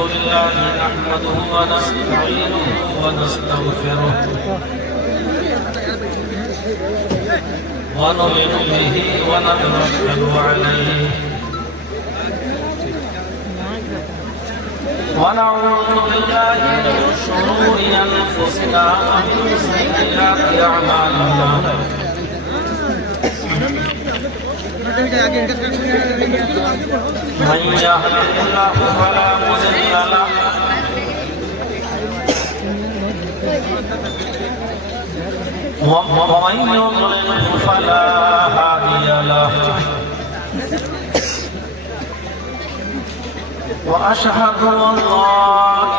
بالله نحمده ونستعينه ونستغفره ونؤمن به ونتوكل عليه ونعوذ بالله من شرور أنفسنا ومن سيئات أعمالنا من يهده الله فلا مضل له ومن يضلل فلا هادي له وأشهد أن لا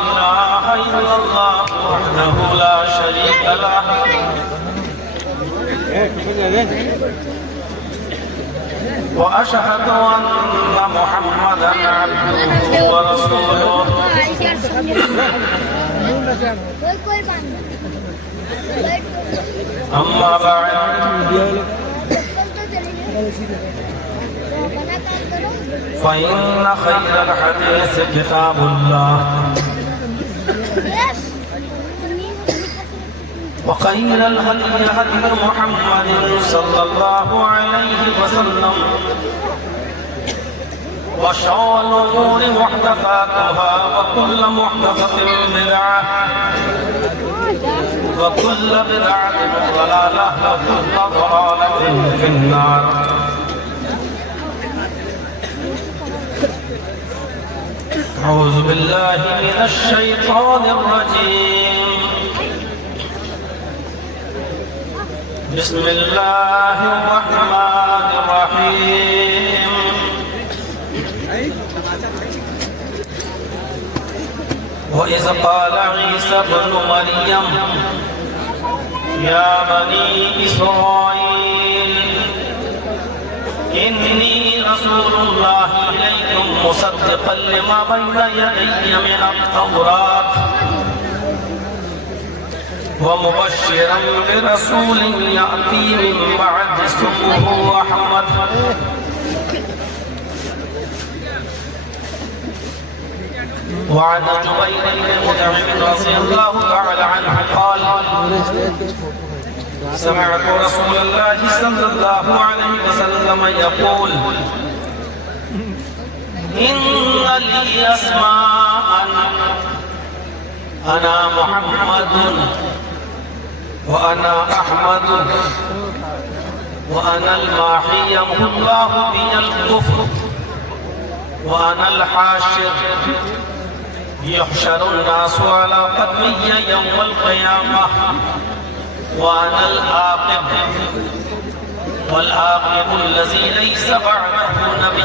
إله إلا الله وحده لا شريك له وأشهد أن محمدا عبده ورسوله أما بعد فإن خير الحديث كتاب الله وخير الهدي هدي محمد صلى الله عليه وسلم وشر الأمور محدثاتها وكل محدثة بدعة وكل بدعة ضلالة وكل ضلالة في النار. أعوذ بالله من الشيطان الرجيم. بسم الله الرحمن الرحيم. وإذ قال عيسى ابن مريم يا بني إسرائيل إني رسول الله إليكم مصدقا لما بين يدي من التوراة ومبشرا برسول يأتي من بعد اسمه أحمد وعن جبير بن مطعم رضي الله تعالى عنه قال سمعت رسول الله صلى الله عليه وسلم يقول إن لي أسماء أنا محمد وأنا أحمد وأنا الماحي يمحو الله بي الكفر وأنا الحاشر يحشر الناس على قدمي يوم القيامة وأنا العاقب والعاقب الذي ليس بعده نبي.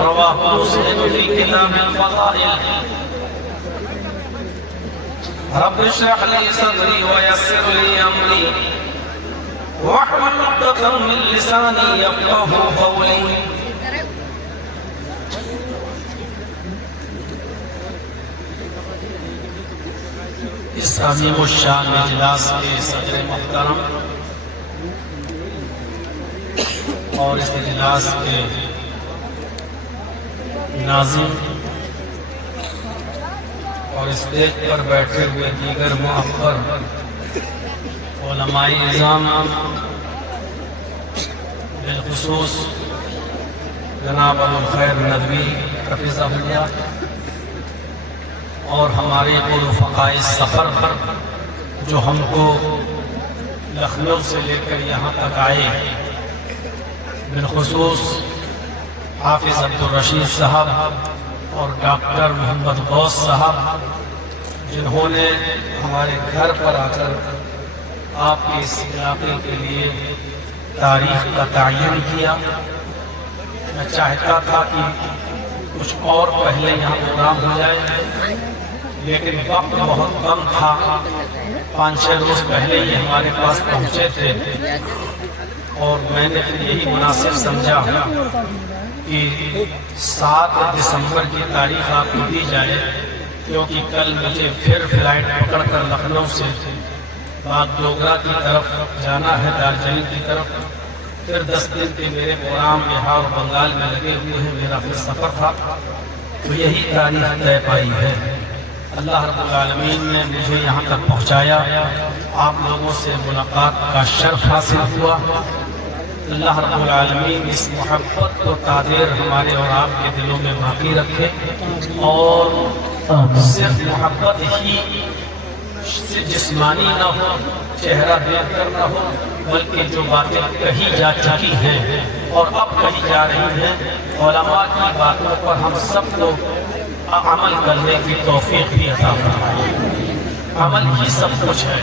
رواه مسلم في كتاب الفضائل. رب اشرح لي صدري ويسر لي أمري واحلل عقدة من لساني يفقهوا قولي. اس عظیم الشان اجلاس کے صدر محترم اور اس اجلاس کے ناظرین اور اس اسٹیج پر بیٹھے ہوئے دیگر معبر علماء اعظام بالخصوص جناب ابو الخیر ندوی حفظہ اللہ اور ہمارے رفقائے سفر جو ہم کو لکھنؤ سے لے کر یہاں تک آئے، بالخصوص حافظ عبدالرشید صاحب اور ڈاکٹر محمد غوث صاحب جنہوں نے ہمارے گھر پر آ کر آپ کے اس علاقے کے لیے تاریخ کا تعین کیا. میں چاہتا تھا کہ کچھ اور پہلے یہاں پروگرام ہو جائے لیکن وقت بہت کم تھا. 5-6 روز پہلے ہی ہمارے پاس پہنچے تھے اور میں نے یہی مناسب سمجھا کہ 7 دسمبر کی تاریخ آپ کو دی جائے کیونکہ کل مجھے پھر فلائٹ پکڑ کر لکھنؤ سے بعد ڈوگرا کی طرف جانا ہے، دارجلنگ کی طرف. پھر 10 دن کے میرے پروگرام بہار اور بنگال میں لگے ہوئے ہیں. میرا پھر سفر تھا تو یہی تاریخ طے پائی ہے۔ اللہ رب العالمین نے مجھے یہاں تک پہنچایا، آپ لوگوں سے ملاقات کا شرف حاصل ہوا۔ اللہ رب العالمین اس محبت کو قادر ہمارے اور آپ کے دلوں میں باقی رکھے، اور صرف محبت ہی جسمانی نہ ہو، چہرہ دیکھ کر نہ ہو، بلکہ جو باتیں کہی جا چکی ہیں اور اب کہی جا رہی ہیں، علماء کی باتوں پر ہم سب کو عمل کرنے کی توفیق بھی عطا فرمائے۔ عمل ہی سب کچھ ہے۔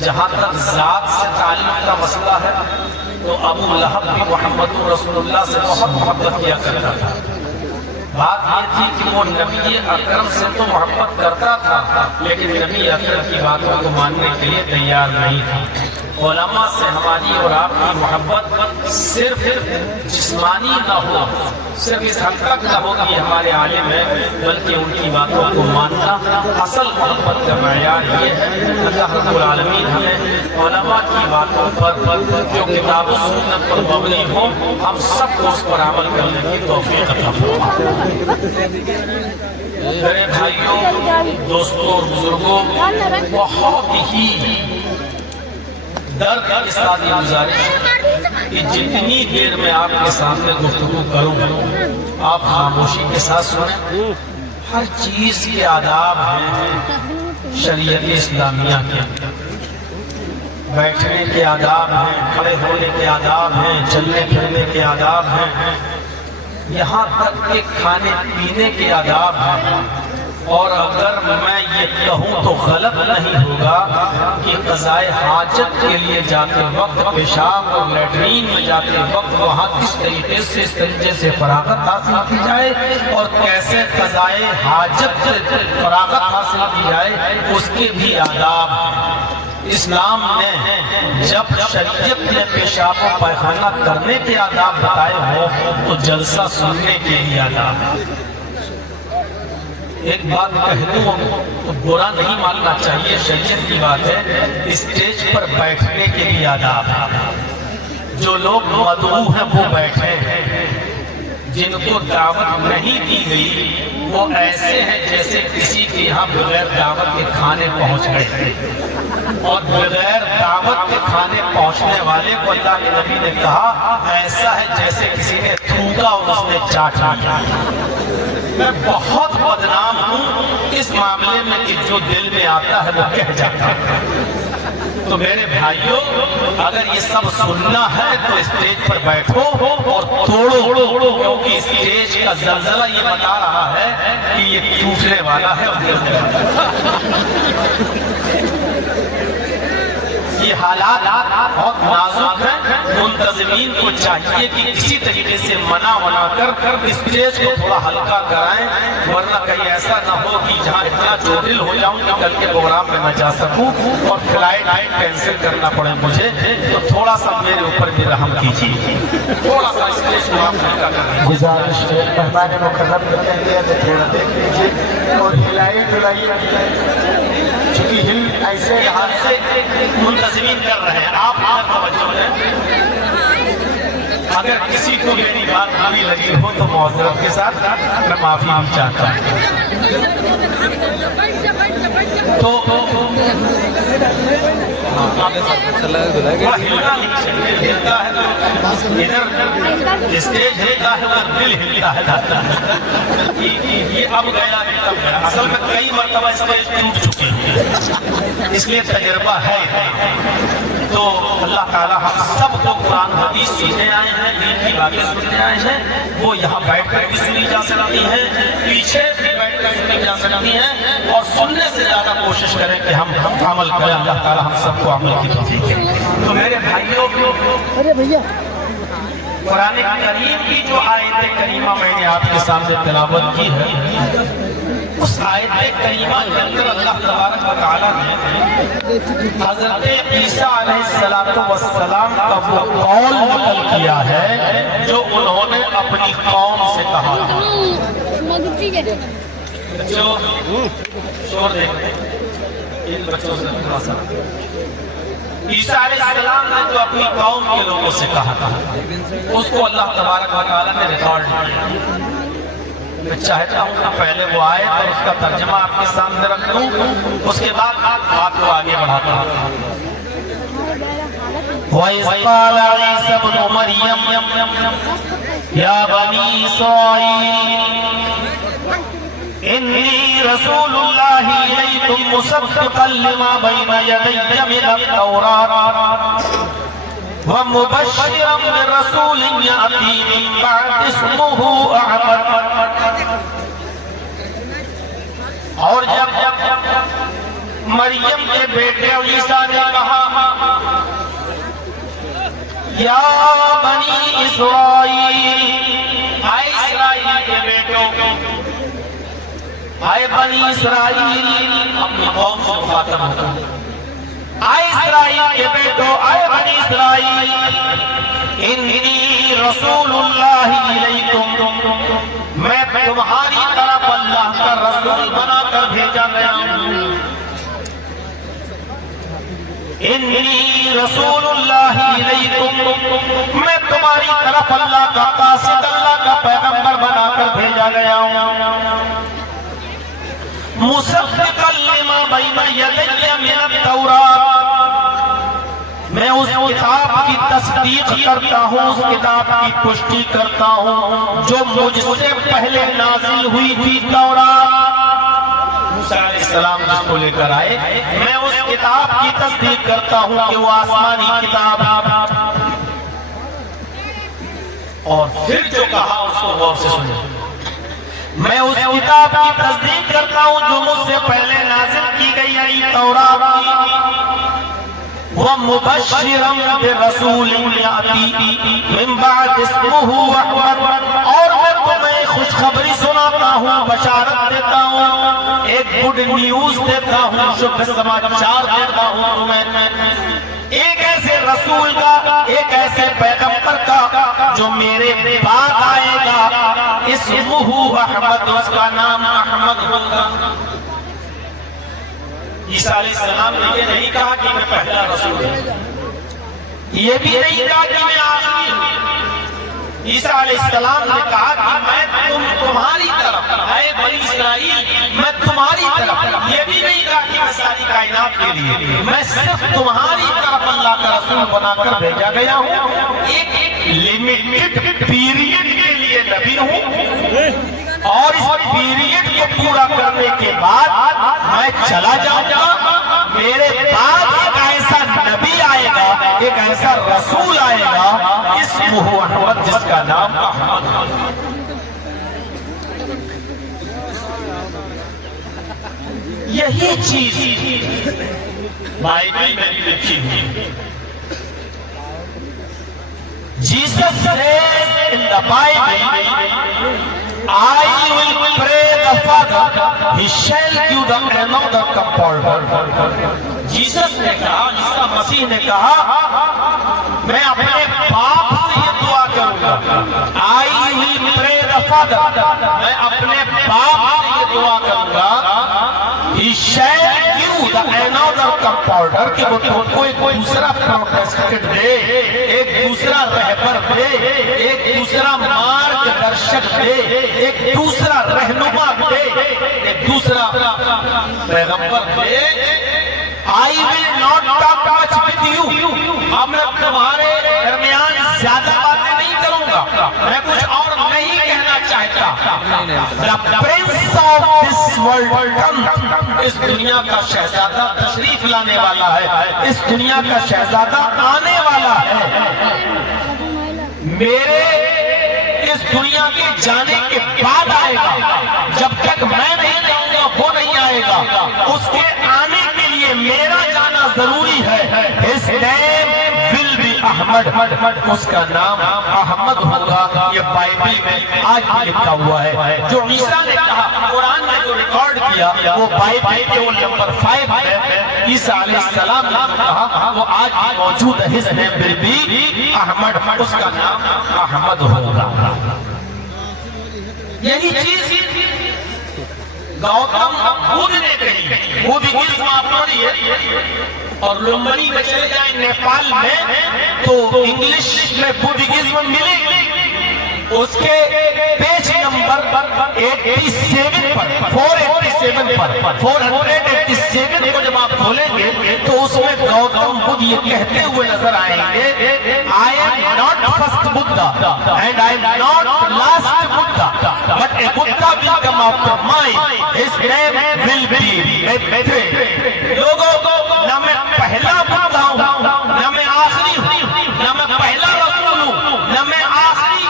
جہاں تک ذات سے تعلق کا مسئلہ ہے تو ابو لہب بھی محمد رسول اللہ سے بہت محبت کیا کرتا تھا۔ بات یہ تھی کہ وہ نبی اکرم سے تو محبت کرتا تھا، لیکن نبی اکرم کی باتوں کو ماننے کے لیے تیار نہیں تھا۔ علماء سے ہماری اور آپ کی محبت صرف جسمانی نہ ہو، صرف اس حد تک نہ ہو کہ ہمارے عالم ہیں، بلکہ ان کی باتوں کو ماننا اصل محبت کا معیار یہ ہے۔ اللہ رب العالمین ہمیں علماء کی باتوں پر جو کتاب و سنت پر مبنی ہو، ہم سب کو اس پر عمل کرنے کی توفیق عطا فرمائے۔ میرے بھائیوں، دوستوں اور بزرگوں، بہت ہی درد کے ساتھ یہ گزارش ہے کہ جتنی دیر میں آپ کے سامنے گفتگو کروں آپ خاموشی کے ساتھ سنیں۔ ہر چیز کے آداب ہیں شریعت اسلامیہ کے، بیٹھنے کے آداب ہیں، کھڑے ہونے کے آداب ہیں، چلنے پھرنے کے آداب ہیں، یہاں تک کہ کھانے پینے کے آداب ہیں۔ اور اگر میں یہ کہوں تو غلط نہیں ہوگا کہ قضائے حاجت کے لیے جاتے وقت، پیشاب اور لیٹرین میں جاتے وقت وہاں کس طریقے سے استنجے سے فراغت حاصل کی جائے اور کیسے قضائے حاجت سے فراغت حاصل کی جائے، اس کے بھی آداب ہیں۔ اسلام نے جب شریعت نے پیشاب و پائخانہ کرنے کے آداب بتائے ہوں تو جلسہ سننے کے لیے آداب ہیں۔ ایک بات کہہ دوں تو برا نہیں ماننا چاہیے، شریعت کی بات ہے، اسٹیج پر بیٹھنے کے بھی آداب ہے۔ جو لوگ مدعو ہیں وہ بیٹھے ہیں، جن کو دعوت نہیں دی گئی وہ ایسے ہیں جیسے کسی کے یہاں بغیر دعوت کے کھانے پہنچ گئے ہیں، اور بغیر دعوت کے کھانے پہنچنے والے کو اللہ کے نبی نے کہا ایسا ہے جیسے کسی نے تھوکا اور اس نے چاٹا۔ میں بہت بدنام ہوں اس معاملے میں کہ جو دل میں آتا ہے وہ کہہ جاتا ہے۔ تو میرے بھائیوں، اگر یہ سب سننا ہے تو اسٹیج پر بیٹھو اور توڑو، کیونکہ اسٹیج کا زلزلہ یہ بتا رہا ہے کہ یہ ٹوٹنے والا ہے اور یہ حالات بہت نازک ہیں۔ منتظمین کو چاہیے کہ کسی طریقے سے منع کر اسٹیج کو تھوڑا ہلکا کرائیں، ورنہ کہیں ایسا نہ ہو کہ جہاں اتنا چوٹل ہو جاؤں کہ کل کے پروگرام میں نہ جا سکوں اور فلائٹ کینسل کرنا پڑے مجھے، تو تھوڑا سا میرے اوپر بھی رحم کیجیے، تھوڑا سا اسٹیج کو آپ ہلکا کریں۔ گزارش ہے مہمان مکرم کو کہتے ہیں تو تھوڑا دیکھ لیجیے اور ہلائیے چونکہ ہل ایسے یہاں سے منتظمین کر رہے ہیں، آپ توجہ دیں۔ اگر کسی کو میری بات بری لگی ہو تو معذرت کے ساتھ میں معافی بھی چاہتا ہوں۔ تو ہلنا نہیں چاہیے، ہلتا ہے تو ادھر اسٹیج ہلتا ہے ادھر دل ہلتا ہے۔ یہ اب گیا ہے تب گیا، اصل میں کئی مرتبہ اسٹیج ٹوٹ چکی ہے، اس لیے تجربہ ہے۔ تو اللہ تعالیٰ ہم سب کو قرآن حدیث سیکھنے آئے ہیں، دین کی باتیں سننے آئے ہیں، وہ یہاں بیٹھ کر بھی سنی جا سکتی ہیں، پیچھے بھی بیٹھ کر سنی جا سکتی ہیں، اور سننے سے زیادہ کوشش کریں کہ ہم عمل کریں۔ اللہ تعالیٰ ہم سب کو عمل کی توفیق دے۔ تو میرے بھائیوں، قرآن کریم کی جو آیت کریمہ میں نے آپ کے سامنے تلاوت کی ہے، اس آیت کریمہ کے اندر اللہ تبارک و تعالیٰ نے حضرت عیسیٰ علیہ السلام کا وہ قول نقل کیا ہے جو انہوں نے اپنی قوم سے کہا تھا۔ جو شور دیکھتے ان بچوں سے تھوڑا سا، عیسیٰ علیہ السلام نے جو اپنی قوم کے لوگوں سے کہا تھا اس کو اللہ تبارک و تعالیٰ نے ریکارڈ کیا۔ میں چاہتا ہوں کہ پہلے وہ آئے اور اس کا ترجمہ آپ کے سامنے رکھ دوں، اس کے بعد آپ کو آگے بڑھاتا ہوں۔ وَإِذْ قَالَ عِيسَى ابْنُ مَرْيَمَ يَا بَنِي إِسْرَائِيلَ إِنِّي رَسُولُ اللَّهِ إِلَيْكُمْ مُصَدِّقًا لِمَا بَيْنَ يَدَيَّ مِنَ التَّوْرَاةِ وَمُبَشِّرًا بِرَسُولٍ يَأْتِي مِن بَعْدِي اسْمُهُ أَحْمَدُ۔ اور جب مریم کے بیٹے عیسیٰ نے کہا یا بنی اسرائیل، آئے اسرائیل کے بیٹوں، آئے بنی اسرائیل، اپنی قوم سے مخاطب ہوتا ہے، آئے اسرائیل کے بیٹوں، آئے بنی اسرائیل، انی رسول اللہ علیکم، میں تمہاری طرف اللہ کا رسول بنا کر بھیجا گیا ہوں۔ انی رسول اللہ علیکم، میں تمہاری طرف اللہ کا قاصد، اللہ کا پیغمبر بنا کر بھیجا گیا ہوں۔ مصدقا لما بین یدی من التوراۃ، میں اس کتاب کی تصدیق کرتا ہوں، اس کتاب کی پشتی کرتا ہوں جو مجھ سے پہلے نازل ہوئی تھی، تورات۔ موسیٰ علیہ السلام جس کو لے کر آئے، میں اس کتاب کی تصدیق کرتا ہوں کہ وہ آسمانی کتاب۔ اور پھر جو کہا اس کو غور سے سنیں، میں اس کتاب کی تصدیق کرتا ہوں جو مجھ سے پہلے نازل کی گئی ہے، تورات کی۔ وَمُبَشِّرًا بِرَسُولٍ يَأْتِي مِن بَعْدِ اسْمُهُ أَحْمَدُ، اور میں تمہیں خوشخبری سناتا ہوں، بشارت دیتا ہوں، ایک گڈ نیوز دیتا ہوں، شبھ سماچار دیتا ہوں تمہیں، ایک ایسے رسول کا، ایک ایسے پیغمبر کا جو میرے بعد آئے گا، اسمہ احمد، اس کا نام احمد ہوگا۔ عیسیٰ علیہ السلام نے یہ نہیں کہا کہ میں پہلا رسول ہوں، یہ بھی نہیں کہا کہ میں آخری ہوں۔ عیسیٰ علیہ السلام نے کہا کہ میں تمہاری طرف، اے بنی اسرائیل، میں تمہاری طرف، یہ بھی نہیں کہا کہ میں ساری کائنات کے لیے، میں صرف تمہاری طرف اللہ کا رسول بنا کر بھیجا گیا ہوں، ایک لیمیٹڈ پیریڈ کے لیے نبی ہوں، اور اس پیریڈ کو پورا کرنے کے بعد میں چلا جاؤں گا، میرے بعد ایک ایسا نبی آئے گا، ایک ایسا رسول آئے گا، اسمہ احمد، جس کا نام احمد ہے۔ یہی چیز بائبل میں بھی لکھی ہوئی ہے۔ Jesus says in the Bible, I will pray the Father, He shall give the another comforter. Jesus نے کہا، عیسیٰ مسیح نے کہا، میں اپنے باپ سے یہ دعا کروں گا، I will pray the Father، میں اپنے باپ سے یہ دعا کروں گا، He shall give the another comforter، کہ وہ تم کو ایک دوسرا پروٹیسٹنٹ دے، ایک دوسرا رہبر دے، ایک دوسرا مارگ درشک دے، ایک دوسرا رہنما دے، ایک دوسرا پیغمبر دے۔ I will not talk much with you، اب میں تمہارے درمیان زیادہ باتیں نہیں کروں گا، میں کچھ اور نہیں کہنا چاہتا۔ The prince of this world come، اس دنیا کا شہزادہ تشریف لانے والا ہے، اس دنیا کا شہزادہ آنے والا ہے، میرے اس دنیا کے جانے کے بعد آئے گا، جب تک میں نہیں جاؤں گا وہ نہیں آئے گا، اس کے آنے کے لیے میرا جانا ضروری ہے۔ His name will be Ahmad, اس کا نام احمد ہوگا۔ یہ بائبل میں آج بھی لکھا ہوا ہے، جو عیسیٰ نے کہا، قرآن نے جو ریکارڈ کیا، وہ بائبل کے وہ نمبر 5 ہے، عیسیٰ علیہ السلام نے کہا، وہ آج بھی موجود ہے۔ His name will be Ahmad, اس کا نام احمد ہوگا۔ یہی چیز گوتم بدھ نے کہی، بدھزم آپ پڑھی ہے، اور لمبنی میں چلے جائیں نیپال میں تو انگلش میں بدھزم ملے، اس کے پیج نمبر 487 کو جب آپ کھولیں گے تو اس میں گوتم بدھ یہ کہتے ہوئے نظر آئیں گے I am not first Buddha and I am not last Buddha but a Buddha will come after mine, his name will be Maitreya. لوگوں نہ میں پہلا بدھا ہوں نہ میں آخری ہوں نہ میں پہلا رسول ہوں نہ میں آخری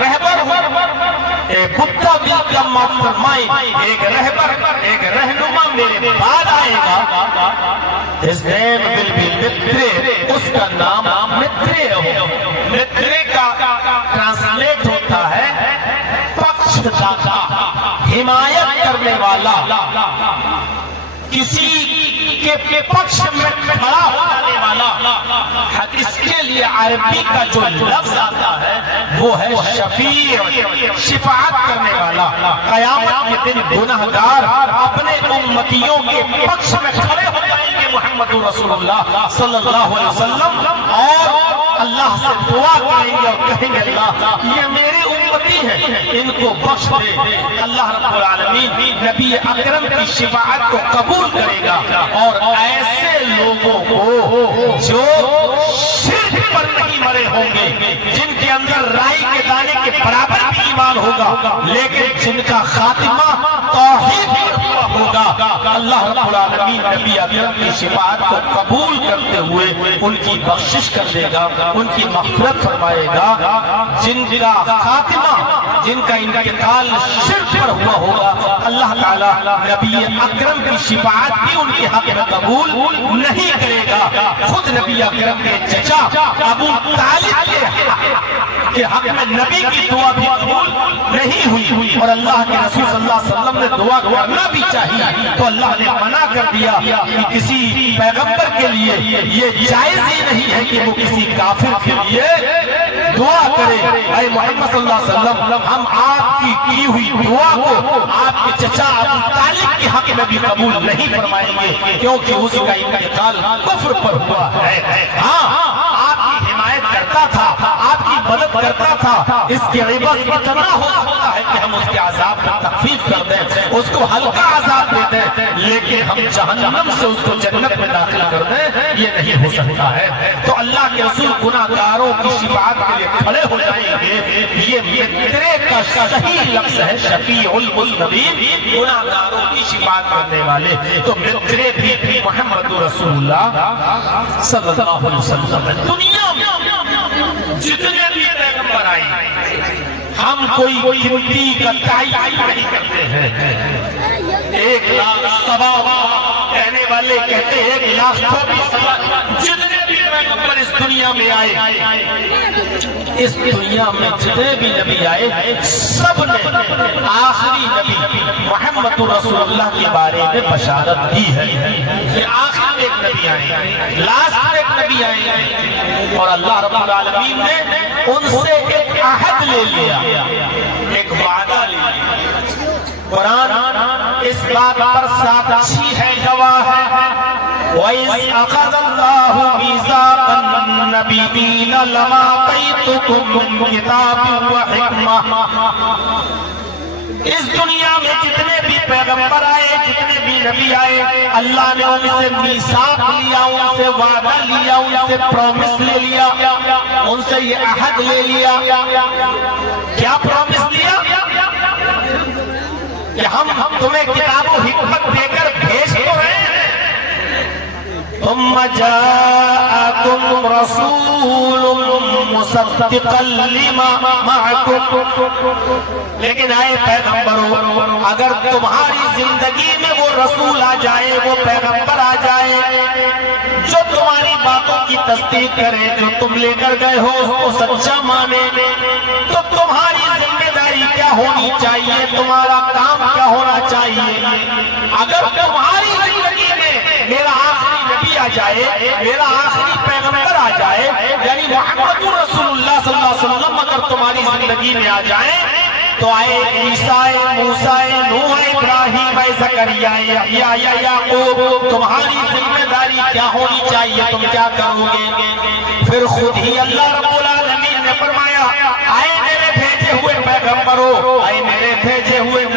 رہبر ہوں. ایک Buddha will come after mine, ایک رہبر ایک رہنما میرے بعد آئے گا. his name will be Maitreya, اس کا نام Maitreya ہو. Maitreya کا ٹرانسلیٹ ہوتا ہے پکش داتا, حمایت کرنے والا, کسی کے پکش میں کھڑا ہو جانے والا. اس کے لیے عربی کا جو لفظ آتا ہے وہ ہے شفیع, شفاعت کرنے والا. قیامت کے دن گنہگار اپنے امتیوں کے پکش میں کھڑے ہو جائیں گے محمد رسول اللہ صلی اللہ علیہ وسلم, اور اللہ سے دعا کریں گے اور کہیں گے اللہ یہ میرے امتی ہیں, ان کو بخش دے. اللہ رب العالمین نبی اکرم کی شفاعت کو قبول کرے گا, اور ایسے لوگوں کو جو شرک پر نہیں مرے ہوں گے, جن کے اندر رائی کے دانے کے برابر بھی ایمان ہوگا لیکن جن کا خاتمہ توحید پر ہوا ہوگا, اللہ رب العالمین نبی اکرم کی شفاعت کو قبول کرتے ہوئے ان کی بخشش کر دے گا, ان کی مغفرت فرمائے گا. جن کا خاتمہ, جن کا انتقال شرک پر ہوا ہوگا, اللہ تعالیٰ نبی اکرم کی شفاعت بھی ان کے حق میں قبول نہیں کرے گا. خود نبی اکرم کے چچا ابو طالب کے حق میں نبی کی دعا بھی قبول نہیں ہوئی, اور اللہ کے رسول صلی اللہ علیہ وسلم نے دعا کرنا بھی چاہیے تو اللہ نے منع کر دیا کہ کسی پیغمبر کے لیے یہ جائز ہی نہیں ہے کہ وہ کسی کافر کے لیے دعا کرے. اے محمد صلی اللہ علیہ وسلم, ہم آپ کی ہوئی دعا کو آپ کے چچا ابو طالب کے حق میں بھی قبول نہیں فرمائیں گے, کیونکہ اس کا انتقال کفر پر ہوا ہے. ہاں آپ کی حمایت کرتا تھا, آپ کی مدد کرتا تھا, اس کے عوض اتنا ہوتا ہے کہ ہم اس کے عذاب کو تخفیف کر دیں, اس کو ہلکا عذاب دے دیں, لیکن ہم جہنم سے اس کو جنت میں داخل کر دیں, یہ نہیں ہو سکتا ہے. تو اللہ کے رسول گناہگاروں کی شفاعت کے لیے کھڑے ہو جائیں گے. یہ مترے کا صحیح لفظ ہے, شفیع المذنبین, گناہگاروں کی شفاعت کرنے والے. تو مترے بھی محمد رسول اللہ صلی اللہ علیہ وسلم. دنیا میں جتنے بھی پیغمبر آئے ہم کوئی گنتی کا تعین نہیں کرتے ہیں. 1,00,000 کہنے والے کہتے ہیں 1,00,000 جتنے بھی پیغمبر اس دنیا میں آئے, اس دنیا میں جتنے بھی نبی آئے سب نے آخری نبی محمد رسول اللہ کے بارے میں بشارت دی ہے کہ آخر ایک نبی آئے, لاسٹ ایک نبی آئے, اور اللہ رب العالمین نے ان سے ایک عہد لے لیا, ایک وعدہ لے لیا. قرآن اس بات پر ساکشی ہے, گواہ ہے. وَإِذْ أَخَذَ اللَّهُ مِيثَاقَ النَّبِيِّينَ لَمَا آتَيْتُكُم مِّن كِتَابٍ وَحِكْمَةٍ. اس دنیا میں جتنے بھی پیغمبر آئے, جتنے بھی نبی آئے, اللہ نے ان سے میثاق لیا, ان سے وعدہ لیا, ان سے پرومس لے لیا, ان سے یہ عہد لے لیا. کیا پرومس لیا؟ کہ ہم تمہیں کتاب و حکمت دے کر بھیج تو رہے ہیں. ثم جاءكم رسول مصدقا لما معكم. لیکن آئے پیغمبروں, اگر تمہاری زندگی میں وہ رسول آ جائے, وہ پیغمبر آ جائے جو تمہاری باتوں کی تصدیق کرے, جو تم لے کر گئے ہو اس کو سچا مانے, تو تمہاری ذمہ داری کیا ہونی چاہیے, تمہارا کام کیا ہونا چاہیے. اگر تمہاری زندگی میں میرا آخری نبی آ جائے, میرا آخری پیغمبر آ جائے, یعنی محمد رسول اللہ صلی اللہ علیہ وسلم اگر تمہاری زندگی میں آ جائے, تو آئے عیسیٰ, موسیٰ, نوح, ابراہیم, زکریا, یحییٰ, یعقوب, تمہاری ذمہ داری کیا ہونی چاہیے, تم کیا کرو گے. پھر خود ہی اللہ رب العالمین نے فرمایا, آئے میرے بھیجے ہوئے پیغمبروں, آئے میرے بھیجے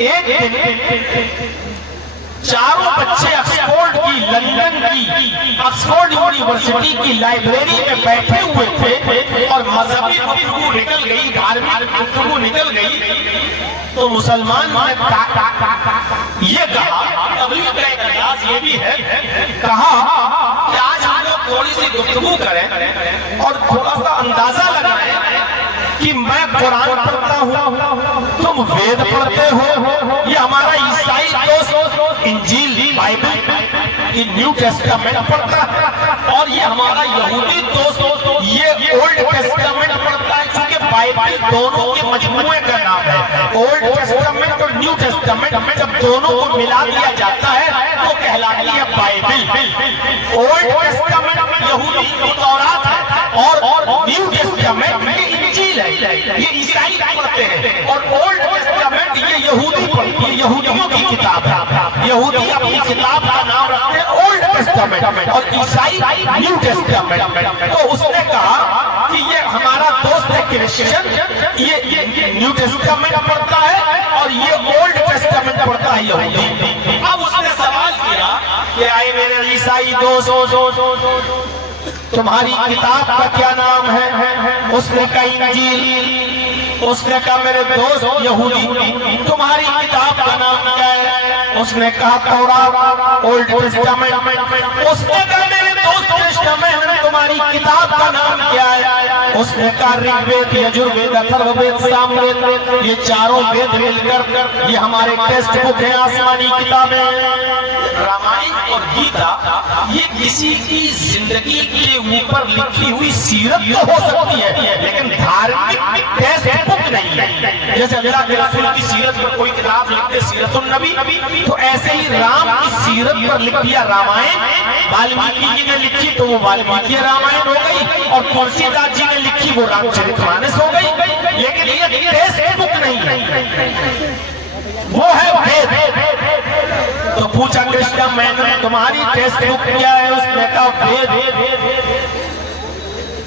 ایک دن چاروں بچے آکسفورڈ کی لندن کی آکسفورڈ یونیورسٹی کی لائبریری میں بیٹھے ہوئے تھے اور مذہبی گفتگو نکل گئی، دھارمک گفتگو نکل گئی، تو مسلمان نے یہ کہا، تبلیغ کا ایک انداز یہ بھی ہے، کہا کہ آج ہم لوگ تھوڑی سی گفتگو کریں اور تھوڑا سا اندازہ لگائیں کہ میں قرآن پڑھتا ہوں، تم وید پڑھتے ہو، یہ ہمارا عیسائی دوست انجیل بائبل نیو ٹیسٹامنٹ پڑھتا ہے، اور یہ ہمارا یہودی دوست یہ اولڈ ٹیسٹامنٹ پڑھتا ہے، چونکہ بائبل دونوں کے مجموعے کا نام ہے۔ اولڈ ٹیسٹامنٹ اور نیو ٹیسٹامنٹ جب دونوں کو ملا دیا جاتا ہے تو کہلاتی ہے بائبل۔ اولڈ ٹیسٹامنٹ یہودی تورات ہے اور نیو ٹیسٹامنٹ یہ انجیل ہے، یہ عیسائی پڑھتے ہیں، اور اولڈ ٹیسٹامنٹ یہ یہودی پڑھتے ہیں، یہودیوں کی کتاب ہے۔ یہودی اپنی کتاب کا نام رکھتے ہیں اولڈ ٹیسٹامنٹ اور عیسائی نیو ٹیسٹامنٹ۔ تو اس نے کہا کہ یہ ہمارا دوست ہے کرسچن، یہ نیو ٹیسٹامنٹ پڑھتا ہے اور یہ اولڈ ٹیسٹامنٹ پڑھتا ہے یہودی۔ اب اس نے سوال کیا کہ آئے میرے عیسائی دوست، تمہاری کتاب کا کیا نام ہے؟ اس نے کہا انجیل۔ اس نے کہا میرے دوست یہودی، تمہاری کتاب کا نام کیا ہے؟ اس نے کہا تورات، اولڈ ٹیسٹامنٹ۔ اس نے کہا میرے دوست ٹیسٹامنٹ، تمہاری کتاب کا نام کیا ہے؟ اس نے کہا رگ وید، یجروید، اتھروید، ساموید، یہ چاروں وید مل کر یہ ہمارے ٹیکسٹ بک ہیں، آسمانی کتابیں۔ رامائن اور گیتا یہ کسی کی زندگی کے اوپر لکھی ہوئی سیرت تو ہو سکتی ہے لیکن دھارمک ٹیکسٹ بک نہیں ہے۔ جیسے اللہ کے رسول کی سیرت پر کوئی کتاب لکھتے سیرت النبی، تو ایسے ہی رام کی سیرت پر لکھ دیا رامائن۔ والمیکی جی نے لکھی تو وہ والمیکی رامائن ہو گئی، اور تلسی داس جی نے لکھی وہ رام چرت مانس ہو گئی، لیکن یہ ٹیکسٹ بک نہیں ہے، وہ ہے وید۔ تو پوچھا کرشنا میں نے تمہاری ٹیکسٹ بک کیا ہے؟ اس نے کہا وید۔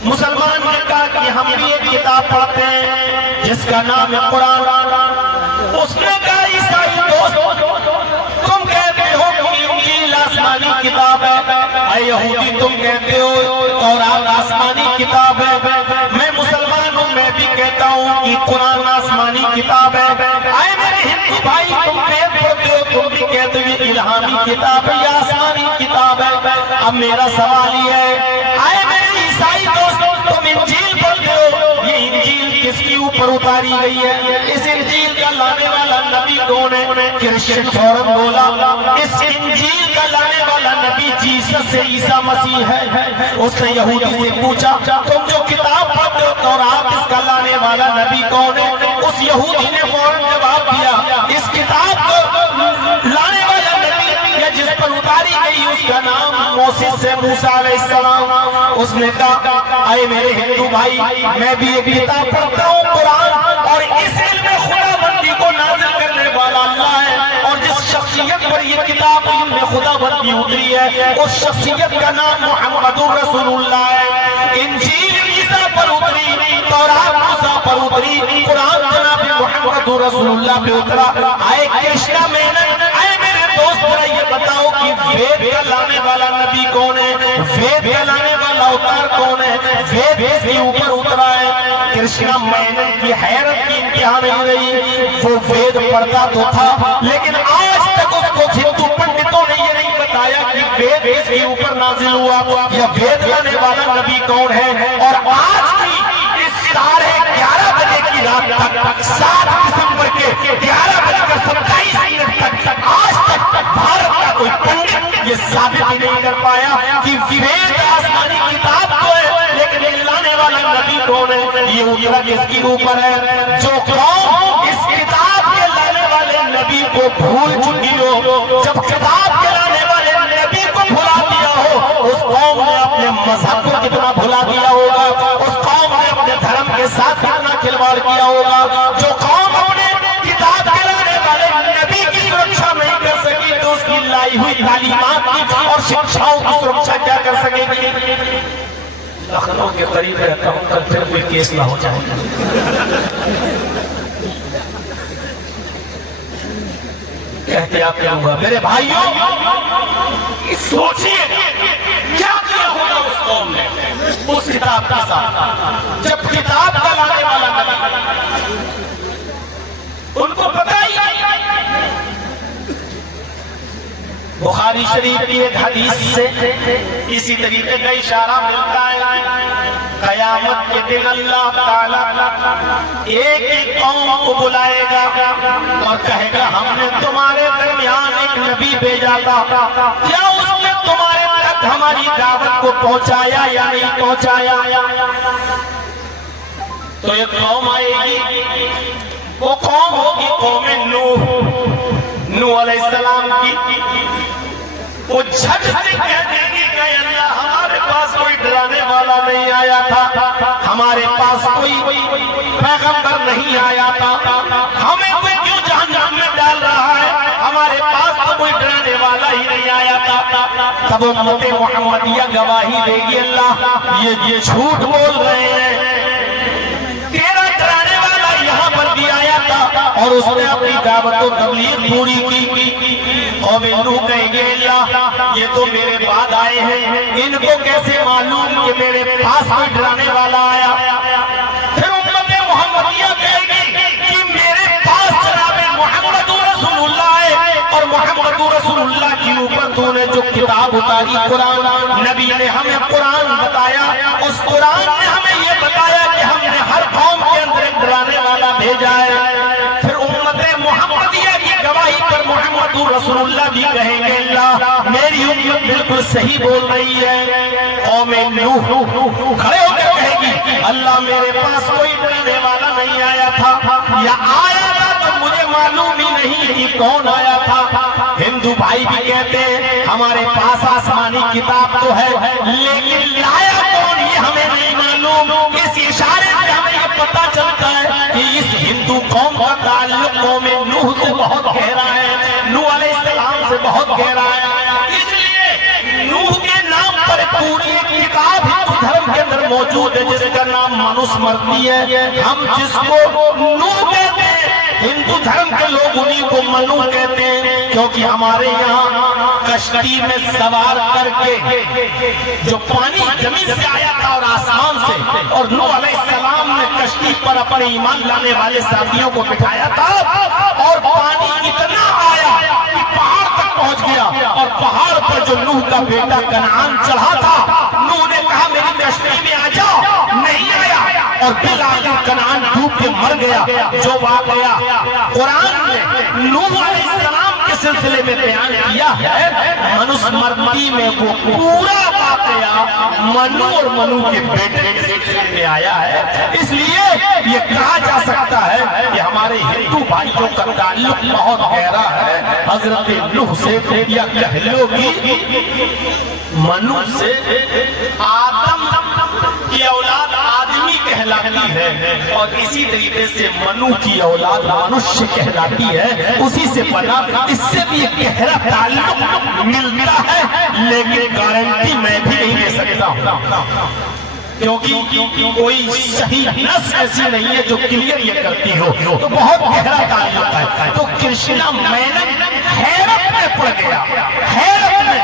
مسلمان نے کہا کہ ہم بھی ایک کتاب پڑھتے ہیں جس کا نام ہے قرآن۔ اس نے کہا عیسائی دوست، تم کہتے ہو کہ انجیل آسمانی کتاب ہے، اے یہودی تم کہتے ہو تورات آسمانی کتاب ہے، میں مسلمان ہوں میں بھی کہتا ہوں کہ قرآن آسمانی کتاب ہے۔ اے میرے ہندو بھائی، تم وید پڑھتے ہو، تم بھی کہتے ہو یہ الہامی کتاب ہے یا آسمانی کتاب ہے۔ اب میرا سوال یہ ہے، اے میرے عیسائی دوست، تم انجیل پڑھتے ہو، یہ انجیل کس کی اوپر اتاری گئی ہے؟ اس انجیل کا لانے والا نبی کون ہے؟ کرسچن فوراً بولا اس انجیل کا لانے والا نبی جیسس سے عیسیٰ مسیح ہے۔ اس نے یہودی سے پوچھا تم جو کتاب پڑھتے ہو تورات، اس کا لانے والا نبی کون ہے؟ اس یہودی نے فوراً جواب دیا اس کتاب کو لانے والا نبی یا جس پر اتاری گئی اس کا نام موسیٰ سے موسیٰ علیہ السلام۔ اس نے کہا اے میرے ہندو بھائی، میں بھی ایک کتاب پڑھتا ہوں قرآن، اور اس علم خدا بندی کو نازل کرنے والا اللہ ہے، اور جس شخصیت پر یہ کتاب علم خدا بندی اتری ہے اس شخصیت کا نام محمد رسول اللہ ہے۔ انجیل عیسیٰ پر اتری، تورات موسیٰ پر اتری، قرآن جناب محمد رسول اللہ پہ اترا۔ آئے کرشنا مینن، آئے میرے دوست ذرا یہ بتاؤ کہ وید کا لانے والا نبی کون ہے؟ وید کا لانے والا اوتار کون ہے؟ وید اس کے اوپر اترا ہے۔ کرشنا مینن کی حیرت کی انتہا نہیں رہی، وہ وید پڑھتا تو تھا لیکن آج تک اس کو ہندو پنڈتوں نے یہ نہیں بتایا کہ وید اس کے اوپر نازل ہوا یا وید لانے والا نبی کون ہے۔ اور آج کی اس 11:30 بجے کی رات تک 7 دسمبر کے 11:27 تک آج تک بھارت کا کوئی پنڈت یہ ثابت ہی نہیں کر پایا کہ وید آسمانی کتاب کو ہے لیکن لانے والا نبی کون ہے، یہ اترا کس کے اوپر ہے۔ جو قوم اس کتاب کے لانے والے نبی کو بھول چکی ہو، جب کتاب کے لانے والے نبی کو بھلا دیا ہو، اس قوم نے اپنے مذہب کو کتنا بھلا دیا ہوگا، اس قوم نے اپنے دھرم کے ساتھ کتنا کھلواڑ کیا ہوگا۔ جو قوم اپنے کتاب کے لانے والے نبی کی سرکشا نہیں کر سکی تو اس کی لائی ہوئی تعلیمات کی اور شکشاؤں کی سرکشا کیا کر سکے گی؟ لکھنؤ کے قریب رہتا ہوں، کل پھر کوئی کیس نہ ہو جائے۔ احتیاط کروں گا۔ میرے بھائیوں سوچئے کیا کیا ہوگا اس قوم نے اس کتاب کے ساتھ، جب کتاب کا لانے والا نبی ان کو پتہ ہی بخاری شریف کی ایک حدیث سے اسی طریقے کا اشارہ ملتا ہے۔ قیامت کے دن اللہ تعالیٰ ایک ایک قوم کو بلائے گا اور کہے گا ہم نے تمہارے درمیان ایک نبی بھیجا تھا، کیا اس نے تمہارے تک ہماری دعوت کو پہنچایا یا نہیں پہنچایا؟ تو ایک قوم آئے گی، وہ قوم ہوگی قوم نوح علیہ السلام کی۔ وہ جھٹ سے کہہ دے گی کہ اللہ ہمارے پاس کوئی ڈرانے والا نہیں آیا تھا، ہمارے پاس کوئی پیغمبر نہیں آیا تھا، ہمیں کوئی کیوں جہنم میں ڈال رہا ہے، ہمارے پاس تو کوئی ڈرانے والا ہی نہیں آیا تھا۔ تب امت محمدیہ گواہی دے گی اللہ یہ جھوٹ بول رہے ہیں، تیرا ڈرانے والا یہاں پر بھی آیا تھا اور اس نے اپنی دعوت و تبلیغ پوری کی۔ قوم نوح کہیں گے اللہ یہ تو میرے بعد آئے ہیں، ان کو کیسے معلوم کہ میرے پاس کوئی ڈرانے والا آیا؟ پھر امت محمدیہ کہے گی کہ میرے پاس جناب محمد رسول اللہ ہے، اور محمد رسول اللہ کے اوپر تو نے جو کتاب اتاری قرآن، نبی نے ہمیں قرآن بتایا، اس قرآن نے ہمیں یہ بتایا کہ ہم نے ہر قوم کے اندر ایک ڈرانے والا بھیجا ہے۔ پھر امت محمدیہ کی گواہی پر محمد رسول اللہ بھی کہیں گے اللہ میری امت بالکل صحیح بول رہی ہے۔ قوم نوح کھڑے ہو کے کہے گی اللہ میرے پاس کوئی ڈرانے والا نہیں آیا تھا، یا آیا تھا تو مجھے معلوم ہی نہیں کہ کون آیا تھا۔ ہندو بھائی بھی کہتے ہیں ہمارے پاس آسمانی کتاب تو ہے لیکن لایا کون یہ ہمیں نہیں معلوم۔ اس اشارے سے ہمیں یہ پتہ چلتا ہے کہ اس ہندو قوم کا تعلق قوم نوح سے بہت گہرا ہے، نوح علیہ السلام سے بہت گہرا ہے۔ اس لیے نوح کے نام پر پوری ایک کتاب ہندو دھرم کے اندر موجود ہے جس کا نام منوسمرتی ہے۔ ہم جس کو نوح کہتے ہیں ہندو دھرم کے لوگ انہیں کو منو کہتے ہیں، کیونکہ ہمارے یہاں کشتی میں سوار کر کے جو پانی زمین سے آیا تھا اور آسمان سے، اور نوح علیہ السلام نے کشتی پر اپنے ایمان لانے والے ساتھیوں کو بٹھایا تھا، اور پانی اتنا آیا کہ پہاڑ تک پہنچ گیا، اور پہاڑ پر جو نوح کا بیٹا کنعان چڑھا تھا، نوح نے کہا میری کشتی میں آ جاؤ، نہیں آیا، اور بالآخر کنعان ڈوب کے مر گیا۔ جو واقعہ قرآن نے نوح علیہ السلام کے سلسلے میں بیان کیا ہے، منوسمرتی میں وہ پورا واقعہ منو اور منو کے بیٹے کے سلسلے میں آیا ہے۔ اس لیے یہ کہا جا سکتا ہے کہ ہمارے ہندو بھائیوں کا تعلق بہت گہرا ہے حضرت نوح سے، یا کہہ لو کہ منو سے۔ آدم کی اولاد آدمی کہلاتی ہے، اور اسی طریقے سے منو کی اولاد منشیہ کہلاتی ہے، اسی سے بنا۔ اس سے بھی ایک گہرا تعلق ملتا ہے، لیکن گارنٹی میں بھی نہیں دے سکتا ہوں کیونکہ کوئی صحیح نص ایسی نہیں ہے جو کلیئر یہ کرتی ہو، تو بہت گہرا تعلق ہے۔ تو کرشنا مینن حیرت میں پڑ گیا، حیرت میں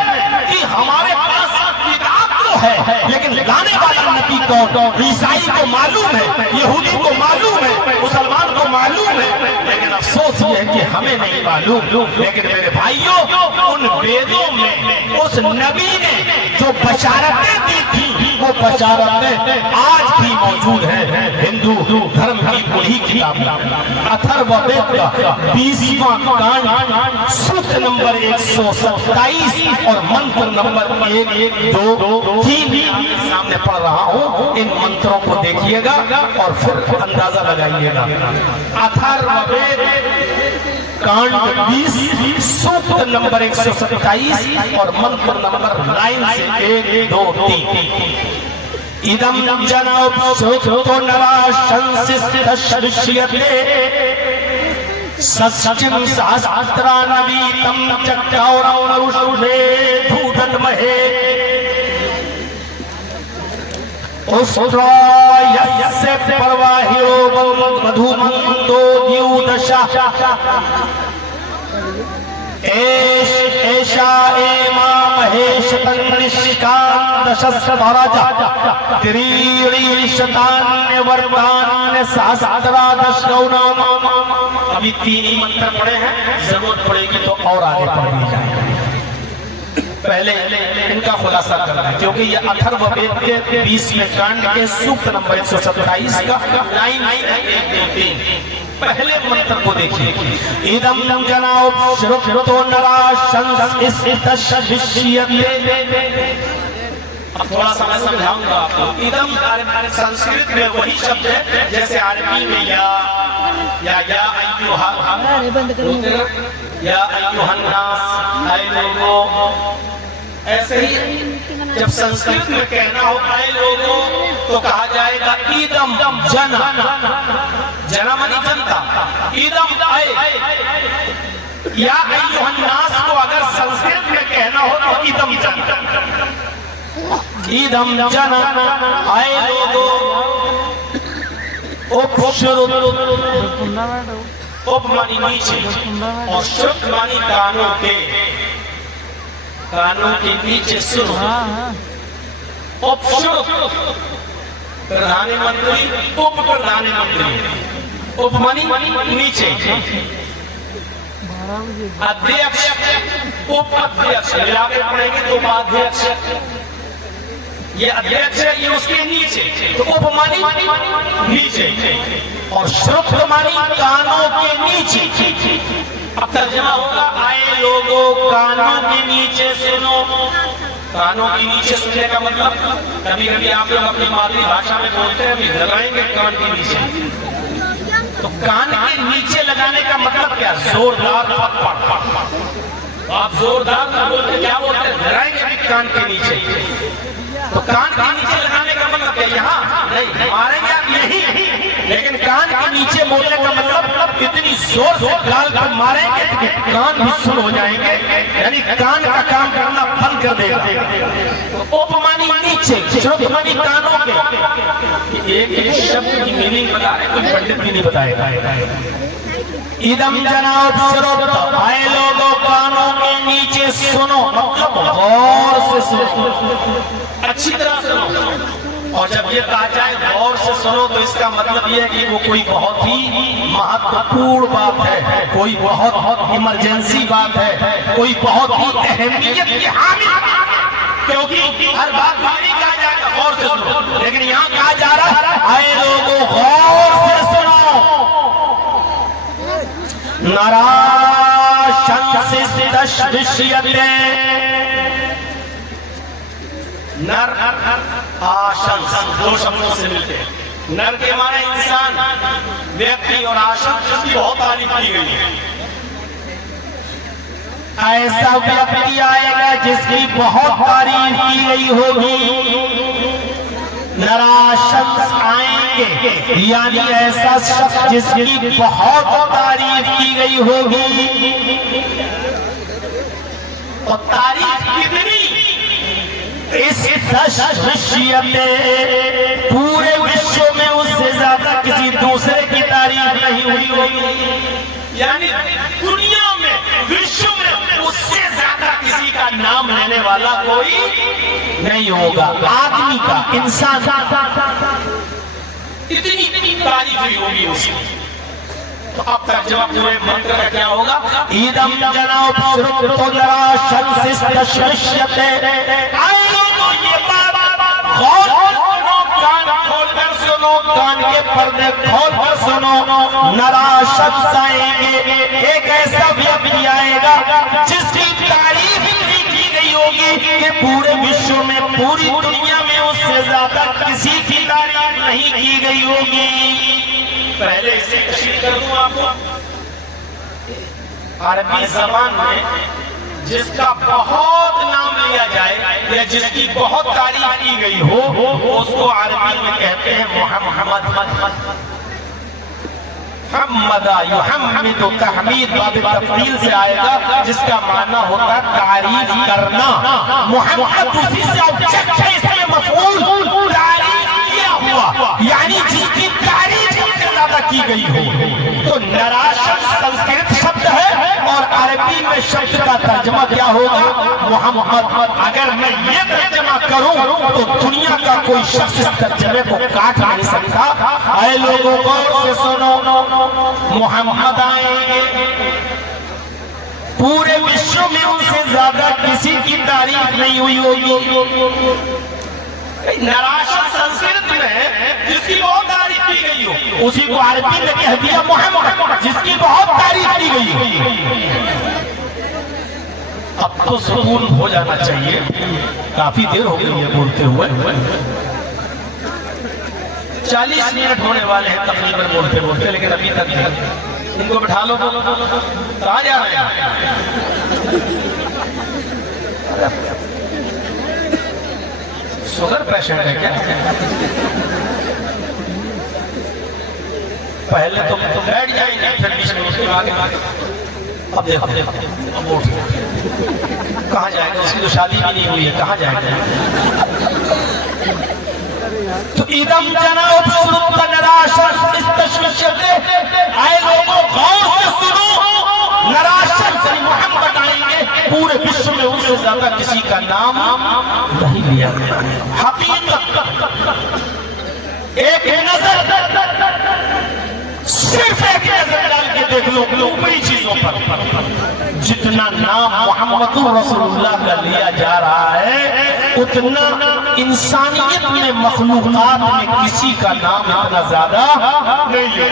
کہ ہمارے پاس کتاب تو ہے لیکن لانے والا نبی کون؟ عیسائی کو معلوم ہے، یہودی کو معلوم ہے، مسلمان کو معلوم ہے، لیکن افسوس یہ ہے کہ ہمیں نہیں معلوم۔ لیکن میرے بھائیوں ان ویدوں میں اس نبی نے جو بشارتیں دی تھی وہ بشارتیں آج بھی موجود ہیں۔ ہندو دھرم کی وہی کتاب اتھرو وید کا 20واں کانڈ سوکت نمبر 127 اور منتر نمبر 1 2 3 سامنے پڑھ رہا ہوں، ان منتروں کو دیکھیے گا اور پھر اندازہ لگائیے گا۔ اتھرو وید کانڈ 20 سوکت نمبر 127 اور منتر نمبر 9 سے 1 2 3۔ ادم جناب سوکتو نراشنسست شرشیتے سچم سہسترا نویتم چکاورم نروشے دھودت مہے اسٹرا یسے پرواہیو مدھو مندو دیو دشا ابھی 3 ہی منتر پڑے ہیں، ضرورت پڑے گی تو اور آگے پڑھ لی جائے گا۔ پہلے ان کا خلاصہ کرنا ہے کیونکہ یہ اتھرو وید کے 20ویں کانڈ کے سوکت نمبر 127 کا لائن 1-2-3 پہلے منتر کو دیکھیے۔ ادم جناؤ شرطو نرا شنس استشوشیتے۔ اب تھوڑا سا میں سمجھاؤں گا آپ کو۔ ادم سنسکرت میں وہی شبد ہے جیسے عربی میں یا ایوہا یا ایوہا الناس، اے لوگوں، ایسے ہی جب سنسکرت میں کہنا ہو اے لوگوں تو کہا جائے گا ادم جنا، جنا منی جنتا، ادم اے۔ یا ایوہا الناس کو اگر سنسکرت میں کہنا ہو تو ادم جنا، ادم جنا اے لوگوں۔ اپ مانی نیچے اور شرط مانی کانوں کے، کانوں کے نیچے سنو۔ اپ شرط پردھان منتری، اپ پردھان منتری، اپ مانی نیچے، ادھیکش، اپ ادھیکش، ملا کے پڑھیں گے تو اپادھیکش، یہ ادھیکش ہے، یہ اس کے نیچے، تو اپ مانی نیچے اور شرط مانی کانوں کے نیچے۔ اب ترجمہ ہوگا آئے لوگوں کانوں کے نیچے سنو۔ کانوں کے نیچے سننے کا مطلب کبھی کبھی آپ لوگ اپنی مادری بھاشا میں بولتے ہیں ابھی لگائیں گے کان کے نیچے، تو کان کے نیچے لگانے کا مطلب کیا؟ زوردار پکڑ۔ آپ زوردار نہ بولتے کیا بولتے ہیں؟ لگائیں گے کان کے نیچے، تو کان کے نیچے لگانے کا مطلب کیا؟ یہاں نہیں، ماریں گے آپ یہی، لیکن کان کے نیچے بولنے کا مطلب اتنی زور سے گال پر ماریں گے کہ کان بھی سن ہو جائیں گے، یعنی کان کا کام کرنا بند کر دے گا۔ اوپ مانی نیچے، شرط مانی کانوں کے۔ ایک شبد کی میننگ بتا رہے، کوئی پنڈت بھی نہیں بتائے گا۔ ادم جناؤ شرط، اے لوگوں کانوں کے نیچے سنو، مطلب غور سے سنو، اچھی طرح سنو۔ اور جب یہ کہا جائے غور سے سنو تو اس کا مطلب یہ ہے کہ وہ کوئی بہت ہی مہتوپورن بات ہے، کوئی بہت ایمرجنسی بات ہے، کوئی بہت ہی اہمیت کی حامل، کیونکہ ہر بات نہیں کہا جائے گا غور سے سنو، لیکن یہاں کہا جا رہا ہے اے لوگوں غور سے سنو۔ نرا شنس استشوشیتے، نر آشنس دو شبدوں سے ملتے ہیں۔ نر کے معنی انسان، ویکتی، اور آشنس جس کی بہت تعریف کی گئی ہے۔ ایسا ویکتی آئے گا جس کی بہت تعریف کی گئی ہوگی۔ نراشنس آئیں گے یعنی ایسا شخص جس کی بہت تعریف کی گئی ہوگی، اور تعریف کتنی؟ اس تشویشیتے، پورے وشو میں اس سے زیادہ کسی دوسرے کی تعریف نہیں ہوئی ہوگی، یعنی دنیا میں، وشو میں اس سے زیادہ کسی کا نام لینے والا کوئی نہیں ہوگا، آدمی کا، انسان کا، اتنی تعریف ہوئی ہوگی اس کی۔ تو اب تک جواب پورے منتر کا کیا ہوگا؟ ادم جناؤ شرطو نرا شنس استشوشیتے، آئے لوگوں یہ بات غور سنو، کان کھول کر سنو، کان کے پردے کھول کر سنو۔ نرا شخص آئیں گے، ایک ایسا ویکتی آئے گا جس کی تعریف نہیں کی گئی ہوگی کہ پورے وشو میں، پوری دنیا میں اس سے زیادہ کسی کی تعریف نہیں کی گئی ہوگی۔ پہلے اسے تشریح کر دوں آپ کو۔ عربی زبان میں جس کا بہت نام لیا جائے یا جس کی بہت تعریف کی گئی ہو، اس کو عربی میں کہتے ہیں محمد۔ حمدہ یحمد، تحمید باب تفضیل سے آئے گا جس کا معنی ہوتا ہے تعریف کرنا۔ محمد اسی سے آبجیکٹ ہے، اس میں مفعول تعریف کیا ہوا، یعنی جس کی تعریف زیادہ کی گئی ہو۔ تو نرا شخص سنسکرت شبد ہے اور عربی عربی میں شبد کا ترجمہ کیا ہوگا؟ محمد۔ اگر میں یہ ترجمہ کروں تو دنیا کا کوئی شخص اس ترجمے کو کاٹ نہیں سکتا۔ اے لوگوں غور سے سنو، محمد آئیں گے، پورے وشو میں ان سے زیادہ کسی کی تعریف نہیں ہوئی ہوگی۔ نراشت سنسکرت میں جس کی بہت تعریف کی گئی ہو، اسی کو عربی میں کہہ دیا محمد، جس کی بہت تعریف کی گئی ہو۔ اب تو سکون ہو جانا چاہیے، کافی دیر ہو گئی ہے بولتے ہوئے، 40 منٹ ہونے والے ہیں تقریباً بولتے بولتے، لیکن ابھی تک نہیں۔ ان کو بٹھا لو، کہاں جا رہے ہیں؟ شوگر پیشنٹ ہے کیا؟ پہلے تو بیٹھ جائیں گے، پھر بیچ میں اس کے آگے اب دیکھو اب اٹھ کہاں جائے گا؟ اس کی تو شادی بھی نہیں ہوئی ہے، کہاں جائے گا؟ تو ادم جناب سلطہ نراشت استشمشت، آئے لوگوں غور سے سنو، نراشت سے محمد آئیں گے، پورے وشو میں ان سے زیادہ کسی کا نام نہیں لیا گیا۔ حقیقت ایک نظر، صرف ایک نظر ڈال کے دیکھ لو اوپری چیزوں پر، جتنا نام محمد رسول اللہ کا لیا جا رہا ہے، اتنا انسانیت میں مخلوقات میں کسی کا نام اتنا زیادہ نہیں ہے۔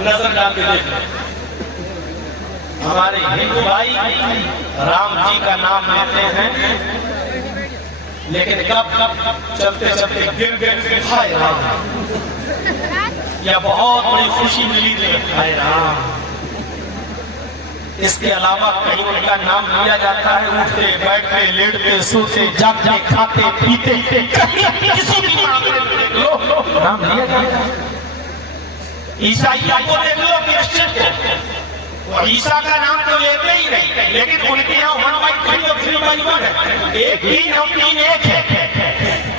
نظر ڈال کے دیکھ لو، ہمارے ہندو بھائی رام جی کا نام لیتے ہیں، لیکن کب چلتے چلتے گر گئے، ہائے رام، یا بہت بڑی خوشی ملی تھی، ہائے رام۔ اس کے علاوہ کہیں ان کا نام لیا جاتا ہے، اٹھتے بیٹھتے لیٹتے سوتے جاگتے کھاتے پیتے، کسی بھی معاملے میں دیکھ لو نام لیا جاتا ہے۔ عیسائیوں کو دیکھ لو، کرسچن کو، اور عیسیٰ کا نام تو لیتے ہی نہیں، لیکن ان کے یہاں 1/3 اور 3/1 ہے، ایک تین اور تین ایک ہے۔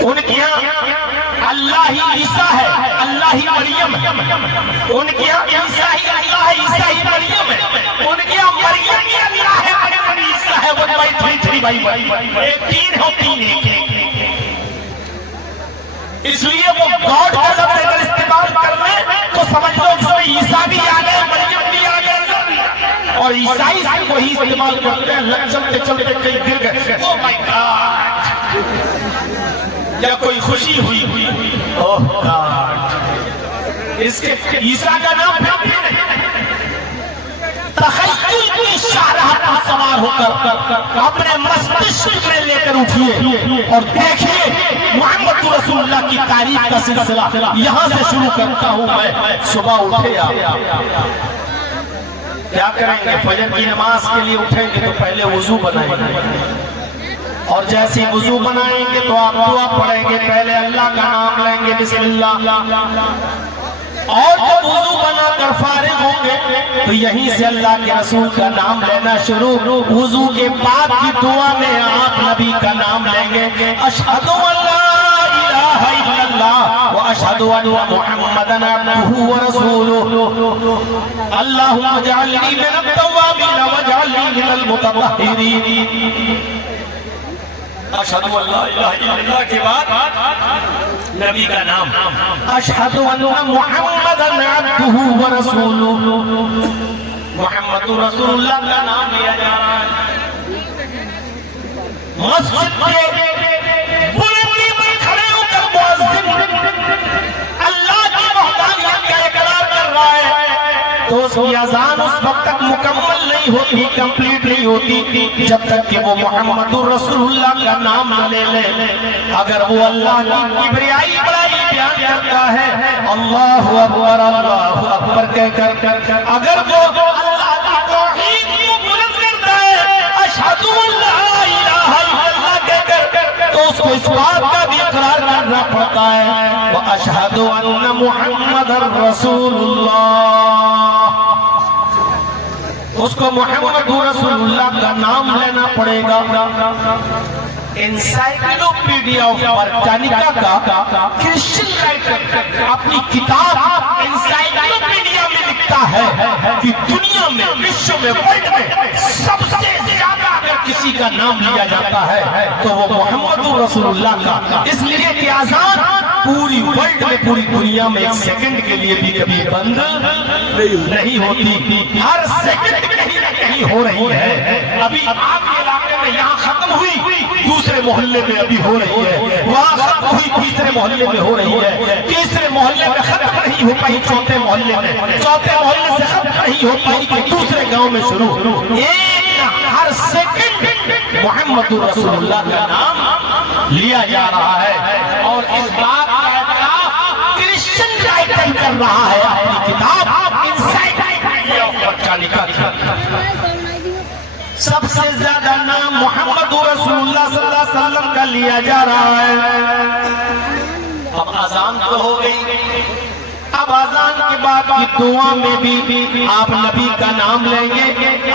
ان کے یہاں اللہ ہی عیسیٰ ہے، اللہ ہی مریم ہے، ان کے یہاں عیسیٰ ہی اللہ ہے، عیسیٰ ہی مریم ہے، ان کے یہاں مریم ہی اللہ ہے، مریم عیسیٰ ہے، 1/3 3/1، ایک تین اور تین ایک ہے۔ اس لیے وہ گاڈ کا لفظ اگر استعمال کر لیں تو سمجھ لو اس میں عیسیٰ بھی آ گئے، مریم بھی آ گئے، اور عیسائی سے وہی استعمال کرتے ہیں، چلتے چلتے کہیں گر گئے، او مائی گاڈ، یا کوئی خوشی ہوئی، اوہ گاڈ، اس کے عیسیٰ کا نام پھر نہیں۔ تخیل کی شاہراہ پر سوار ہو کر اپنے مستشفى میں لے کر اٹھیے اور دیکھیے محمد رسول اللہ کی تعریف کا سلسلہ یہاں سے شروع کرتا ہوں میں۔ صبح اٹھے آپ کیا کریں گے؟ فجر کی نماز کے لیے اٹھیں گے تو پہلے وضو بنائیں گے، اور جیسے وضو بنائیں گے تو آپ دعا پڑھیں گے، پہلے اللہ کا نام لیں گے، بسم اللہ، اور جب وضو بنا کر فارغ ہوں گے تو یہیں سے اللہ کے رسول کا نام لینا شروع۔ وضو کے بعد کی دعا میں آپ نبی کا نام لیں گے، اشہد ان لا الہ الا اللہ واشہد ان محمدن عبدہ ورسولہ، اللہم اجعلنی من التوابین واجعلنی من المتطہرین۔ اشہد ان لا الہ الا اللہ کے بعد نبی کا نام، اشہد ان محمدن عبدہ ورسولہ، محمد رسول اللہ کا نام لیا جا رہا ہے۔ مسجد کے بلندی پر کھڑے ہو کر مؤذن اللہ کی وحدانیت کا اقرار کر رہا ہے تو اس کی اذان اس وقت تک مکمل نہیں ہوتی، کمپلیٹ نہیں ہوتی جب تک کہ وہ محمد رسول اللہ کا نام نہ لے لے۔ اگر وہ اللہ کی کبریائی بڑائی بیان کرتا ہے اللہ اکبر کہہ کر، اگر وہ اللہ کی توحید کو بلند کرتا ہے اشہد ان لا الہ الا اللہ کہہ کر، تو اس کو اس بات کا بھی اقرار کرنا پڑتا ہے واشہد ان محمد رسول اللہ، اس کو محمد رسول اللہ کا نام لینا پڑے گا۔ انسائیکلوپیڈیا آف برٹانیکا کا کرسچن رائٹر اپنی کتاب انسائیکلوپیڈیا میں لکھتا ہے کہ دنیا میں وشو میں ورلڈ میں سب سے زیادہ اگر کسی کا نام لیا جاتا ہے تو وہ محمد رسول اللہ کا، اس لیے کہ اذان پوری ورلڈ میں پوری دنیا میں ایک سیکنڈ کے لیے بھی کبھی بند نہیں ہوتی، ہر سیکنڈ کہیں نہ کہیں ہو رہی ہے۔ ابھی آپ کے علاقے میں یہاں ختم ہوئی، دوسرے محلے میں ابھی ہو رہی ہے، وہاں ختم ہوئی، تیسرے محلے میں ہو رہی ہے، تیسرے محلے میں ختم نہیں ہو پائی چوتھے محلے میں، چوتھے محلے سے ختم نہیں ہو پائی کہ دوسرے گاؤں میں شروع، ایک ہر سیکنڈ محمد رسول اللہ کا نام لیا جا رہا ہے۔ اور اس بات کا اعتراف کرسچن رائٹر کر رہا ہے اپنی کتاب انسائکلوپیڈیا آف برٹانیکا کی۔ سب سے زیادہ نام محمد رسول اللہ صلی اللہ علیہ وسلم کا لیا جا رہا ہے۔ اب اذان تو ہو گئی، اب اذان کے بعد کی دعا میں بھی آپ نبی کا نام لیں گے،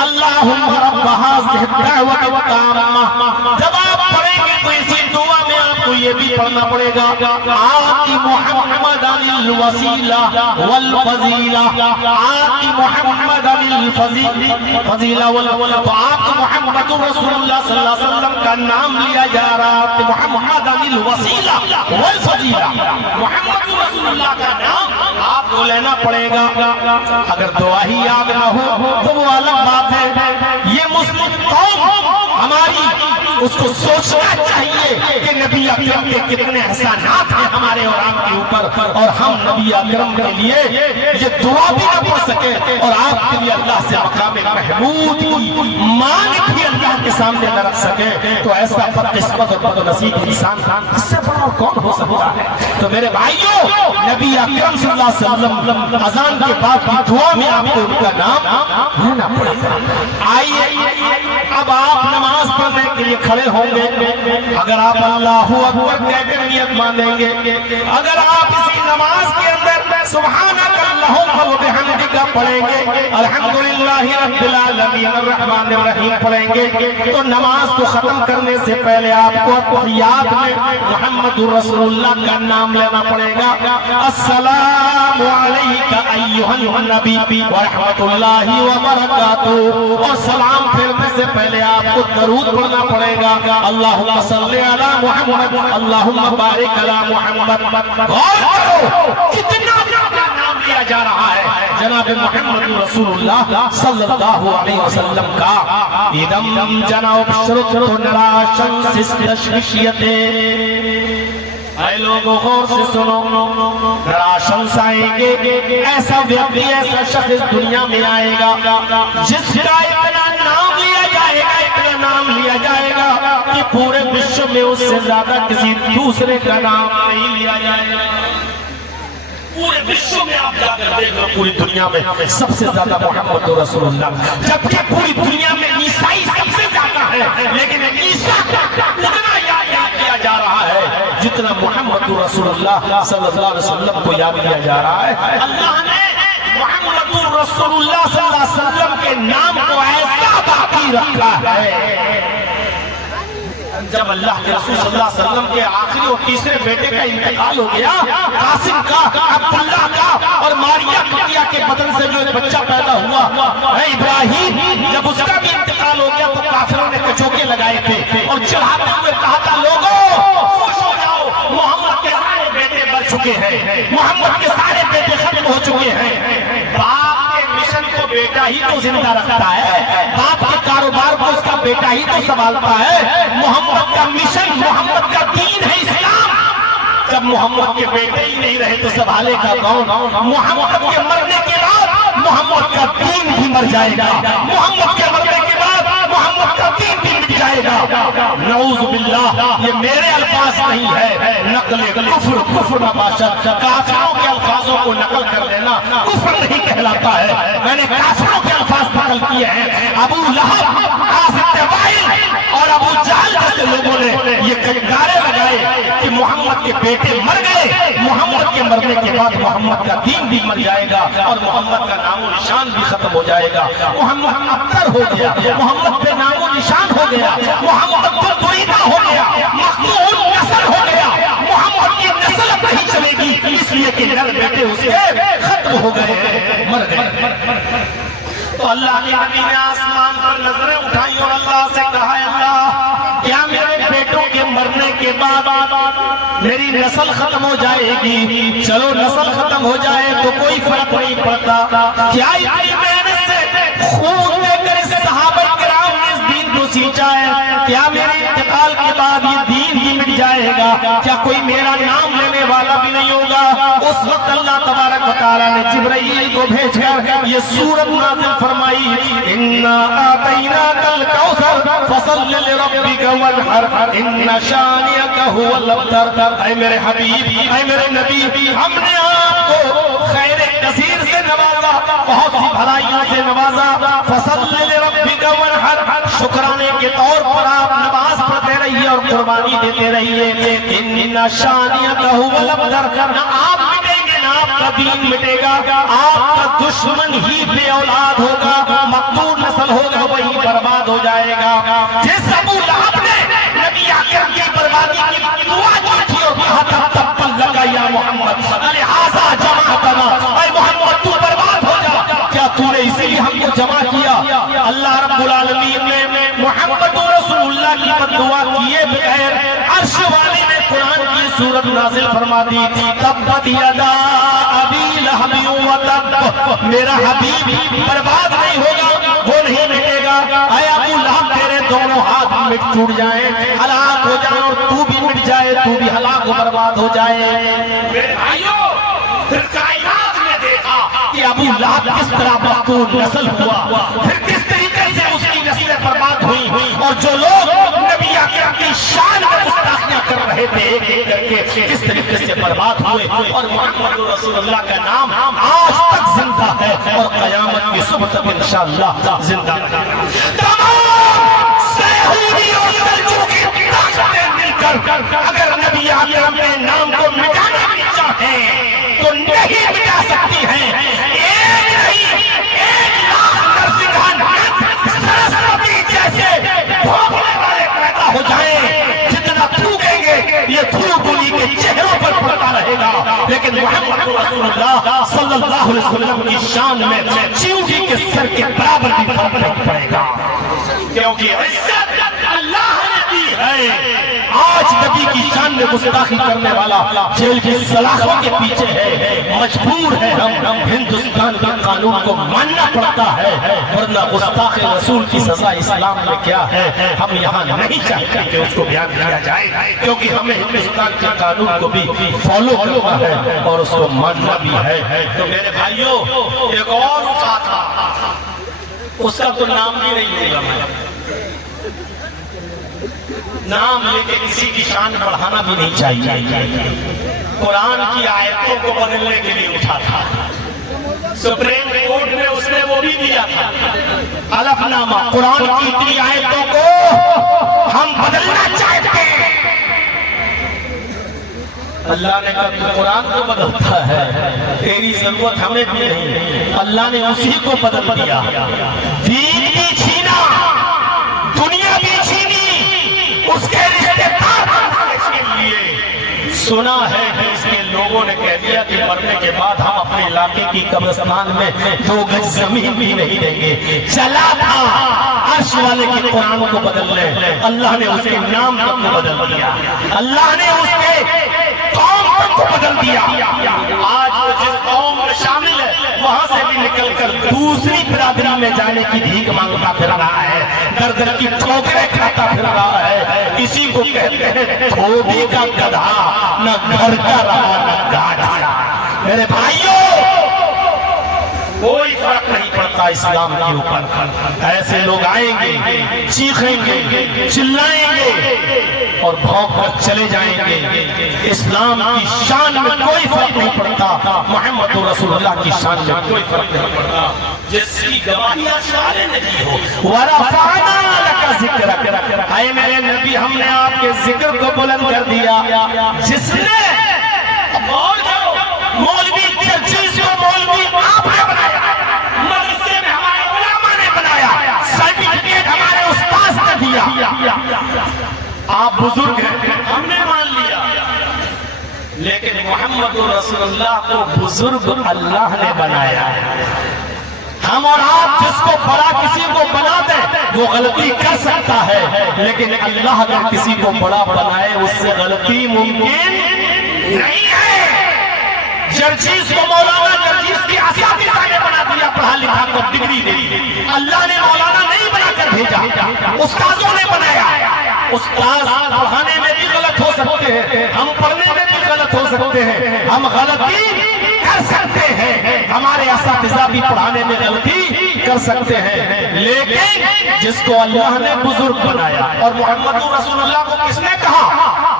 اللہم رب هذه الدعوة التامة۔ جب آپ پڑھیں گے تو اسی دعا میں آپ کو یہ بھی پڑھنا پڑے گا، آتی محمد الوسیلہ والفضیلہ، آتی محمد الفضیلہ والفضیلہ۔ تو آپ محمد رسول اللہ صلی اللہ علیہ وسلم کا نام لیا جا رہا ہے، محمد الوسیلہ والفضیلہ، محمد رسول اللہ کا نام آپ کو لینا پڑے گا۔ اگر دعا ہی یاد نہ ہو تو وہ الگ بات ہے۔ یہ مسلم قوم ہماری اس کو سوچنا چاہیے کہ نبی اکرم کے کتنے احسانات ہیں ہمارے اور آپ کے اوپر، اور ہم نبی اکرم کے لیے یہ دعا بھی نہ پڑھ سکے اور آپ کے لیے اللہ سے مقام محمود کی مانگ بھی اللہ کے سامنے نہ رکھ سکے، تو ایسا بدقسمت اور بدنصیب انسان اس سے بڑا کون ہو سکتا ہے؟ تو میرے بھائیوں، نبی اکرم صلی اللہ علیہ وسلم اذان کے بعد کی دعا میں آپ کو ان کا نام لینا پڑے گا۔ آئیے اب آپ نماز پڑھنے کے لیے کھڑے ہوں گے، اگر آپ اللہ اکبر کہہ کر نیت مانیں گے، اگر آپ اسی نماز کے اندر سبحانک اللہم وبحمدک پڑھیں گے، الحمدللہ رب العالمین الرحمن الرحیم پڑھیں گے، تو نماز کو ختم کرنے سے پہلے آپ کو تحیات میں محمد رسول اللہ کا نام لینا پڑے گا، السلام علیک ایھا النبی ورحمۃ اللہ وبرکاتہ، اور سلام پھیرنے سے پہلے آپ کو درود پڑھنا پڑے گا، اللہم صلی علی محمد اللہم بارک علی محمد۔ غور کرو کتنا نام لیا جا رہا ہے جناب محمد رسول اللہ صلی اللہ علیہ وسلم کا۔ ادم جناب شرط نراشن سستشیتے، اے لوگوں غور سے سنو، نراشنس آئیں گے، ایسا ویکتی ایسا شخص دنیا میں آئے گا جس کا اتنا نام لیا جائے گا، اتنا نام لیا جائے گا کہ پورے وشو میں اس سے زیادہ کسی دوسرے کا نام نہیں لیا جائے گا۔ پورے وشو میں آپ جا کر دیکھ لو، پوری دنیا میں سب سے زیادہ محمد رسول اللہ، جبکہ پوری دنیا میں عیسائی سب سے زیادہ ہے، لیکن عیسیٰ اتنا یاد کیا جا رہا ہے جتنا محمد رسول اللہ صلی اللہ علیہ وسلم کو یاد کیا جا رہا ہے۔ اللہ نے محمد رسول اللہ صلی اللہ علیہ وسلم کے نام کو ایسا باقی رکھا ہے۔ جب اللہ کے رسول صلی اللہ علیہ وسلم کے آخری اور تیسرے بیٹے کا انتقال ہو گیا، قاسم کا، عبداللہ کا اور ماریا قبطیہ کے بدن سے جو ایک بچہ پیدا ہوا ہے ابراہیم، جب اس کا بھی انتقال ہو گیا تو کافروں نے کچوکے لگائے تھے اور چڑھاتے ہوئے کہا تھا، لوگوں خوش ہو جاؤ، محمد کے سارے بیٹے مر چکے ہیں، محمد کے سارے بیٹے ختم ہو چکے ہیں۔ باپ کے مشن کو بیٹا ہی تو زندہ رکھتا ہے، باپ کے کاروبار کو اس کا بیٹا ہی تو سنبھالتا ہے۔ محمد کا مشن، محمد کا دین ہے اسلام، جب محمد کے بیٹے ہی نہیں رہے تو سنبھالے گا کون؟ محمد کے مرنے کے بعد محمد کا دین بھی مر جائے گا، محمد کے مرنے کے بعد محمد کا دین بھی مٹ جائے گا۔ نعوذ باللہ، یہ میرے الفاظ نہیں ہے، نقل کفر نباشت، کافروں کے الفاظوں کو نقل کر لینا کفر نہیں کہلاتا ہے۔ میں نے کافروں کے الفاظ نقل کیے ہیں، ابو لہب، عاصم وائل اور ابو جہل جیسے لوگوں نے یہ نعرے لگائے کہ محمد کے بیٹے مر گئے، محمد کے مرنے کے بعد محمد کا دین بھی مر جائے گا اور محمد کا نام و نشان بھی ختم ہو جائے گا۔ محمد ابتر ہو گیا، محمد پہ نام و نشان ہو گیا، محمد پر بریدہ ہو گیا، مقتول نسل ہو گیا، محمد کی نسل اب نہیں چلے گی، اس لیے کہ نر بیٹے اس کے ختم ہو گئے، مر گئے۔ تو اللہ کے نبی نے آسمان پر نظریں اٹھائی اور اللہ سے کہا اللہ کیا میرے بیٹوں کے مرنے کے بعد میری نسل ختم ہو جائے گی؟ چلو نسل ختم ہو جائے تو کوئی فرق نہیں پڑتا، کیا اتنی محنت سے خون دے کر اس صحابہ کرام نے اس دین کو سینچا ہے، کیا میرے انتقال کے بعد یہ دین ہی مٹ جائے گا؟ کیا کوئی میرا نام لینے والا بھی نہیں ہوگا؟ اس وقت اللہ تبارک و تعالیٰ نے جبرائیل کو بھیج کر یہ سورت نازل فرمائی اِنَّا آتَيْنَاكَ الْكَوْثَرَ فَصَلِّ لِرَبِّكَ وَانْحَرْ إِنَّ شَانِئَكَ هُوَ الْأَبْتَرُ۔ اے میرے حبیب، اے میرے نبی، ہم نے آپ کو خیر کثیر سے نوازا، بہت سی بھلائیوں سے نوازا، فَصَلِّ لِرَبِّكَ وَانْحَرْ، شکرانے کے طور پر آپ نماز پڑھتے رہیے اور قربانی دیتے رہیے۔ إِنَّ شَانِئَكَ هُوَ الْأَبْتَرُ، نہ آپ مٹیں گے نہ آپ کا دین مٹے گا، آپ کا دشمن ہی بے اولاد ہوگا، مقتول نسل ہوگا، وہی برباد ہو جائے گا۔ جس ابو لہب نے نبی اکرم کی بربادی کی دعا کی تھی اور کہا تھا تبت لک یا محمد لہذا جمعتنا، اے محمد تو برباد ہو جا، کیا تو نے اسی لیے ہم کو جمع کیا؟ اللہ رب العالمین نے محمد رسول اللہ کی بددعا کیے بغیر عرش والے نے قرآن کی سورت نازل فرما دی، تبت یدا ابی لہب وتب، میرا حبیب برباد نہیں ہوگا، وہ نہیں مٹے گا۔ اے ابو لہب تیرے دونوں ہاتھ مٹ ٹوٹ جائیں، ہلاک ہو جائیں، اور تو بھی مٹ جائے، تو بھی ہلاک و برباد ہو جائے۔ میرے بھائیوں، پھر کائنات نے دیکھا کہ ابو لہب کس طرح مقتول نسل ہوا، پھر کس طریقے سے اس کی نسلیں برباد ہوئی، اور جو لوگ نبی اکرم کی شان میں گستاخیاں کر رہے تھے ایک ایک کر کے کس طریقے سے برباد ہوئے، اور محمد رسول اللہ کا نام آج تک زندہ ہے اور قیامت کی صبح تک انشاءاللہ زندہ رہے گا۔ تمام سیہونی اور سلجوقی طاقتیں مل کر اگر نبی اکرم کے نام کو مٹانا بھی چاہیں تو نہیں مٹا سکتی ہیں۔ ایک نہیں، 1,00,000 نرسنگھان سرسوتی جیسے بھونکنے والے پیدا ہو جائیں، جتنا تھوکیں گے یہ تھوک انہی کے چہروں پر پڑتا رہے گا، لیکن محمد رسول اللہ صلی اللہ علیہ وسلم کی شان میں چیونٹی کے سر کے برابر بھی فرق نہیں پڑے گا، کیونکہ عزت اللہ نے دی ہے۔ آج نبی کی شان میں گستاخی کرنے والا جیل کی سلاخوں کے پیچھے ہے، مجبور ہے ہم ہندوستان کے قانون کو ماننا پڑتا ہے، ورنہ گستاخ رسول کی سزا اسلام میں کیا ہے ہم یہاں نہیں چاہتے کہ اس کو بیان کیا جائے، کیونکہ ہمیں ہندوستان کے قانون کو بھی فالو کرنا ہے اور اس کو ماننا بھی ہے۔ تو میرے بھائیوں، ایک اور اٹھا تھا، اس کا تو نام بھی نہیں لوں گا میں، نام لے کے کسی کی شان بڑھانا بھی نہیں چاہیے، قرآن کی آیتوں کو بدلنے کے لیے اٹھا تھا، سپریم کورٹ میں اس نے وہ بھی دیا تھا حلف نامہ، قرآن کی اتنی آیتوں کو ہم بدلنا چاہتے ہیں۔ اللہ نے کہا تو قرآن کو بدلتا ہے، تیری ضرورت ہمیں بھی نہیں، اللہ نے اسی کو بدل دیا، دین بھی چھینا، دنیا بھی چھینی، اس کے رشتے دار چھین لیے۔ سنا ہے کہ اس کے لوگوں نے کہہ دیا کہ مرنے کے بعد ہم اپنے علاقے کی قبرستان میں 2 گز زمین بھی نہیں دیں گے، چلا تھا عرش والے کے قرآن کو بدل لے، اللہ نے اس کے نام تک کو بدل دیا، اللہ نے اس کے قوم تک کو بدل دیا۔ آج وہ جس قوم میں شامل ہے وہاں سے بھی نکل کر دوسری برادری میں جانے کی بھیک مانگتا پھر رہا ہے، در در کی ٹھوکریں کھاتا پھر رہا ہے، اسی کو کہتے ہیں دھوبی کا گدھا، نہ گھر کا رہا نہ گاڑا۔ میرے بھائیوں، کوئی فرق نہیں پڑتا اسلام کے اوپر، ایسے لوگ آئیں گے، چیخیں گے، چلائیں گے اور بھونک کر چلے جائیں گے، اسلام کی شان میں کوئی فرق نہیں پڑتا، محمد رسول اللہ کی شان میں کوئی فرق نہیں پڑتا، جس کی گواہیاں شارع نبی ہو، وَرَفَعْنَا لَكَ ذِكْرَكَ، اے میرے نبی ہم نے آپ کے ذکر کو بلند کر دیا۔ جس نے مولوی چرچیز کو مولوی آپ نے بنایا، مدرسے میں ہمارے علماء نے بنایا، سرٹیفکیٹ ہمارے استاذ نے دیا، آپ بزرگ ہیں ہم نے مان لیا، لیکن محمد رسول اللہ کو بزرگ اللہ نے بنایا ہے۔ ہم اور آپ جس کو بڑا کسی کو بنا دیں وہ غلطی کر سکتا ہے، لیکن اللہ اگر کسی کو بڑا بنائے اس سے غلطی ممکن نہیں ہے۔ جرجیز کو مولانا جرجیز کی اساتذہ نے بنا دیا، پڑھا لکھا کر ڈگری دے دی۔ اللہ نے مولانا نہیں بنا کر بھیجا، استاذوں نے بنایا۔ استاذ پڑھانے میں بھی غلط ہو سکتے ہیں، ہم پڑھنے میں بھی غلط ہو سکتے ہیں، ہم غلطی کر سکتے ہیں، ہمارے اساتذہ بھی پڑھانے میں غلطی کر سکتے ہیں، لیکن جس کو اللہ نے بزرگ بنایا، اور محمد رسول اللہ کو کس نے کہا؟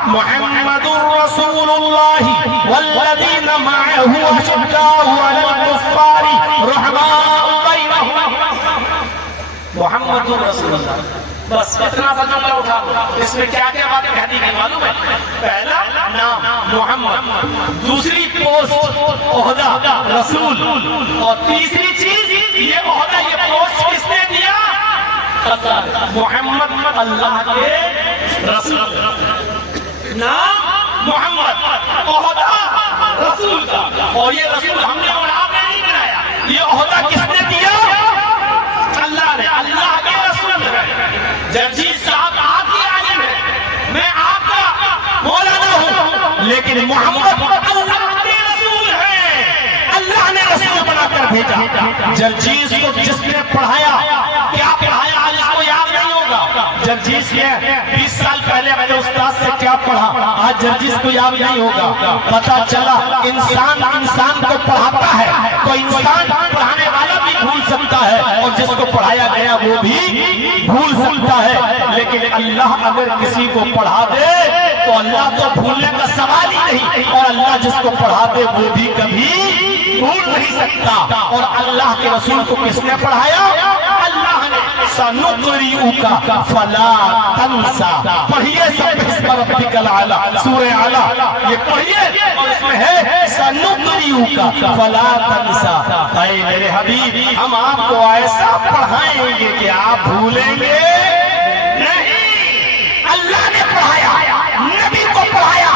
محمد رسول اللہ والذین معه اشداء علی الکفار رحماء بینہم۔ محمد رسول اللہ، بس اتنا سا جملہ اٹھا دو، اس میں کیا کیا باتیں کہہ دی گئی معلوم ہے؟ پہلا نام محمد، دوسری پوسٹ عہدہ رسول، اور تیسری چیز یہ عہدہ یہ پوسٹ کس نے دیا؟ محمد اللہ کے رسول، نام محمد، عہدہ رسول کا، اور یہ رسول ہم نے اور آپ نے نہیں بنایا، یہ عہدہ کس نے دیا؟ اللہ نے، اللہ کے رسول ہے۔ جرجیز صاحب آپ کی عالم ہے، میں آپ کا مولانا ہوں، لیکن محمد اللہ کے رسول ہے، اللہ نے رسول بنا کر بھیجا۔ جرجیز کو جس نے پڑھایا، کیا پڑھایا آج اس کو یاد نہیں ہوگا۔ جرجیز نے 20 سال پہلے میں نے استاد سے کیا پڑھا، آج جرجیز کو یاد نہیں ہوگا۔ پتا چلا انسان کو پڑھاتا ہے تو انسان پڑھانے والا بھی بھول سکتا ہے، اور جس کو پڑھایا گیا وہ بھی بھول سکتا ہے، لیکن اللہ اگر کسی کو پڑھا دے تو اللہ تو بھولنے کا سوال ہی نہیں، اور اللہ جس کو پڑھا دے وہ بھی کبھی بھول نہیں سکتا۔ اور اللہ کے رسول کو کس نے پڑھایا؟ اللہ نے۔ سَنُقْرِئُكَ فَلَا تَنْسَى، پڑھئے سب اسم ربک الاعلی، سورہ اعلی، یہ پڑھئے، اور اس میں ہے سَنُقْرِئُكَ فَلَا تَنْسَى۔ اے میرے حبیب، ہم آپ کو ایسا پڑھائیں گے کہ آپ بھولیں گے نہیں۔ اللہ نے پڑھایا، نبی کو پڑھایا،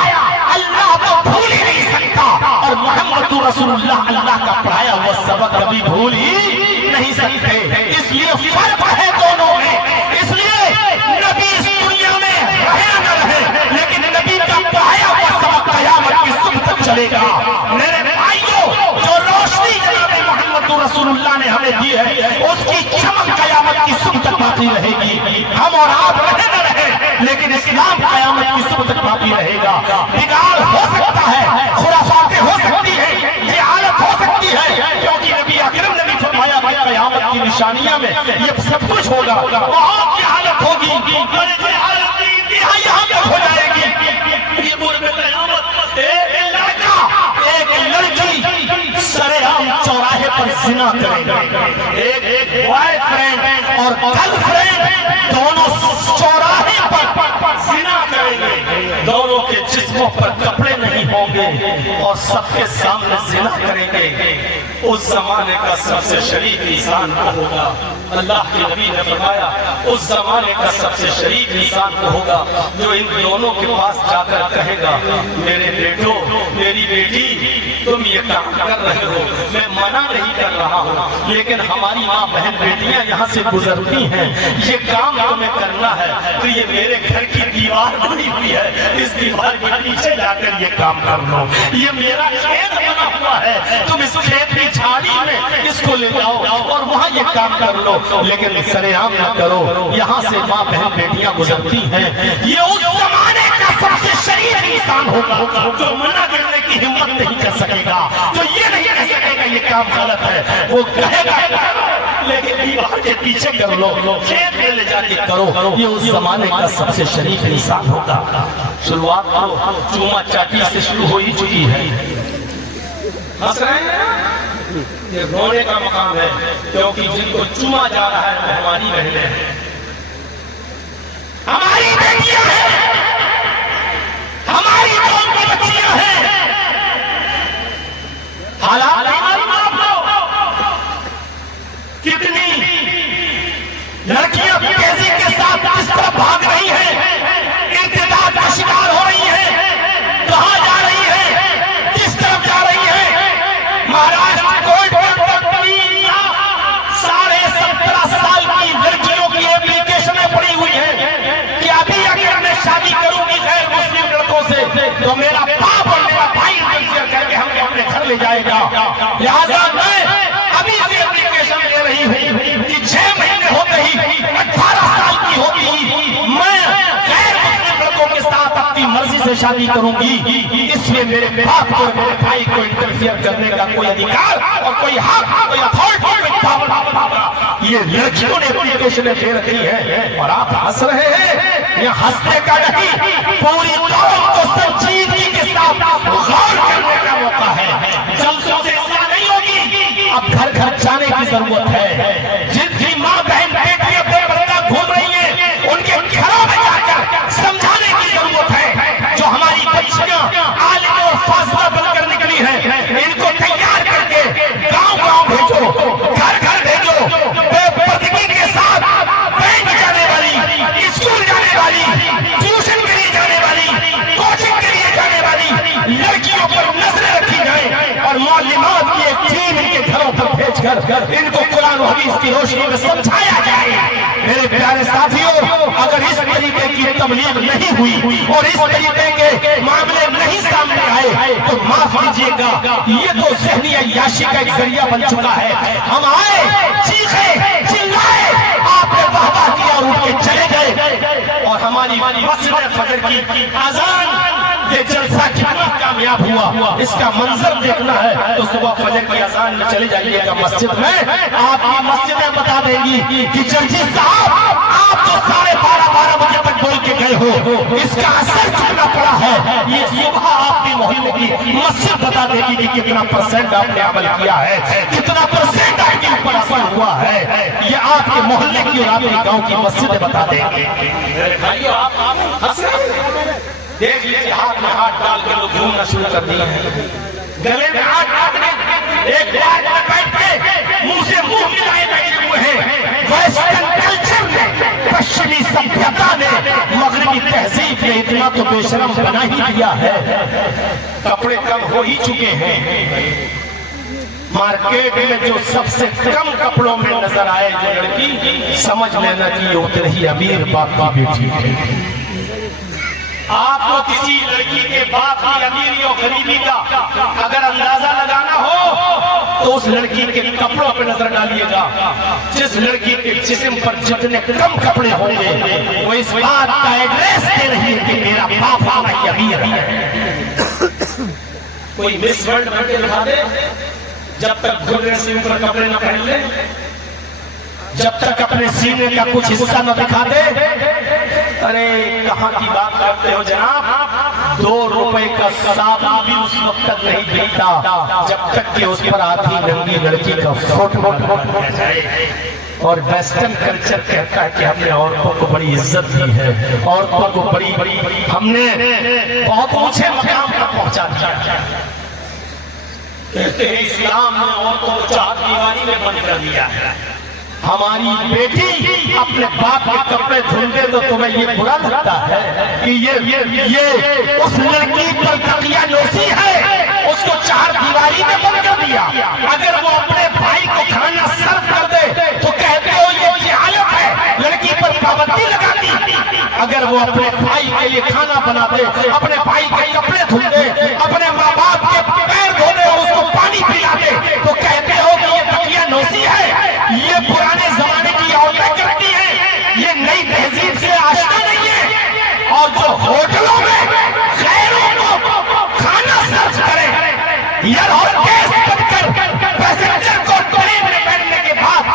اللہ کو بھول ہی نہیں سکتا، اور محمد رسول اللہ اللہ کا پڑھایا وہ سبق کبھی بھول ہی نہیں سکتے۔ اس لیے فرق ہے دونوں میں، اس لیے نبی اس دنیا میں رہے نہ رہے، لیکن نبی کا پڑھایا ہوا سبق قیامت کی صبح تک چلے گا۔ میرے بھائیوں، جو روشنی جناب محمد رسول اللہ نے ہمیں دی ہے اس کی چمک قیامت کی صبح تک باقی رہے گی۔ ہم اور آپ رہے نہ رہے، لیکن اسلام قیامت کی صبح تک باقی رہے گا۔ بگاڑ ہو سکتا ہے، خرافاتیں ہو سکتی ہیں، یہ حالت ہو سکتی ہے، کیونکہ نبی اکرم نے بھی فرمایا بھائی قیامت کی نشانیاں میں یہ سب کچھ ہوگا، وہاں کی حالت ہوگی، اور یہ حالت کی انتہائی یہاں تک ہو جائے گی۔ یہ قرب قیامت، ایک لڑکا ایک لڑکی سرعام چوراہے پر زنا کریں گے، ایک بوائے فرینڈ اور گرل فرینڈ دونوں چوراہے پر زنا کریں گے، دونوں کے جسموں پر کپڑے نہیں ہوں گے، اور سب کے سامنے زنا کریں گے۔ اس زمانے کا سب سے شریف انسان کو ہوگا، اللہ کے نبی نے فرمایا اس زمانے کا سب سے شریف انسان کو ہوگا جو ان دونوں کے پاس جا کر کہے گا میرے بیٹو، میری بیٹی، تم یہ کام کر رہے ہو، میں منع نہیں کر رہا ہوں، لیکن ہماری ماں بہن بیٹیاں یہاں سے گزرتی ہیں، یہ کام تمہیں کرنا ہے تو یہ میرے گھر کی دیوار بنی ہوئی ہے، اس دیوار کے پیچھے جا کر یہ کام کر لو، یہ میرا کھیت بنا ہوا ہے، تم اس کھیت کی جھاڑی میں اس کو لے جاؤ اور وہاں یہ کام کر لو، لیکن سرعام نہ کرو، یہاں سے ماں بہن بیٹیاں گزرتی ہیں۔ یہ اس زمانے کا سب سے شریف انسان ہوگا جو منع کرنے کی ہمت نہیں کر سکے گا، جو یہ نہیں کہہ سکے گا یہ کام غلط ہے، وہ کہے گا لیکن دیوار کے پیچھے کر لو، کھیت میں لے جا کے کرو، یہ اس زمانے کا سب سے شریف انسان ہوگا۔ شروعات کرو، چوما چاٹی سے شروع ہو ہی چکی ہے، ہنس رہے ہیں، یہ رونے کا مقام ہے، کیونکہ جن کو چوما جا رہا ہے وہ ہماری بہنیں ہیں، ہماری بیٹیاں ہیں، ہماری قوم کی بچیاں ہیں۔ حالات کتنی لڑکیاں تیزی کے ساتھ کس طرح بھاگ رہی ہیں، ارتداد کا شکار ہو رہی ہیں، کہاں جا رہی ہیں، کس طرف جا رہی ہیں۔ مہاراشٹر کوئی سے شادی کروں گی، اس میں میرے باپ کو اور میرے بھائی کو انٹرفیئر کرنے کا کوئی ادھیکار اور کوئی حق، کوئی اتھارٹی، یہ لڑکیوں نے اپلیکیشنیں دے رکھی ہیں اور آپ ہنس رہے ہیں۔ یہ ہنسنے کا نہیں، پوری قوم کو سنجیدگی کے ساتھ غور کرنے کا موقع ہے۔ جلسوں سے اصلاح نہیں ہوگی، اب گھر گھر جانے کی ضرورت ہے۔ جن کی ماں بہن بیٹی اپنے پردہ گھوم رہی ہیں، ان کے گھروں میں جا کر سمجھانے کی ضرورت ہے۔ جو ہماری بچیاں عالم اور فاضلہ بن کر نکلی ہیں، ان کو تیار کر کے گاؤں گاؤں بھیجو، گھر گھر بھیجو، بے پردگی کے ساتھ بینک جانے والی، اسکول جانے والی، ٹیوشن کے لیے جانے والی، کوچنگ کے لیے جانے والی لڑکیوں پر نظریں رکھی جائیں اور معلمات کی ایک ٹیم ان کے گھروں پر بھیج کر ان کو قرآن و حدیث کی روشنی میں سمجھایا جائے۔ میرے پیارے ساتھیوں، اگر اس طریقے کی تبلیغ نہیں ہوئی اور اس طریقے کے معاملے نہیں سامنے آئے تو معاف کیجیے گا، یہ تو ذہنی عیاشی کا ایک ذریعہ بن چکا ہے۔ ہم آئے، چیخے، چلائے، آپ نے واہ واہ کیا اور اٹھ کے چلے گئے، اور ہماری مسجد فجر کی اذان یہ جلسہ کتنا کامیاب ہوا، اس کا منظر دیکھنا ہے تو صبح فجر کی اذان میں چلے جائیے گا مسجد میں، آپ کی مسجدیں بتا دیں گی کہ جرجی صاحب آپ جو 12:30 بجے تک بول کے گئے ہو، اس کا اثر کتنا پڑا ہے۔ یہ صبح آپ کی محلے کی مسجد بتا دے گی کہ کتنا پرسنٹ آپ نے عمل کیا ہے، کتنا پرسنٹ آپ کے اوپر اثر ہوا ہے۔ یہ آپ کے محلے کی اور آپ کے گاؤں کی مسجدیں بتا دیں گے۔ میرے بھائیو، آپ ہنس رہے ہیں، دیکھ لیجیے ہاتھ میں ہاتھ ڈال کے لوگ گھومنا شروع کر دیے ہیں، گلے میں ہاتھ ڈالنے، ایک بات میں بیٹھ کے منہ سے منہ ملائے بیٹھے ہوئے ہیں۔ ویسٹرن کلچر نے، پشچمی سبھیتا نے، مغربی تہذیب نے اتنا تو بے شرم بنا ہی دیا ہے، کپڑے کم ہو ہی چکے ہیں۔ مارکیٹ میں جو سب سے کم کپڑوں میں نظر آئے جو لڑکی، سمجھ لینا کہ یہ اتنے ہی امیر باپ کی بیٹی ہے۔ آپ کو کسی لڑکی کے باپ کی امیری اور غریبی کا اگر اندازہ لگانا ہو تو اس لڑکی کے کپڑوں پہ نظر ڈالیے گا۔ جس لڑکی کے جسم پر جتنے کم کپڑے ہوں گے وہ اس بات کا ایڈریس دے رہی ہے کہ میرا باپ آنا امیر ہے۔ کوئی مس ورلڈ بن کے دکھا دے، جب تک گھرنے سے اوپر کپڑے نہ پہن لے، جب تک اپنے سینے کا کچھ حصہ نہ دکھا دے۔ ارے کہاں کی بات کرتے ہو جناب، 2 روپے کا صداقہ بھی اس وقت تک نہیں بکتا جب تک کہ اس پر آدھی ننگی لڑکی کا فوٹو نہ جائے۔ اور ویسٹرن کلچر کہتا ہے کہ ہم نے عورتوں کو بڑی عزت دی ہے، عورتوں کو بڑی ہم نے بہت اونچے مقام پر پہنچا دیا۔ کہتے ہیں اسلام نے عورتوں کو چار دیواری میں بند کر دیا ہے۔ ہماری بیٹی اپنے باپ کے کپڑے دھل دے تو تمہیں یہ برا لگتا ہے کہ یہ اس لڑکی پر تقیہ نوسی ہے، اس کو 4 دیواری میں بند کر دیا۔ اگر وہ اپنے بھائی کو کھانا سرو کر دے تو کہتے ہو یہ جہالت ہے، لڑکی پر پابندی لگا دی۔ اگر وہ اپنے بھائی کے لیے کھانا بنا دے، اپنے بھائی کے کپڑے دھل دے، اپنے ماں باپ کے پیر دھو دے اور اس کو پانی پلا دے تو کہتے ہو کہ یہ تقیہ نوسی ہے، یہ پرانے زمانے کی عورتیں کرتی ہیں، یہ نئی تہذیب سے آشنا نہیں ہے۔ اور جو ہوٹلوں میں غیروں کو کھانا سرو کرے، ایئر ہوسٹس بن کر پیسنجر کو ٹرین میں بیٹھنے کے بعد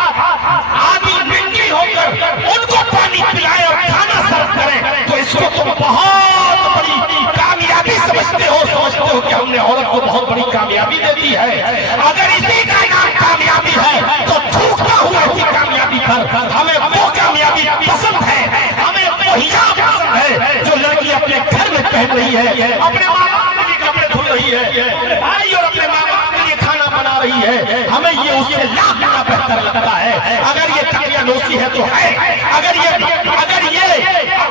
آدھی ننگی ہو کر ان کو پانی پلائے اور کھانا سرو کرے تو اس کو تم بہت بڑی کامیابی سمجھتے ہو کہ ہم نے عورت کو بہت بڑی کامیابی دے دی ہے۔ اگر اسی کا نام کامیابی ہے تو تھوکتا ہوا اسی کامیابی پر ہمیں وہ کامیابی پسند ہے، ہمیں وہ حجاب پسند ہے جو لڑکی اپنے گھر میں پہن رہی ہے، اپنے ماں باپ کے لیے کپڑے دھل رہی ہے، اپنے بھائی اور اپنے ماں باپ کے لیے کھانا بنا رہی ہے۔ ہمیں یہ اس سے لاکھ گنا بہتر لگتا ہے۔ اگر یہ تقیہ نوسی ہے تو ہے، اگر یہ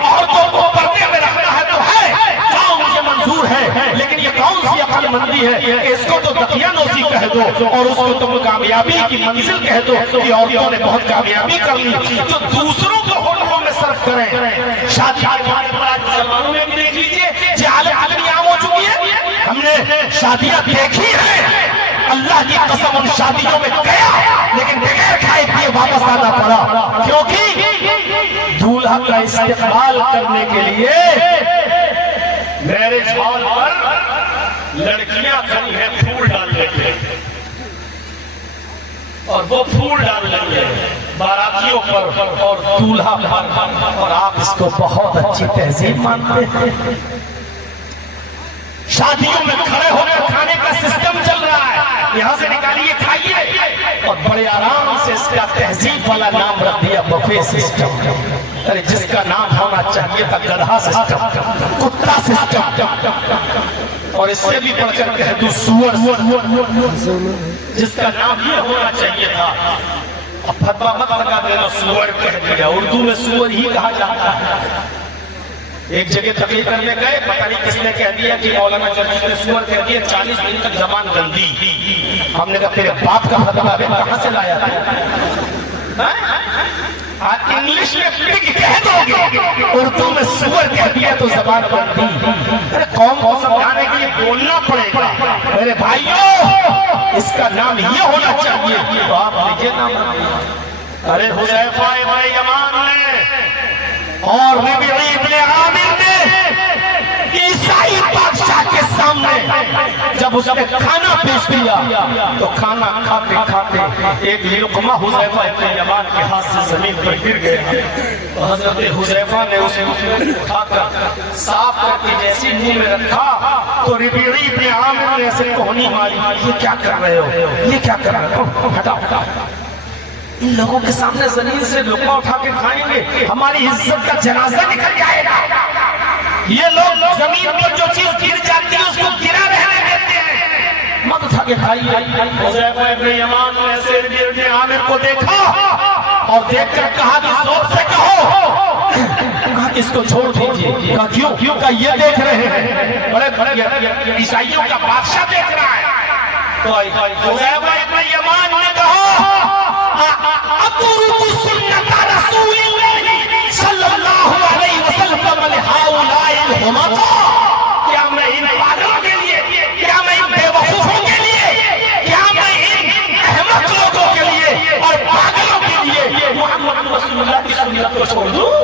عورتوں کو پردے میں رکھنا ہے تو ہے، جاؤ مجھے منظور ہے، لیکن یہ کون سی عقل مندی ہے کہ اس کو تو تقیہ نوسی کہہ دو اور اس کو تم کامیابی کی منزل کہہ دو کہ عورتوں نے بہت کامیابی کر لی۔ جو دوسروں کو ہوٹلوں میں صرف کریں، شادی کے مسلمانوں میں بھی دیکھ لیجیے جہالت عالمی عام ہو چکی ہے۔ ہم نے شادیاں دیکھی ہیں، اللہ کی قسم ان شادیوں میں گیا لیکن بغیر کھائے پیے واپس آنا پڑا، کیونکہ دولہا کا استقبال کرنے کے لیے میرج ہال پر لڑکیاں کھڑی ہیں پھول ڈالنے کے، اور وہ پھول ڈال رہی ہے باراتیوں پر اور دولہا پر، اور آپ اس کو بہت اچھی تہذیب مانتے ہیں۔ شادیوں میں کھڑے ہو کر کھانے کا سسٹم چل رہا ہے، یہاں سے نکالیے کھائیے، اور بڑے آرام سے اس کا تہذیب والا نام رکھ دیا بفے سسٹم۔ ارے جس کا نام ہونا چاہیے تھا گدھا سسٹم، کتا سسٹم، اور اس سے بھی بڑھ کر کہہ دوں سور، جس کا نام یہ ہونا چاہیے تھا۔ اب فتویٰ مت لگا دینا سور کہہ دیا، اردو میں سور ہی کہا جاتا ہے۔ ایک جگہ تقریر کرنے گئے، پتہ نہیں کس نے کہہ دیا کہ مولانا جرجس نے سور کہہ دیا، 40 دن تک زبان گندی۔ ہم نے کہا تیرے باپ کا فتویٰ ہے، کہاں سے لایا تھا؟ آپ انگلش میں پگ کہہ دو گے، اردو میں سور کہہ دیا تو زبان گندی۔ ارے قوم کو سمجھانے کے لیے بولنا پڑے گا۔ میرے بھائیوں، اس کا نام یہ ہونا چاہیے، تو آپ لیجیے نام رکھیے۔ ارے حذیفہ ابن یمان نے اور ربیعی ابن عامر نے عیسائی بادشاہ کے سامنے جب اس نے کھانا پیش کیا تو کھانا کھاتے کھاتے ایک لقمہ حذیفہ ابن یمان کے ہاتھ سے زمین پر گر گیا، تو حضرت حذیفہ نے اسے اٹھا کر صاف کر کے جیسی منہ میں رکھا تو ربیعی ابن عامر نے ایسے کوہنی ماری، یہ کیا کر رہے ہو، یہ کیا کر رہے ہو، ہٹاؤ، ان لوگوں کے سامنے زمین سے لقمہ اٹھا کے کھائیں گے، ہماری عزت کا جنازہ نکل جائے گا۔ یہ لوگ زمین پر جو چیز گر جاتی ہے اس کو گرا رہنے دیتے ہیں، مت اٹھا کے کھائیے۔ حذیفہ ابن یمان نے ایسے ربیعی ابن عامر کو دیکھا اور دیکھ کر کہا کہ زور سے کہو، کہا اس کو چھوڑ دیجیے۔ کہا کیوں؟ کہا یہ دیکھ رہے ہیں، بڑے عیسائیوں کا بادشاہ دیکھ رہا ہے۔ تو حذیفہ ابن یمان نے کہا اترک سنت رسول اللہ صلی اللہ علیہ وسلم لہؤلاء الحمقاء، کیا میں ان پاگلوں کے لیے، کیا میں ان بے وقوفوں کے لیے، کیا میں ان احمق لوگوں کے لیے اور پاگلوں کے لیے محمد رسول اللہ کی سنت کو چھوڑ دوں؟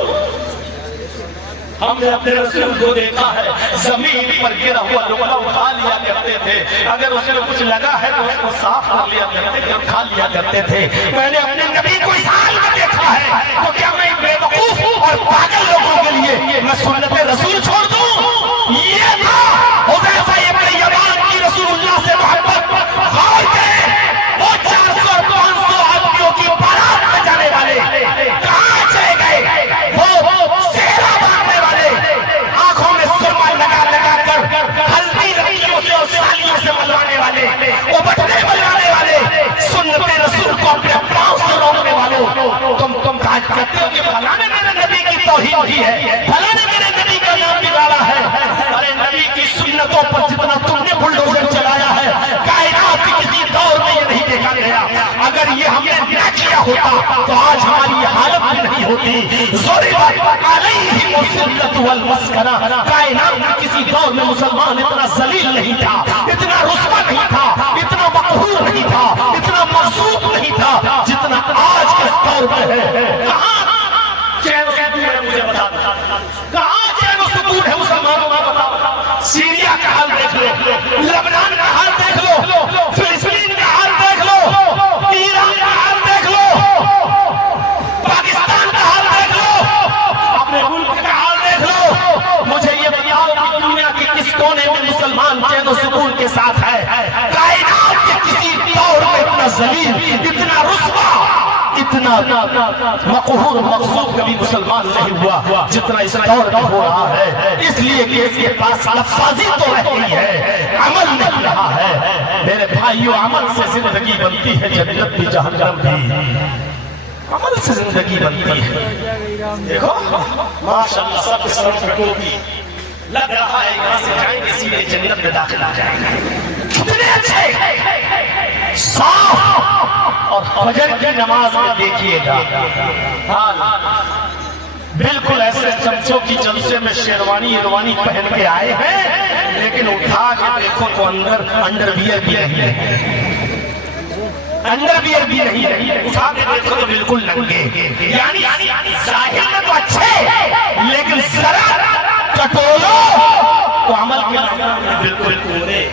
ہم نے اپنے رسول کو دیکھا ہے زمین پر گرا ہوا لقمہ اٹھا لیا کرتے تھے، اگر اس میں کچھ لگا ہے تو اس کو صاف کر لیا کرتے تھے، کھا لیا کرتے تھے۔ میں نے اپنے نبی کو اس حال میں دیکھا ہے، تو کیا میں بے وقوف اور پاگل لوگوں کے لیے میں سنت رسول چھوڑ دوں؟ یہ تھا حذیفہ ابن یمان کی رسول اللہ سے محبت۔ غور کریں، وہ 400 اور 500 آدمیوں کی بارات میں جانے والے کہاں چلے گئے؟ وہ سہرا مارنے والے، آنکھوں میں سرما لگا لگا کر ہلدی لڑکیوں سے اور سالیوں سے ملوانے والے، وہ بٹنے ملوانے والے، سنت رسول کو اپنے پاؤں سے روکنے والوں، تم کہتے ہو کہ فلانے میرے نبی کی توہین کی ہے، فلانے میرے نبی کا نام بگاڑا ہے۔ ارے نبی کی سنتوں پر جتنا تم نے بلڈوزر چلایا ہے، کائنات کی کسی دور میں یہ نہیں دیکھا گیا۔ اگر یہ ہم نے نہ کیا ہوتا تو آج ہماری یہ حالت بھی نہیں ہوتی۔ ضربت علیہم الذلۃ والمسکنہ، کائنات میں کسی دور میں مسلمان اتنا ذلیل نہیں تھا، اتنا رسوا نہیں تھا، اتنا مقہور نہیں تھا، اتنا مرزوق نہیں تھا جتنا آج کے دور میں ہے۔ کہاں چین و سکون ہے مجھے بتا دو، کہاں چین و سکون ہے مسلمانوں میں بتاؤ؟ سیریا کا حال دیکھ لو، لبنان کا حال دیکھ لو، فلسطین کا حال دیکھ لو، ایران کا حال دیکھ لو، پاکستان کا حال دیکھ لو، اپنے ملک کا حال دیکھ لو۔ مجھے یہ بتاؤ کہ دنیا کے کس کونے میں مسلمان چین و سکون کے ساتھ ہے؟ کائنات کے کسی دور میں اتنا ذلیل، اتنا رسوا، اتنا مقہور مغصوب کبھی مسلمان نہیں ہوا جتنا اس دور میں ہو رہا ہے۔ اس لیے کہ اس کے پاس لفظی تو رہتی ہے، عمل نہیں رہا ہے۔ میرے بھائیو، عمل سے زندگی بنتی ہے، جنت بھی جہنم بھی عمل سے زندگی بنتی ہے۔ دیکھو ماشاءاللہ سب سر پہ ٹوپی، لگ رہا ہے یہاں سے جائیں گے سیدھے جنت میں داخل آ جائیں گے۔ کتنے اچھے صاف، اور فجر کی نماز میں دیکھیے گا بالکل ایسے چمچوں کی جلسے میں شیروانی ایروانی پہن کے آئے ہیں، لیکن اٹھا کے دیکھو تو اندر انڈر ویئر بھی نہیں ہے، انڈر ویئر بھی نہیں ہے، اٹھا کے دیکھو تو بالکل ننگے، یعنی ظاہر میں تو اچھے لیکن ذرا کٹولو تو عمل کے میدان میں بالکل کونے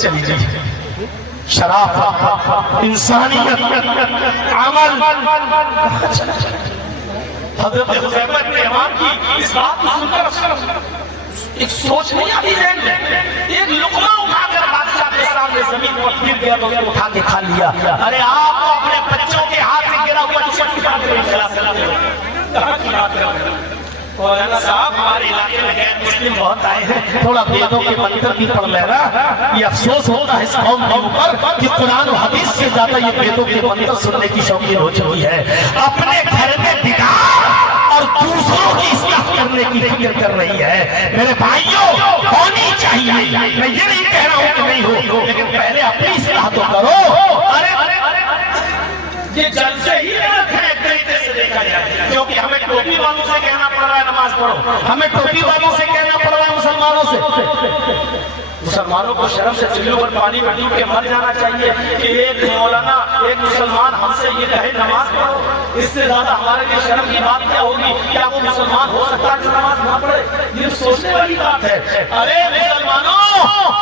چلی جائے. شرافت، انسانیت، عمل. حضرت حذیفہ ابن یمان کی اس بات کو سن کر ایک سوچ نہیں آتی ذہن میں. ایک لقمہ اٹھا کر بادشاہ کے سامنے زمین پر گر گیا تو اٹھا کے کھا لیا. ارے آپ کو اپنے بچوں کے ہاتھ سے گرا ہوا ٹکڑا کی بات کریں، کھلا سکتے ہو کہاں کی بات کریں. مولانا صاحب ہمارے علاقے میں غیر مسلم بہت آئے ہیں، تھوڑا بیدوں کے منتر بھی پڑھ لینا. یہ افسوس ہوتا ہے اس قوم کے اوپر کہ قرآن و حدیث سے زیادہ یہ بیدوں کے منتر سننے کی شوقین ہو چکی ہے. اپنے گھر میں بگاڑ اور دوسروں کی اصلاح کرنے کی فکر کر رہی ہے. میرے بھائیوں ہونی چاہیے، میں یہ نہیں کہہ رہا ہوں کہ نہیں ہو، لیکن پہلے اپنی اصلاح تو کرو. یہ جلسے ہی غلط ہے ایک طریقے سے دیکھا جائے، کیونکہ ہمیں ٹوپی والوں سے کہنا پڑ رہا ہے نماز پڑھو، ہمیں ٹوپی والوں سے کہنا پڑ رہا ہے مسلمانوں سے. مسلمانوں کو شرم سے چلو پر پانی میں ڈوب کے مر جانا چاہیے کہ ایک مولانا ایک مسلمان ہم سے یہ کہے نماز پڑھو. اس سے زیادہ ہمارے لیے شرم کی بات کیا ہوگی؟ کیا وہ مسلمان ہو سکتا ہے جو نماز نہ پڑھے؟ یہ سوچنے والی بات ہے. ارے مسلمانوں،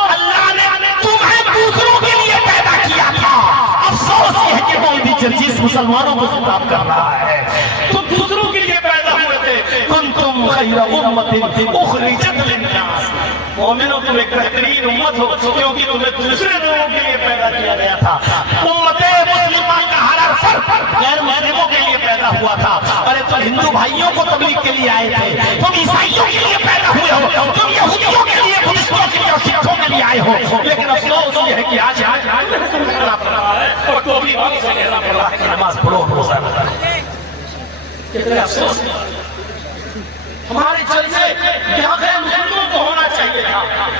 اللہ نے تمہیں دوسروں کے لیے پیدا کیا تھا. افسوس یہ ہے کہ وہ بھی جرجیس مسلمانوں کو خطاب کر رہا ہے. تم دوسروں کے لیے پیدا ہوئے تھے. کنتم خیر امت اخرجت للناس. مومنوں تم ایک بہترین امت ہو کیونکہ تمہیں دوسرے لوگوں کے لیے پیدا کیا گیا تھا. امت مسلمہ کا ہر فرد غیر مسلموں کے لیے پیدا ہوا تھا. ارے تم ہندو بھائیوں کو تبلیغ کے لیے آئے تھے، تم عیسائیوں کے لیے پیدا ہوئے ہو، تم یہودیوں کے لیے، بدھسٹوں کے لیے اور سکھوں کے لیے آئے ہو. لیکن افسوس یہ ہے کہ آج کہنا پڑ رہا ہے اور ٹوپی والوں سے کہنا پڑ رہا ہے کہ نماز پڑھو، روزہ رکھو. کتنے افسوس. ہمارے جلسے یہاں غیر مسلموں کو ہونا چاہیے تھا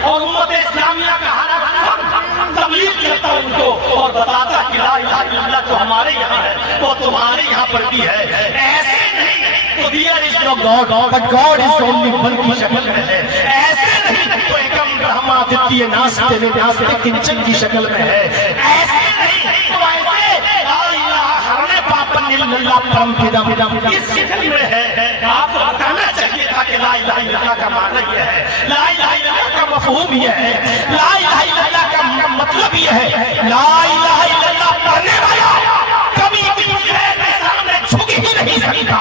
اور امت اسلامیہ کا ہر فرد تبلیغ کرتا ان کو اور بتاتا کہ لا الہ الا اللہ جو ہمارے یہاں ہے وہ تمہارے یہاں پر بھی ہے. ایسے نہیں تو there is no god but god is only one کی شکل میں ہے. ایسے نہیں تو ایکم برہما دتیہ ناستے میں ناستے کنچن کی شکل میں ہے. ایسے نہیں تو ایسے لا الہ ہرنے پاپن اللہ پرم پدم اس شکل میں ہے. آپ کو بتانا چاہیے تھا کہ لا الہ الا اللہ کا معنی یہ ہے، لا الہ الا اللہ کا مفہوم یہ ہے، لا الہ الا اللہ کا مطلب یہ ہے. لا الہ الا اللہ پڑھنے والا کبھی بھی غیر کے سامنے جھک ہی نہیں سکتا.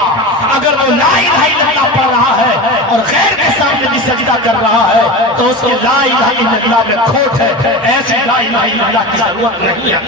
اگر وہ لا الہ الا اللہ پڑھ رہا ہے اور غیر کے سامنے بھی سجدہ کر رہا ہے تو اس کے لا الہ الا اللہ میں کھوٹ ہے. ایسی لا الہ الا اللہ کی ضرورت نہیں ہے.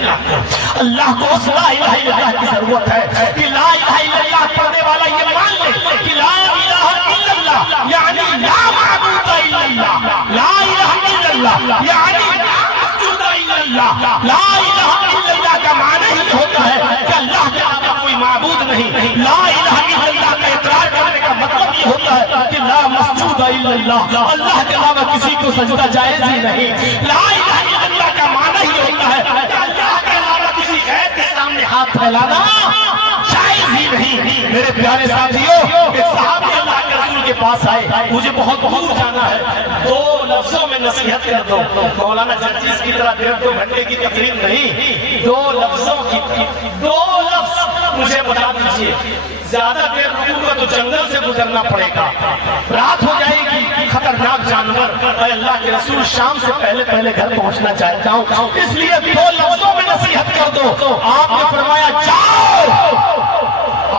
اللہ کو اس لا الہ الا اللہ کی ضرورت ہے کہ لا الہ الا اللہ پڑھنے والا یہ مان لے کہ لا الہ الا اللہ یعنی لا معبود الا اللہ، لا الہ الا اللہ یعنی لا مسجود الا اللہ. لا الہ الا اللہ کا معنی ہی ہوتا ہے کہ اللہ کے علاوہ کوئی معبود نہیں. لا الہ الا اللہ کا اقرار کرنے کا مطلب یہ ہوتا ہے کہ لا مسجود الا اللہ، اللہ کے علاوہ کسی کو سجدہ جائز ہی نہیں. لا الہ الا اللہ کا معنی ہی ہوتا ہے کہ اللہ کے علاوہ کسی غیر کے سامنے ہاتھ پھیلانا جائز ہی نہیں. میرے پیارے ساتھیوں، ایک صحابی اللہ کے رسول کے پاس آئے، مجھے بہت دور جانا ہے، 2 لفظوں میں نصیحت کر دو. مولانا جرجیس کی طرح 1.5 گھنٹے کی تقریر نہیں، 2 لفظوں کی 2 لفظ مجھے بتا دیجئے. زیادہ دیر رکوں گا تو جنگل سے گزرنا پڑے گا، رات ہو جائے گی، خطرناک جانور. اے اللہ کے رسول شام سے پہلے گھر پہنچنا چاہتا ہوں، اس لیے 2 لفظوں میں نصیحت کر دو. آپ نے فرمایا جاؤ.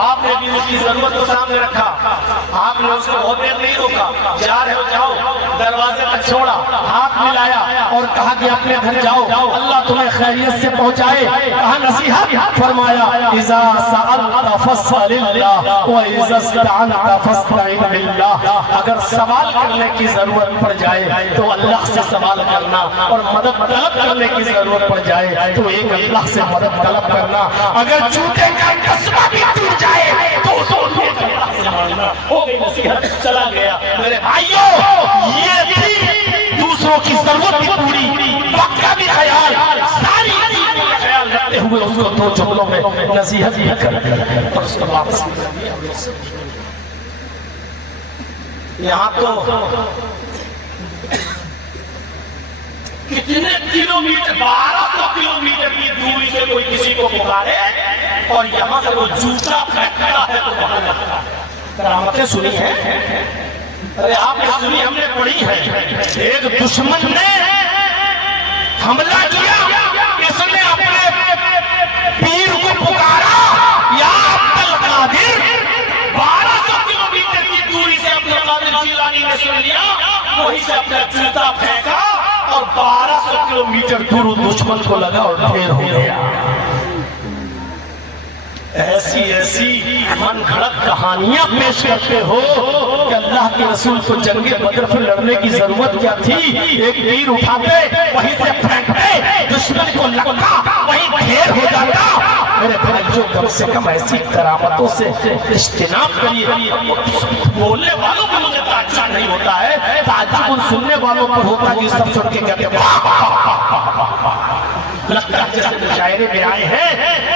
آپ نے بھی اس کی ضرورت کو سامنے رکھا، آپ نے اس کو بہت دیر نہیں روکا. جا رہے ہو جاؤ. دروازے تک چھوڑا، ہاتھ ملایا اور کہا کہ اپنے گھر جاؤ، اللہ تمہیں خیریت سے پہنچائے. کہا نصیحت، فرمایا اذا سألت فاسأل اللہ واذا استعنت فاستعن باللہ. اگر سوال کرنے کی ضرورت پڑ جائے تو اللہ سے سوال کرنا، اور مدد طلب کرنے کی ضرورت پڑ جائے تو ایک اللہ سے مدد طلب کرنا. اگر جوتے کا قصبہ بھی ٹوٹ جائے تو اس کو ہو گئی نصیحت، چلا گیا. میرے بھائیوں، یہ بھی دوسروں کی ضرورت بھی پوری، وقت کا بھی خیال، ساری چیزوں کا خیال رکھتے ہوئے اس کو 2 جملوں میں نصیحت بھی کر اور اس کو واپس کر دیا. یہاں تو کتنے کلومیٹر، 1200 کلومیٹر کی دوری سے کوئی کسی کو پکارے اور یہاں سے وہ جوتا پھینکتا ہے تو وہاں لگتا ہے. کرامتیں سنی ہیں. ارے آپ نے سنی، ہم نے پڑھی ہے، ایک دشمن نے حملہ کیا، اس نے اپنے پیر کو پکارا، یا عبد القادر، 1200 کلومیٹر کی دوری سے عبد القادر جیلانی نے سن لیا، وہیں سے اپنا جوتا پھینکا اور 1200 کلومیٹر دور دشمن کو لگا اور ڈھیر ہو گیا۔ ایسی ایسی من گھڑت کہانیاں پیش کرتے ہو کہ اللہ کے رسول کو جنگ بدر پر لڑنے کی ضرورت کیا تھی؟ ایک تیر اٹھاتے، وہیں سے پھینکتے، دشمن کو لگتا، وہیں ڈھیر ہو جاتا۔ میرے بھائیوں، کم سے کم ایسی کرامتوں سے اجتناب کریے۔ بولنے والوں پر مجھے تعجب نہیں ہوتا ہے، تعجب ان سننے والوں پر ہوتا ہے، جس سب سن کے کہتے ہیں واہ واہ واہ واہ، لگتا ہے جیسے مشاعرے میں آئے ہیں،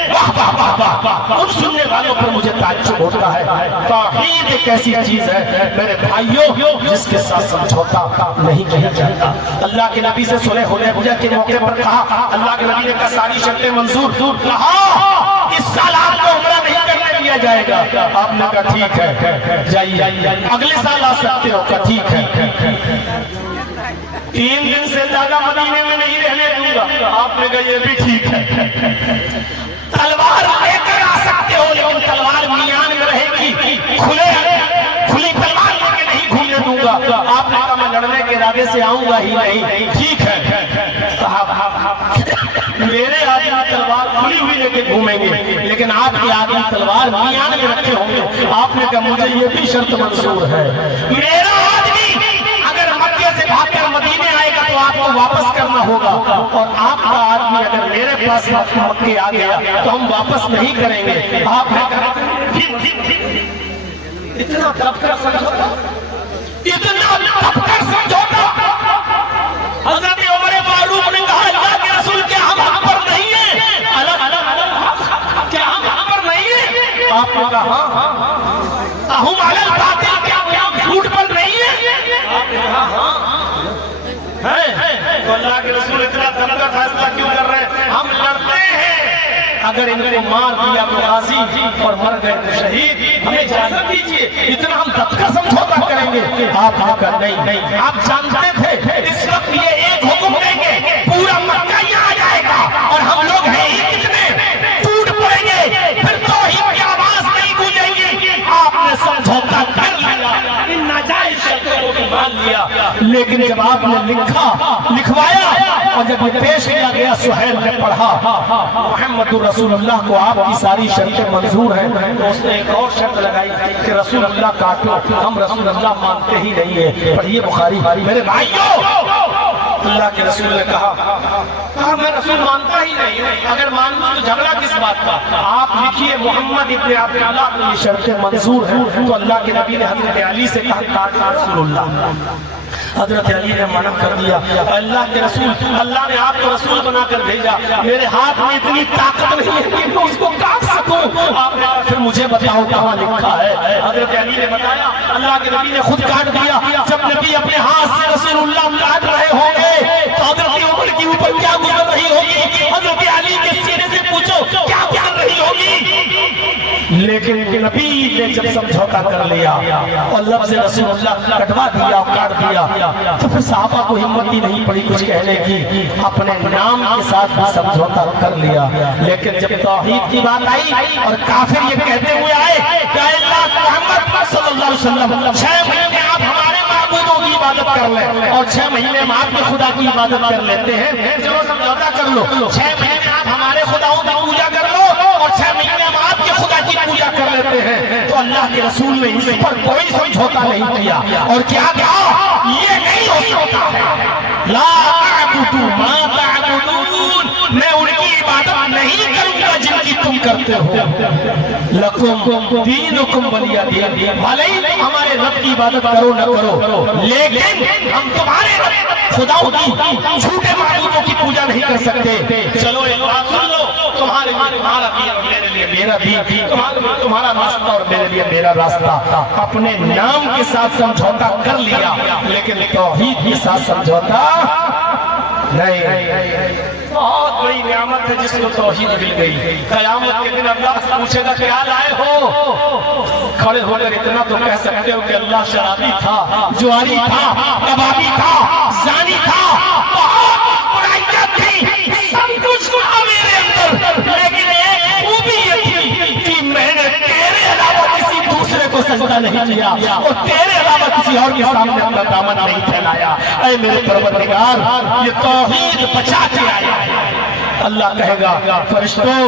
واہ واہ واہ واہ واہ۔ ان سننے والوں پر مجھے تعجب ہوتا ہے۔ توحید ایک ایسی چیز ہے میرے بھائیوں جس کے ساتھ سمجھوتا نہیں کیا جاتا۔ اللہ کے نبی سے صلح حدیبیہ کے موقع پر کہا، اللہ کے نبی نے کہا ساری شرطیں منظور، کہا اس سال آپ کو عمرہ نہیں کرنے دیا جائے گا۔ آپ نے کہا ٹھیک ہے جائیے، اگلے سال آ سکتے ہو، کہا ٹھیک ہے، 3 دن سے زیادہ مدینے میں نہیں رہنے دوں گا۔ آپ نے کہا یہ بھی ٹھیک ہے، تلوار لے کر آ سکتے ہو لیکن تلوار میان میں رہے گی، کھلی تلوار لے کے نہیں گھومنے دوں گا۔ آپ نے کہا میں لڑنے کے ارادے سے آؤں گا ہی نہیں، ٹھیک ہے۔ میرے آدمی تلوار کھلی ہوئی لے کے گھومیں گے لیکن آپ کے آدمی تلوار میان میں رکھے ہوں گے۔ آپ نے کہا مجھے یہ بھی شرط منظور ہے، میرا آدمی اگر مکے سے بھاگ کر مدینے آئے گا تو آپ کو واپس کرنا ہوگا، اور آپ کا آدمی اگر میرے پاس مکے آ گیا تو ہم واپس نہیں کریں گے۔ آپ نے کہا اتنا دب کر سمجھوتا، اتنا دب کر سمجھوتا۔ حضرت عمر فاروق نے کہا اللہ کے رسول کیا ہم ہم پر نہیں ہیں؟ کیا ہم پر نہیں ہیں؟ آپ نے کہا ہاں، ہم علی الباطل، کیا ہم جھوٹ پر نہیں ہیں؟ آپ نے کہا ہاں ہے۔ تو اللہ کے رسول اتنا دب کا فیصلہ کیوں کر رہے ہیں؟ ہم لڑتے ہیں، اگر ان کو مار دیا تو غازی اور مر گئے تو شہید، ہمیں اجازت دیجیے، اتنا ہم دب کا سمجھوتا کریں گے؟ آپ نے کہا نہیں، آپ جانتے تھے اس وقت یہ ایک حکم دیں گے پورا مکہ یہاں آ جائے گا اور ہم لوگ ہیں ہی کتنے، ٹوٹ پڑیں گے، پھر توحید کی آواز نہیں گونجے گی۔ آپ نے سمجھوتا کر لیا، ان ناجائز شرطوں کو بھی مان لیا، لیکن جب آپ نے لکھوایا اور جب یہ پیش کیا گیا، سہیل نے پڑھا محمد رسول اللہ کو آپ کی ساری شرطیں منظور ہیں، تو اس نے ایک اور شرط لگائی کہ رسول اللہ کاٹو، ہم رسول اللہ مانتے ہی نہیں ہیں۔ پڑھیے بخاری۔ میرے بھائیوں، اللہ کے رسول نے کہا میں رسول مانتا ہی نہیں ہوں، اگر مانتا تو جھگڑا کس بات کا؟ آپ لکھیے محمد ابن عبداللہ کو یہ شرطیں منظور ہیں۔ تو اللہ کے نبی نے حضرت علی سے کہا کاٹو رسول اللہ۔ حضرت علی نے منع کر دیا، اللہ کے رسول، اللہ نے آپ کو رسول بنا کر بھیجا، میرے ہاتھ میں اتنی طاقت نہیں ہے کہ میں اس کو کاٹ سکوں۔ آپ نے کہا پھر مجھے بتاؤ کہاں لکھا ہے؟ حضرت علی نے بتایا، اللہ کے نبی نے خود کاٹ دیا۔ جب نبی اپنے ہاتھ سے رسول اللہ کاٹ رہے ہوں گے تو حضرت عمر کے اوپر کیا گزر رہی ہوگی؟ حضرت علی کے سینے سے پوچھو کیا گزر رہی ہوگی؟ لیکن نبی نے جب سمجھوتا کر لیا اور لفظ رسول اللہ کٹوا دیا اور کاٹ دیا تو پھر صحابہ کو ہمت ہی نہیں پڑی کچھ کہنے کی، اپنے نام کے ساتھ بھی سمجھوتا کر لیا۔ لیکن جب توحید کی بات آئی اور کافر یہ کہتے ہوئے آئے کہ اللہ محمد صلی اللہ علیہ وسلم 6 مہینے آپ ہمارے معبودوں کی عبادت کر لیں اور 6 مہینے میں آپ کے خدا کی عبادت کر لیتے ہیں، چلو سمجھوتا کر لو، 6 مہینے آپ ہمارے خداؤں کی پوجا کر لو اور 6 مہینے ہم آپ کے خدا کی پوجا کر لیتے ہیں۔ تو اللہ کے رسول نے اس پر کوئی سمجھوتا نہیں کیا اور کیا کہا؟ یہ نہیں ہو سکتا ہے، لا اعبد ما تعبدون، میں ان کی عبادت نہیں کروں گا جن کی تم کرتے ہو، لکم دینکم ولی دین، بھلے ہی ہمارے رب کی عبادت کرو نہ کرو لیکن ہم تمہارے خداؤں کی جھوٹے معبودوں کی پوجا نہیں کر سکتے۔ چلو ایک بات سن لو، تمہارا دین میرے لیے میرا دین، تمہارا راستہ اور میرے لیے میرا راستہ۔ اپنے نام کے ساتھ سمجھوتا کر لیا لیکن توحید کے ساتھ سمجھوتا نہیں۔ بہت بڑی نعمت ہے جس کو توحید مل گئی۔ قیامت کے دن اللہ سے پوچھے گا کیا لائے ہو؟ کھڑے ہو کر اتنا تو کہہ سکتے ہو کہ اللہ شرابی تھا، جواری تھا، کبابی تھا، زانی تھا، بہت برائیاں تھی، سب کچھ تھا میرے اندر، لیکن ایک خوبی یہ تھی کہ میں نے تیرے علاوہ کسی دوسرے کو سجدہ نہیں کیا اور تیرے علاوہ کسی اور کے سامنے اپنا دامن نہیں پھیلایا۔ اے میرے پروردگار، یہ توحید بچا کے آیا ہے۔ اللہ کہے گا فرشتوں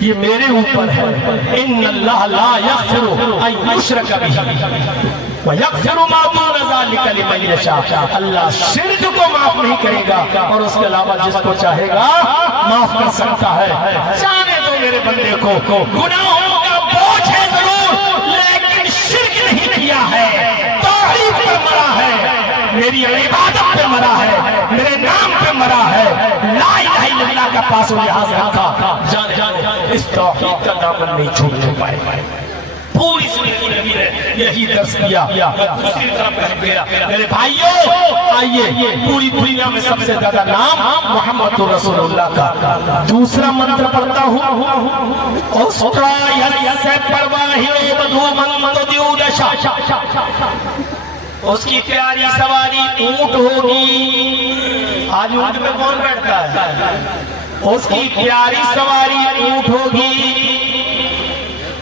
یہ میرے اوپر ہے، ان اللہ لا یغفر ان یشرک بہ ویغفر ما دون ذلک لمن یشاء۔ اللہ شرک کو معاف نہیں کرے گا اور اس کے علاوہ جس کو چاہے گا معاف کر سکتا ہے۔ جانے دو میرے بندے کو، گناہوں کا بوجھ ہے ضرور لیکن شرک نہیں کیا ہے، توحید پر مرا ہے، میری عبادت پہ مرا ہے، میرے نام پہ مرا ہے، لا الہ الا اللہ کا پاس و لحاظ رکھا، جانے اس توحید کا دامن نہیں چھوڑ پائے۔ پوری سورۃ نبی نے یہی درس دیا۔ دوسری طرف کہہ گیا میرے بھائیوں آئیے، پوری دنیا میں سب سے زیادہ نام محمد رسول اللہ کا۔ دوسرا منتر پڑھتا ہوں، اسٹرا یس پرواہی بدھو منت دیودشا، اس کی پیاری سواری اونٹ ہوگی۔ آج اونٹ میں کون بیٹھتا ہے؟ اس کی پیاری سواری اونٹ ہوگی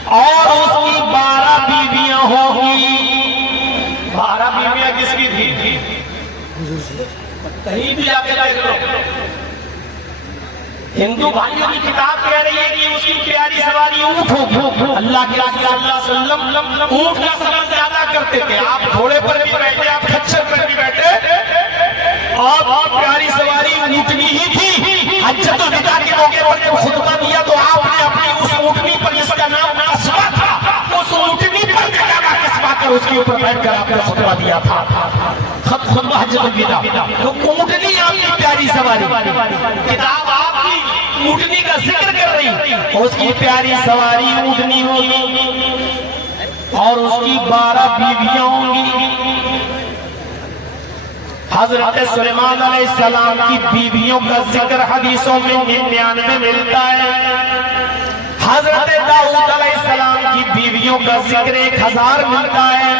اور اس کی 12 بیویاں ہوگی۔ 12 بیویاں کس کی تھی؟ کہیں بھی آ کے دیکھ لو، ہندو بھائیوں کی کتاب کہہ رہی ہے کہ اس کی پیاری سواری اونٹ ہوگی۔ اللہ کے رسول صلی اللہ علیہ وسلم اونٹ کا سفر زیادہ کرتے تھے، آپ گھوڑے پر بھی بیٹھے، آپ کھچر پر بھی بیٹھے، آپ پیاری سواری اونٹنی ہی تھی۔ حجۃ الوداع کے موقع پر جب خطبہ دیا تو آپ نے اپنی اس اونٹنی پر جس کا نام قصبہ تھا، اس اونٹنی پر کلمہ قصبہ کر اس کے اوپر بیٹھ کر آپ نے خطبہ دیا تھا۔ خطبہ حجۃ الوداع، تو اونٹنی آپ کی پیاری سواری، کتاب آپ کی اونٹنی کا ذکر کر رہی، اس کی پیاری سواری اونٹنی ہوگی اور اس کی 12 بیویاں ہوں گی۔ حضرت سلیمان علیہ السلام کی بیویوں کا ذکر حدیثوں میں 99 ملتا ہے۔ حضرت داؤد علیہ السلام کی بیویوں کا ذکر 1000 ملتا ہے۔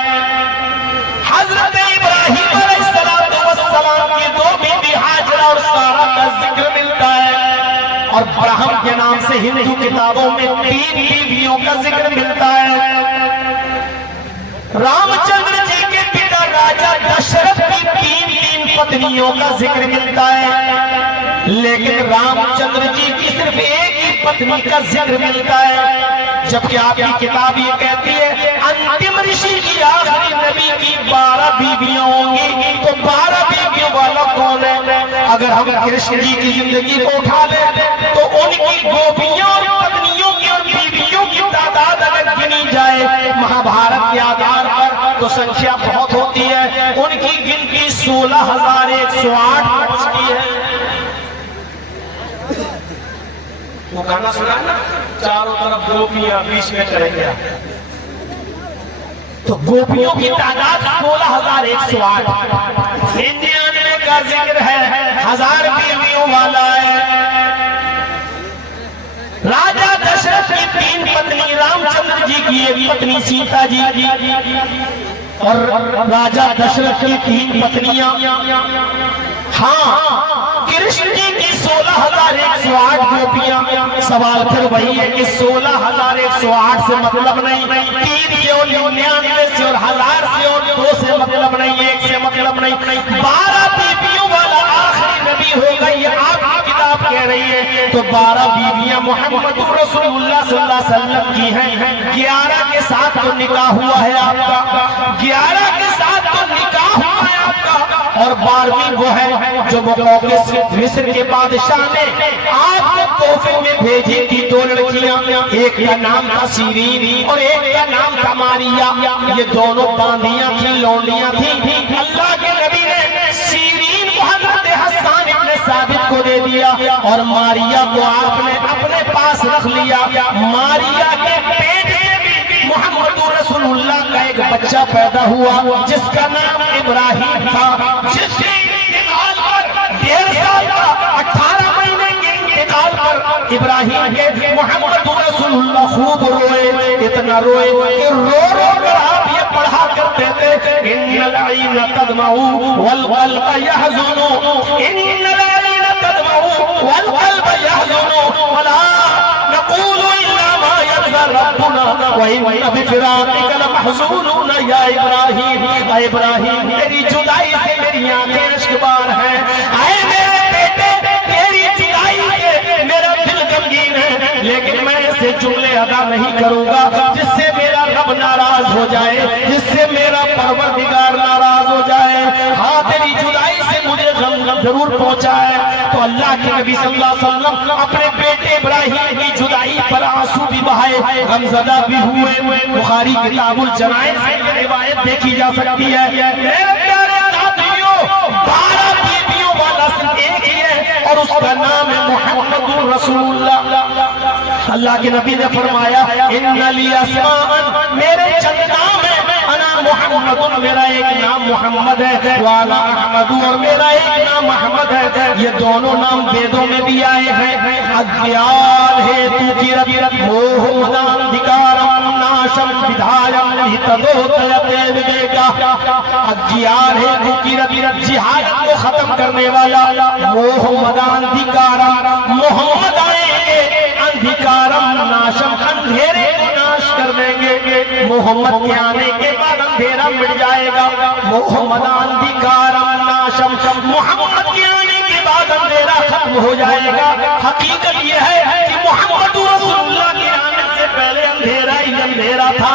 حضرت ابراہیم علیہ السلام کی 2 بیوی ہاجرہ اور سارہ کا ذکر ملتا ہے، اور ابراہیم کے نام سے ہندو کتابوں میں 3 بیویوں کا ذکر ملتا ہے۔ رام چندر جی کے پتا راجا دشرت کی 3 پتنیوں کا ذکر ملتا ہے، لیکن رام چندر جی کی صرف ایک ہی پتنی کا ذکر ملتا ہے، جبکہ آپ کی کتاب یہ کہتی ہے انتم رشی کی آخری نبی کی 12 بیویاں ہوں گی۔ تو 12 بیویوں والا کون ہے؟ اگر ہم کرشن جی کی زندگی کو اٹھا لیں تو ان کی گوپیوں اور پتنیوں کی اور بیویوں کی تعداد اگر گنی جائے مہابھارت کے آدھار پر تو سنکھیا بہت ہوتی ہے، ان کی گنتی 16,108 پہنچتی ہے۔ وہ گانا سنا نا، چاروں طرف گوپیاں بیچ میں چلے گیا، تو گوپیوں کی تعداد 16,108، 99 کا ذکر ہے، 1000 بیویوں والا ہے۔ راجا دشرت کی 3 پتنی، رام چندر جی کی ایک پتنی سیتا جی، اور راجا دشرت کی 3 پتنیاں۔ ہاں کرشن جی کی 16,108 گوپیاں۔ سوال پھر وہی ہے کہ 16,108 سے مطلب نہیں، 3 سے اور 99 سے اور 1000 سے اور 2 سے مطلب نہیں، 1 سے مطلب نہیں، 12 بیویوں والا آخری نبی ہوگا، یہ آپ کی کتاب کہہ رہی ہے۔ تو 12 بیویاں محمد رسول اللہ صلی اللہ علیہ وسلم کی ہیں، 11 کے ساتھ تو نکاح ہوا ہے آپ کا، 11 کے ساتھ تو نکاح ہوا ہے آپ کا، اور 12ویں وہ ہے جو مقوقس مصر کے بادشاہ نے آپ کو تحفے میں بھیجی تھی 2 لڑکیاں، ایک کا نام تھا سیرین اور ایک کا نام تھا ماریا۔ یہ دونوں باندیاں تھیں، لونڈیاں تھیں۔ اللہ کے نبی نے سیرین کو حضرت حسان ابن ثابت کو دے دیا اور ماریا کو آپ نے اپنے پاس رکھ لیا۔ ماریا کے پیٹ میں بھی محمد رسول اللہ کا ایک بچہ پیدا ہوا جس کا نام ابراہیم تھا، جس کے انتقال پر 1.5 سال کا 18 مہینے کے انتقال پر ابراہیم کے محمد رسول رسول اللہ خوب روئے، اتنا روئے کہ رو رو کر آپ یہ پڑھا کرتے تھے ان العین تدمع والقلب يحزن، ان العین تدمع والقلب يحزن ولا نقول الا ما يرضى ربنا وان بفراقك لمحزونون یا ابراہیم، اے ابراہیم تیری جدائی سے میری آنکھیں اشکبار ہیں، اے میرے بیٹے تیری جدائی سے میرا دل غمگین ہے، لیکن میں ایسے جملے ادا نہیں کروں گا جس سے میرا رب ناراض ہو جائے، جس سے میرا پروردگار ناراض ہو جائے، ہاں تیری جدائی سے مجھے غم ضرور پہنچا ہے۔ تو اللہ کے نبی صلی اللہ علیہ وسلم اپنے بیٹے ابراہیم کی جدائی پر آنسو بھی بہائے، غمزدہ بھی ہوئے۔ بخاری کتاب الجنائز سے یہ روایت دیکھی جا سکتی ہے۔ میرے پیارے ساتھیوں، 12 بیویوں والا صرف ایک ہی ہے اور اس کا نام ہے محمد رسول اللہ۔ اللہ کے نبی نے فرمایا ان لی اسماء، میرے چند نام ہیں، انا محمد، میرا ایک نام محمد ہے، وانا احمد، اور میرا ایک نام محمد ہے۔ یہ دونوں نام ویدوں میں بھی آئے ہیں۔ اگیان ہے تو کی رب موہمدان دھکارم ناشم بدھایم ہتدوتیتے ودیگا، اگیان ہے تو کی رب جہالت کو ختم کرنے والا، موہمدان دھکارم، محمد آئیں گے، اندھکارم ناشم، اندھیرے کو ناش کر دیں گے، محمد کے آنے کے بعد اندھیرا مٹ جائے گا، محمد اندھکارم ناشم، محمد کے آنے کے بعد اندھیرا ختم ہو جائے گا۔ حقیقت یہ ہے کہ محمد رسول اللہ کے آنے سے پہلے اندھیرا ہی اندھیرا تھا۔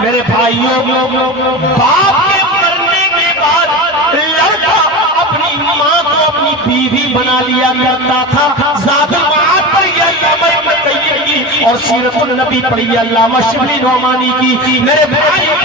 میرے بھائیوں، باپ کے مرنے کے بعد لڑکا اپنی ماں کو اپنی بیوی بنا لیا کرتا تھا۔ زاد المعاد پر یہ علامہ ابن قیم کی اور سیرت النبی پر یہ علامہ شبلی نعمانی کی۔ میرے بھائیوں،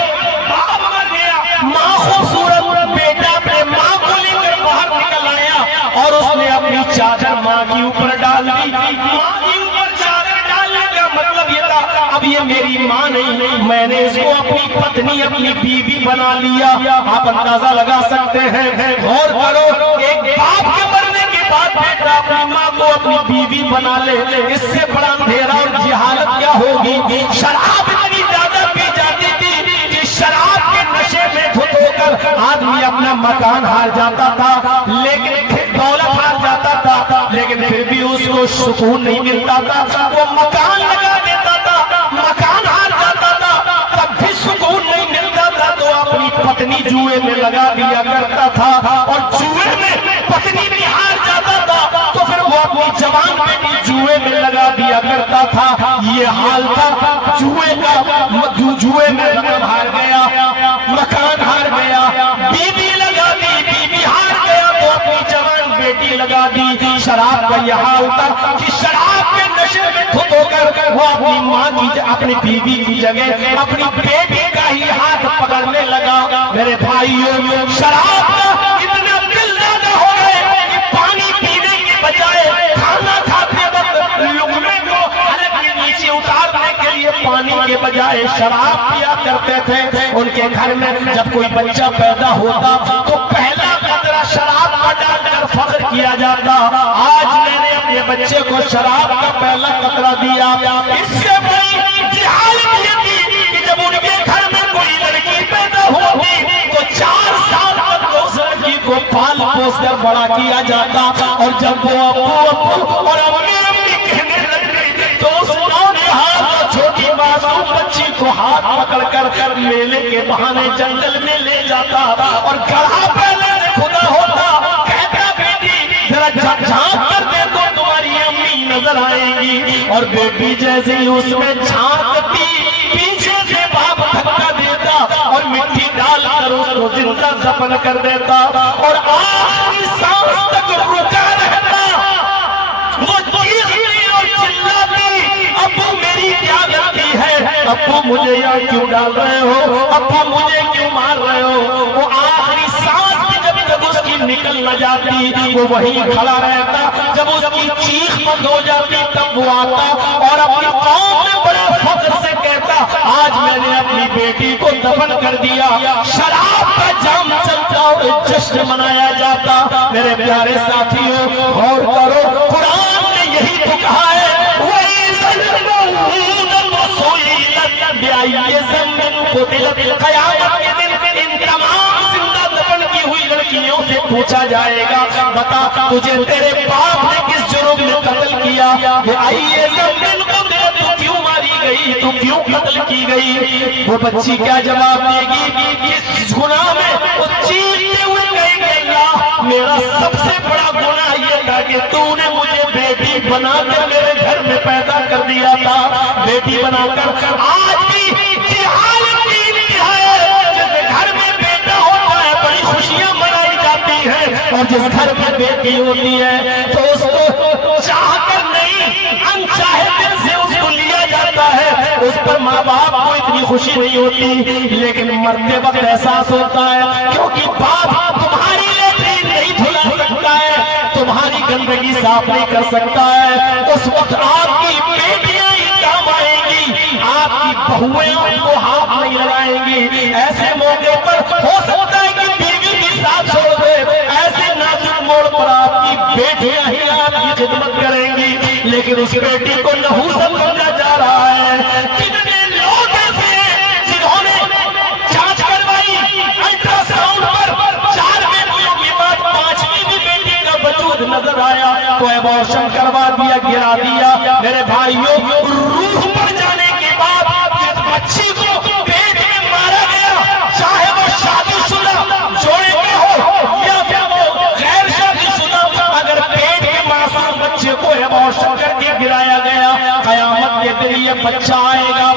باپ مر گیا، ماں خوبصورت، بیٹا اپنے ماں کو لے کر باہر نکل آیا اور اس نے اپنی چادر ماں کے اوپر ڈال دی۔ ماں کے اوپر چادر ڈالنے کا مطلب یہ تھا اب یہ میری ماں نہیں، میں نے اس کو اپنی پتنی، اپنی بیوی بنا لیا۔ آپ اندازہ لگا سکتے ہیں، غور کرو، ایک باپ کے مرنے کے بعد بیٹا اپنی ماں کو اپنی بیوی بنا لے، اس سے بڑا اندھیرا اور جہالت کیا ہوگی۔ شراب اتنی زیادہ پی جاتی تھی کہ شراب کے نشے میں دھت ہو کر آدمی اپنا مکان ہار جاتا تھا، لیکن دولت ہار جاتا تھا، لیکن پھر بھی اس کو سکون نہیں ملتا تھا۔ وہ مکان لگا دیتا تھا، مکان ہار جاتا تھا، تب بھی سکون نہیں ملتا تھا، تو اپنی پتنی جوئے میں لگا دیا کرتا تھا، اور جوئے میں پتنی بھی ہار جاتا تھا تو پھر وہ اپنی جوان بیٹی جوئے میں لگا دیا کرتا تھا۔ یہ حال تھا جوئے کا، جوئے میں رقم ہار گیا، مکان ہار گیا، بیوی لگا دی، بیوی ہار گیا تو اپنی جوان بیٹی لگا دی۔ شراب کا یہ حال تھا کہ شراب کے نشے میں دھت ہو کر وہ اپنی ماں کی، اپنی بیوی کی جگہ اپنی بیٹی کا ہی ہاتھ پکڑنے لگا۔ میرے بھائیوں، شراب کا اتنا دل زیادہ ہو گئے کہ پانی پینے کے بجائے کھانا کھاتے وقت لقمے کو حلق کے نیچے اتارنے کے لیے پانی کے بجائے شراب پیا کرتے تھے۔ ان کے گھر میں جب کوئی بچہ پیدا ہوتا تو پہلا قطرہ شراب کا ڈال کر فخر کیا جاتا۔ آج میں نے اپنے بچے کو شراب کا پہلا قطرہ دیا۔ اس سے بڑی جہالت یہ تھی کہ جب ان کے گھر میں کوئی لڑکی پیدا ہوتی تو 4 سال تک اس لڑکی کو پال پوس کر بڑا کیا جاتا، اور جب وہ ابو اور امی کہنے لگتی تو اس نونہال اور چھوٹی معصوم بچی کو ہاتھ پکڑ کر میلے کے بہانے جنگل میں لے جاتا، اور گڑھا پہلے سے کھدا ہوتا، کہتا بیٹی ذرا جھانک کر دے تو تمہاری امی نظر آئے گی، اور بیٹی جیسے ہی اس میں جھانکتی پیچھے سے باپ دھکا دیتا اور مٹی ڈال کر اس کو زندہ دفن کر دیتا، اور آخری سانس تک رکا رہتا۔ وہ چیختی اور چلاتی، ابو میری کیا غلطی ہے، ابو مجھے یہاں کیوں ڈال رہے ہو، ابو مجھے کیوں مار رہے ہو۔ وہ آخری سانس بھی جب تک اس کی نکل نہ جاتی وہ وہیں کھڑا رہتا، جب اس کی چیخ بند ہو جاتی تب وہ آتا اور اپنی قوم میں بڑے فخر سے کہتا آج میں نے اپنی بیٹی کو دفن کر دیا۔ شراب کا جام چلتا اور جشن منایا جاتا۔ میرے پیارے ساتھیوں، غور کرو، قرآن نے یہی تو کہا ہے وَإِذَا الْمَوْءُودَةُ قتلت، قیامت کے دن ان تمام زندہ دفن کی ہوئی لڑکیوں سے پوچھا جائے گا بتا تجھے تیرے باپ نے کس جرم میں قتل کیا؟ آئیے زمین کو تو کیوں ماری گئی، تو کیوں قتل کی گئی؟ وہ بچی کیا جواب دے گی؟ کس گناہ میں؟ وہ چیختے ہوئے کہے گی اللہ میرا سب سے بڑا گناہ یہ تھا کہ تو نے مجھے بیٹی بنا کر میرے گھر میں پیدا کر دیا تھا، بیٹی بنا کر آج بھی جہالت کی انتہا ہے، جس گھر میں بیٹا ہوتا ہے بڑی خوشیاں منائی جاتی ہیں، اور جس گھر میں بیٹی ہوتی ہے تو اس کو چاہ کر نہیں انچاہے دل سے اس کو لیا جاتا ہے، اس پر ماں باپ کو اتنی خوشی نہیں ہوتی، لیکن مرتے وقت احساس ہوتا ہے کیونکہ باپ تمہاری لیٹرین نہیں دھلا سکتا ہے، تمہاری گندگی صاف نہیں کر سکتا ہے، اس وقت آپ کی بیٹیاں ہی کام آئیں گی، آپ کی بہویں آپ کو ہاتھ نہیں لگائیں گی، ایسے موقع پر ہو سکتا ہے کہ بیوی بھی ساتھ چھوڑ دے، ایسے نازک موڑ پر آپ کی بیٹیاں ہی آپ کی خدمت کریں گی، لیکن اس بیٹی کو نحوست سمجھا جا رہا ہے۔ کتنے لوگ ایسے ہیں جنہوں نے جانچ کروائی الٹرا ساؤنڈ پر 4 بیٹیوں کے بعد 5ویں بھی بیٹی کا وجود نظر آیا تو ایبارشن کروا دیا، گرا دیا۔ میرے بھائیوں روح پر جانے کے بعد جس بچی کو پیٹ میں مارا گیا، چاہے وہ شادی شدہ جوڑے میں ہو یا پھر وہ غیر شادی شدہ، اگر پیٹ کے معصوم بچے کو ایبارشن کر کے گرایا گیا، قیامت کے دن یہ بچہ آئے گا،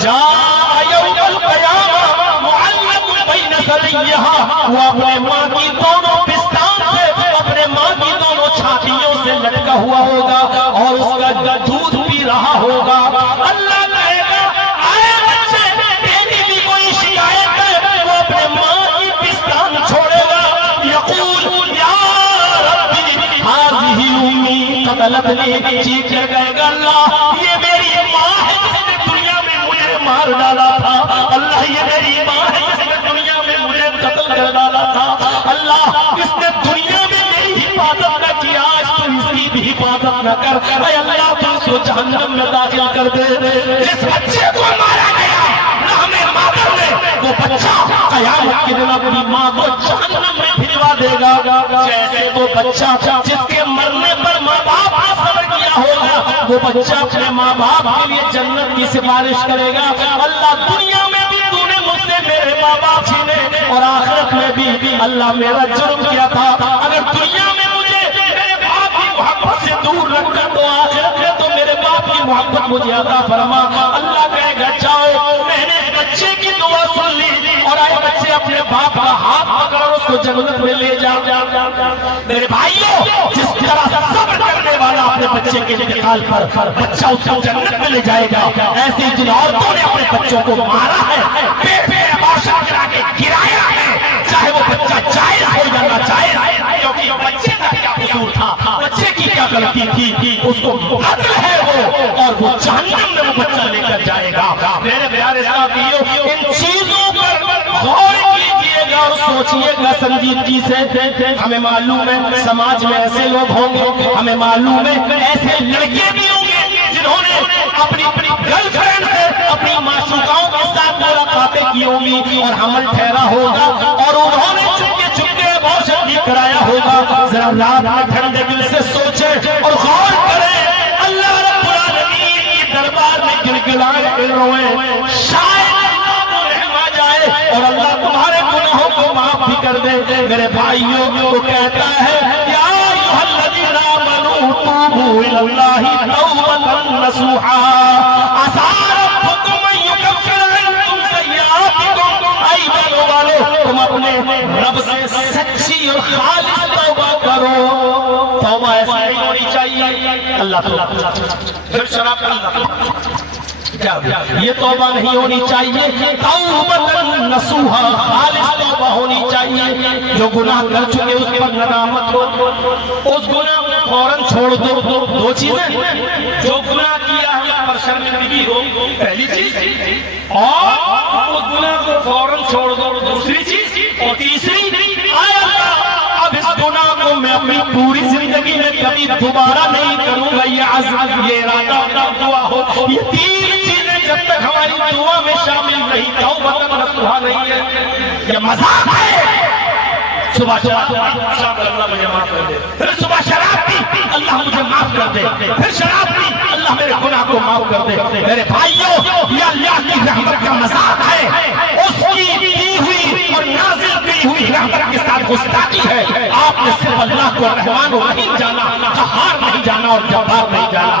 جاء یوم القیامہ معلق بین ثدیہا، وہ اپنے ماں کی دونوں پستان سے، اپنے ماں کی دونوں چھاتیوں سے لٹکا ہوا ہوگا اور اس کا دودھ پی رہا ہوگا۔ اللہ کہے گا آئے بچے تیری بھی کوئی شکایت ہے؟ وہ اپنے ماں کی پستان چھوڑے گا، یقول یا ربی ہذہ امی قتلتنی، چیخ کر کہے گا اللہ یہ میری ماں ہے جس نے دنیا میں مجھے مار ڈالا تھا، اللہ یہ میری ماں ہے جس نے دنیا میں مجھے قتل کر ڈالا تھا، اللہ اس نے دنیا میں میری حفاظت نہ کیا، آج تو اس کی بھی حفاظت نہ کر، اے اللہ تو اس کو جہنم میں داخل کر دے۔ جس بچے کو مارا گیا ہمیں مادر نے، وہ بچہ قیامت کے دن اپنی ماں کو جہنم میں بھجوا دے گا، جیسے وہ بچہ جس کے مرنے پر ماں باپ نے صبر کیا ہوگا، وہ بچہ اپنے ماں باپ کے لیے جنت کی سفارش کرے گا۔ اللہ دنیا میں بھی تو نے مجھ سے میرے ماں باپ چھینے اور آخرت میں بھی اللہ میرا جرم کیا تھا، اگر دنیا میں مجھے میرے باپ کی محبت سے دور رکھا تو آخرت میں تو میرے باپ کی محبت مجھے عطا فرما۔ اللہ کہے گا جاؤ میں نے بچے کی دعا سن لی اور آئے بچے اپنے باپ کا ہاتھ پکڑ اور اس کو جنت میں لے جاؤ۔ میرے بھائیوں جس طرح صبر کرنے والا اپنے بچے کے انتقال پر بچہ اس کو جنت میں لے جائے گا، ایسے جن عورتوں نے اپنے بچوں کو مارا ہے، پیٹ پہ ایبارشن کرا کے گرایا ہے، چاہے وہ بچہ جائز ہو یا ناجائز، کیونکہ بچے کا کیا قصور تھا، بچے کی کیا غلطی تھی، اس کو قتل ہے وہ اور وہ جہنم میں وہ بچہ لے کر جائے گا۔ میرے پیارے ساتھیوں ان چیزوں پر غور کیجئے گا اور سوچئے گا سنجیدگی سے۔ ہمیں معلوم ہے سماج میں ایسے لوگ ہوں گے، ہمیں معلوم ہے ایسے لڑکے بھی ہوں گے جنہوں نے اپنی گرل فرینڈ سے اپنی معشوقاؤں کے ساتھ ملاقاتیں کی ہوں گی اور حمل ٹھہرا ہوگا اور انہوں نے چپکے چپکے ابارشن بھی کرایا ہوگا۔ ذرا رات میں ٹھنڈے دل سے سوچے اور غور کریں، اللہ رب العالمین کے دربار میں گڑگڑائے روئے، شاید اللہ کو رحم آ جائے اور اللہ تمہارے گناہوں کو معاف بھی کر دے۔ میرے بھائیوں کو کہتا ہے یا ایھا الذین آمنوا توبوا الی اللہ توبۃ نصوحا عسیٰ ربکم ان یکفر عنکم سیئاتکم، اے ایمان والو تم اپنے رب سے سچی اور خالص توبہ کرو۔ توبہ ایسی نہیں ہونی چاہیے اللہ تعالیٰ پھر شراب یہ توبہ نہیں ہونی چاہیے، توبۃ نصوحا خالص توبہ ہونی چاہیے۔ جو گناہ کر چکے اس پر ندامت ہو، اس گناہ کو فوراً چھوڑ دو۔ دو چیزیں، جو گناہ کیا ہے اس پر شرمندگی ہو پہلی چیز، اور اس گناہ کو فوراً چھوڑ دو دوسری چیز، اور تیسری اے اللہ اب اس گناہ کو میں اپنی پوری زندگی میں کبھی دوبارہ نہیں کروں گا، یہ عزم، یہ ارادہ دعا ہو، یہ تین چیزیں جب تک ہماری دعا میں شامل نہیں، توبہ نصوحہ نہیں ہے، یہ مذاق ہے۔ صبح شراب اللہ مجھے معاف کر دے، پھر صبح شراب پی اللہ مجھے معاف کر دے، پھر شراب پی اللہ میرے گناہ کو معاف کر دے۔ میرے بھائیوں، یہ اللہ کی رحمت کا مذاق ہے، اس کی دی ہوئی اور نازل کی ہوئی رحمت کے ساتھ گستاخی ہے۔ آپ نے صرف اللہ کو رحمان و رحیم جانا، قہار نہیں جانا اور جبار نہیں جانا۔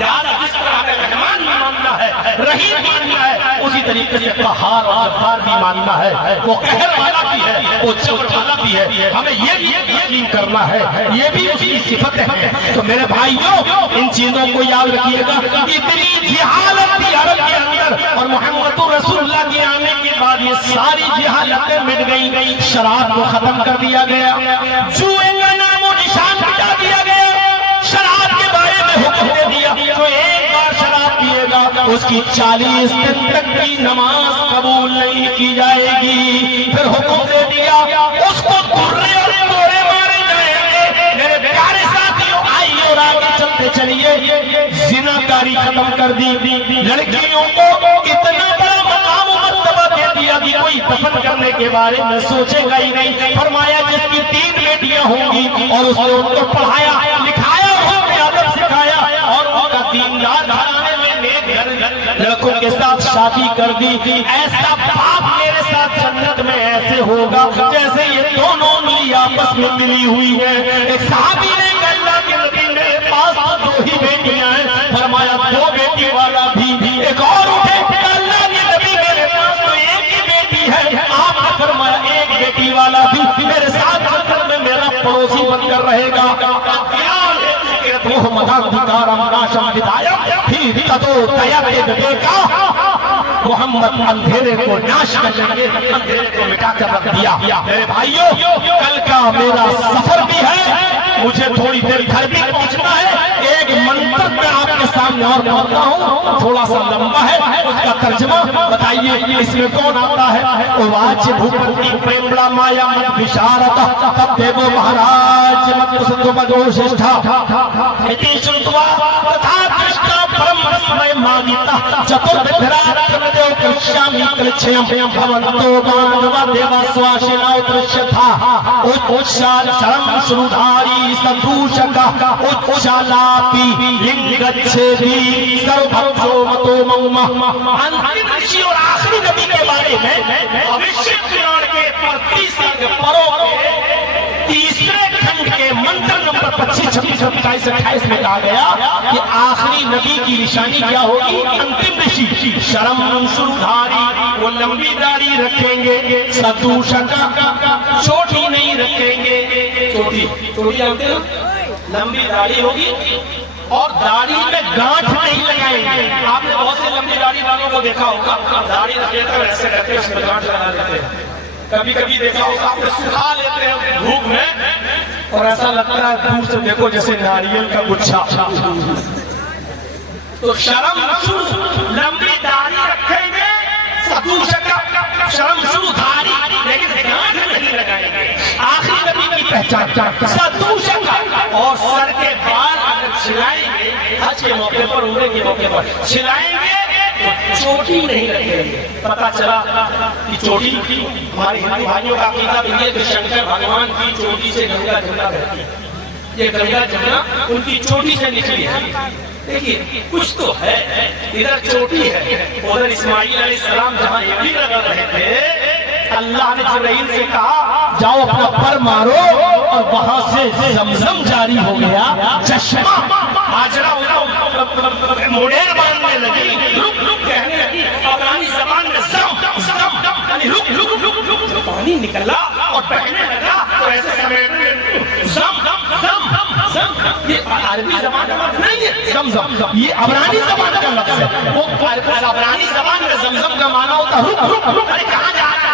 لہذا جس طرح ہمیں رحمان بھی ماننا ہے، رحیم ماننا ہے، اسی طریقے سے قہار اور جبار بھی ماننا ہے۔ وہ قہر والا بھی ہے، وہ جبر والا بھی ہے، ہمیں یہ بھی یقین کرنا ہے، یہ بھی اس کی صفت ہے۔ تو میرے بھائیوں، ان چیزوں کو یاد رکھیے گا۔ اتنی جہالت تھی عرب کے اندر، اور محمد رسول اللہ کے آنے کے بعد یہ ساری جہالتیں مٹ گئیں۔ شراب کو ختم کر دیا گیا، جوئے کا نام و نشان مٹا دیا گیا، شراب کے بارے میں حکم دے دیا جو ایک بار شراب پیے گا اس کی 40 دن تک کی نماز قبول نہیں کی جائے گی۔ پھر حکم دے دیا اس کو دھرے اور کوڑے مارے جائیں گے۔ میرے پیارے ساتھیوں، آئیے اور آگے چلتے چلیے۔ زناکاری ختم کر دی، لڑکیوں کو اتنا بڑا مقام و مرتبہ دے دیا کہ کوئی دفن کرنے کے بارے میں سوچے گا ہی نہیں۔ فرمایا جس کی 3 بیٹیاں ہوں گی، اور اس نے ان کو پڑھایا لکھایا، ادب سکھایا، اور ان کا دیندار گھرانے میں نیک لڑکوں کے ساتھ شادی کر دی۔ ایسا باپ میرے ساتھ جنت میں ایسے ہوگا جیسے یہ دونوں انگلی آپس میں ملی ہوئی ہے۔ ایک صحابی نے کہا اللہ کے نبی میرے پاس 2 ہی بیٹیاں ہیں، فرمایا 2 بیٹی والا بھی۔ ایک اور اٹھے، اللہ کے نبی میرے پاس تو 1 ہی بیٹی ہے، آپ نے فرمایا 1 بیٹی والا بھی میرے ساتھ جنت میں میرا پڑوسی بن کر رہے گا۔ محمد اندھیرے کو ناش کرنے کے اندھیرے کو مٹا کر رکھ دیا۔ میرے بھائیوں، کل کا میرا سفر بھی ہے، مجھے تھوڑی دیر گھر بھی پہنچنا ہے۔ ایک منتر میں آپ کے سامنے اور پڑھتا ہوں، تھوڑا سا لمبا ہے، اس کا ترجمہ بتائیے اس میں کون آتا ہے؟ واج بھوپتی پریمڑا مایا مت بشارتا تب مہاراج مت سندو مدوشٹھا اتی شنتوا تتھا کرشنا پرم رسمے ماگیتا چتر بھرات دیو کرشامی کلچھیم بھونتو مانوا دیوا سواشنا اترشتھا اچھال شرم شرودھاری سدوشکا اچھالاپی لنگچھیدی سربھو متو موما۔ انتم رشی اور آخری نبی کے بارے میں بھوشیہ پران کے 35 پروں کے 3 کھنڈ کے منتر نمبر 25 26 27 28 میں کہا گیا کہ آخری نبی کی نشانی کیا ہوگی؟ انتم رشی شرم شرودھاری، وہ لمبی داڑھی رکھیں گے، سدوشکا چوٹی نہیں رکھیں گے۔ چوٹی جانتے ہیں، لمبی داڑھی ہوگی اور داڑھی میں گانٹھ نہیں لگائیں گے۔ آپ نے بہت سے لمبی داڑھی والوں کو دیکھا ہوگا، داڑھی رکھ لیتے ہیں ایسے رہتے ہیں، اس میں گانٹھ لگا لیتے ہیں۔ کبھی کبھی دیکھا ہوگا آپ نے سکھا لیتے ہیں دھوپ میں، اور ایسا لگتا ہے دور سے دیکھو جیسے ناریل کا گچھا۔ تو شرم لمبی داڑھی رکھیں گے، سدوشکا شرم شرودھاری، لیکن گانٹھ نہیں لگائیں گے۔ آخری نبی کی پہچان سدوشکا، اور سر کے بال اگر چھلائیں گے، حج کے موقع پر عمرے کے موقع پر چھلائیں گے تو چوٹی نہیں رکھیں گے۔ پتا چلا کہ چوٹی ہمارے ہندو بھائیوں کا عقیدہ بھی ہے کہ شنکر بھگوان کی چوٹی سے گنگا جمنا بہتی ہے، یہ گنگا جمنا ان کی چوٹی سے نکلی ہے۔ دیکھیے کچھ تو ہے، ادھر چوٹی ہے، ادھر اسماعیل علیہ السلام جہاں یہ بھی لگا رہے تھے، اللہ نے جبرائیل سے کہا جاؤ اپنا پر مارو، اور وہاں سے زمزم جاری ہو گیا چشمہ۔ ہاجرہ موڑیر ماننے لگی، رک رک کہنے لگی، عبرانی زبان میں زم زم یعنی رک رک رک رک، پانی نکلا اور بہنے لگا، تو ایسے سمے زم زم زم، یہ عربی زبان کا لفظ نہیں ہے زم زم، یہ عبرانی زبان کا لفظ ہے۔ وہ عبرانی زبان میں زمزم کا معنی ہوتا ہے رک رک رک، ارے کہاں جا رہا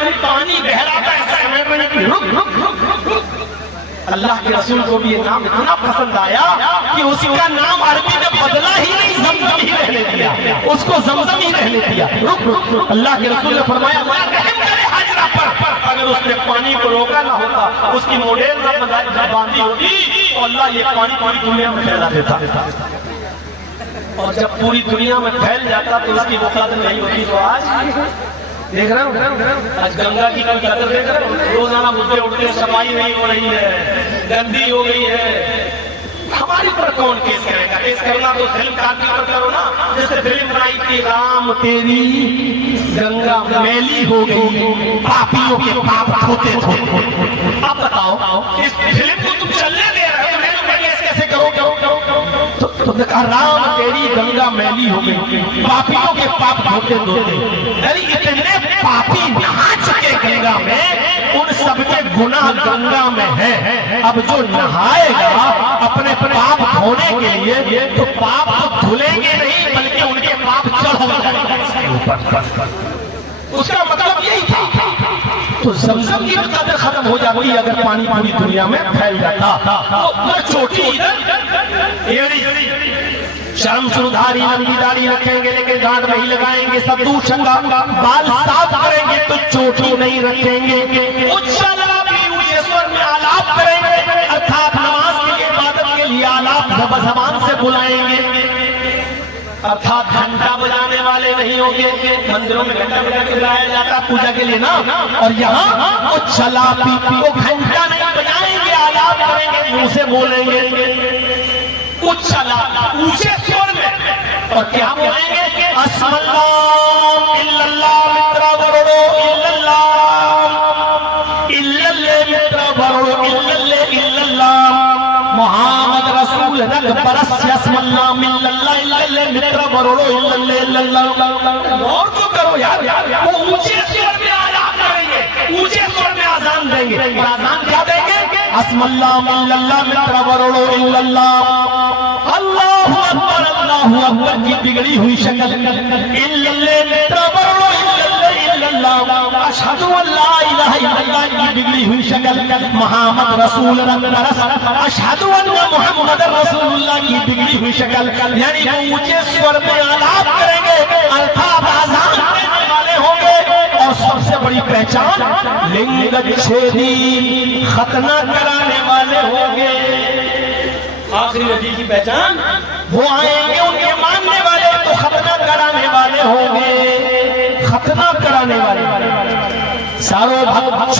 ہے، پانی بہ رہا تھا ایسا سمے میں رک رک رک رک رک۔ اللہ کے رسول کو بھی یہ نام اتنا پسند آیا کہ اس کا نام عربی میں بدلا ہی نہیں، زمزم ہی رہنے دیا، اس کو زمزم ہی رہنے دیا۔ رک رک رک، اللہ کے رسول نے فرمایا رحم کرے ہاجرہ پر، اگر اگر اس نے پانی کو روکا نہ ہوتا، اس کی موڈیل نہ باندھی ہوتی تو اللہ یہ پانی پوری دنیا میں پھیلا دیتا، اور جب پوری دنیا میں پھیل جاتا تو اس کی وہ قدر نہیں ہوتی۔ تو آج دیکھ رہے ہو، آج گنگا کی کوئی قدر دیکھ رہے ہو؟ روزانہ مدعے اٹھتے ہیں، صفائی نہیں ہو رہی ہے، گندی ہو گئی ہے۔ ہمارے پر کون کیس کرے گا؟ کیس کرنا تو فلم کار کے پر کرو نا، جیسے فلم بنائی تھی رام تیری گنگا میلی ہو گئی، پاپیوں کے پاپ دھوتے دھوتے۔ اب بتاؤ اس فلم کو تم چلنے دے رہے ہو، میں کیس کیسے کرو؟ تو کہا رام تیری گنگا میلی ہو گئی، پاپیوں کے پاپ دھوتے دھوتے۔ یعنی اتنے پاپی نہا چکے گنگا میں، ان سب کے گناہ گنگا میں ہیں۔ اب جو نہائے گا اپنے پاپ دھونے کے لیے تو پاپ تو دھلیں گے نہیں، بلکہ ان کے پاپ چڑھ جائیں گے۔ اس کا مطلب یہی تھا۔ تو زمزم کی قدر ختم ہو جاتی اگر پانی پوری دنیا میں پھیل جاتا۔ تو چھوٹی شرم سردھاری لمبی داڑھی رکھیں گے لیکن گانٹ نہیں لگائیں گے، سب دور چنگا بال صاف کریں گے تو چوٹی نہیں رکھیں گے، میں آلاپ کریں گے، ارتھات نماز کی عبادت کے لیے آلاپ زبان سے بلائیں گے، ارتھات گھنٹا بجانے والے نہیں ہوں گے۔ مندروں میں گھنٹا بجا کے بلایا جاتا پوجا کے لیے نا، اور یہاں وہ چلا پی وہ گھنٹا نہیں بجائیں گے، آلاپ کریں گے، منہ سے بولیں گے اچھلا اونچے سور میں، اور کیا بولیں گے؟ اسم اللہ الا اللہ مترا ورڑو الا اللہ الا اللہ مترا ورڑو الا اللہ الا اللہ محمد رسول رگ برس اسم اللہ الا اللہ الا اللہ مترا ورڑو الا اللہ الا اللہ۔ اور تو کرو یار، وہ اونچے سور میں آزان کریں گے، اونچے سور میں آزان دیں گے، اور آزان کیا دیں گے؟ اسم اللہ الا اللہ مترا ورڑو الا اللہ، اللہ اکبر اللہ اکبر کی بگڑی ہوئی شکل، اشہد ان لا الہ الا اللہ کی بگڑی ہوئی شکل، محمد رسول رس، اشہد ان محمد رسول اللہ کی بگڑی ہوئی شکل۔ یعنی وہ اونچے سور میں آلاپ کریں گے، الفاظ آزان کرنے والے ہوں گے، اور سب سے بڑی پہچان لنگ چھیدی ختنہ کرانے والے ہوں گے۔ آخری نبی کی پہچان وہ آئیں گے، ان کے ماننے والے تو ختنہ کرانے والے ہوں گے، ختنہ کرانے والے سارو بھگ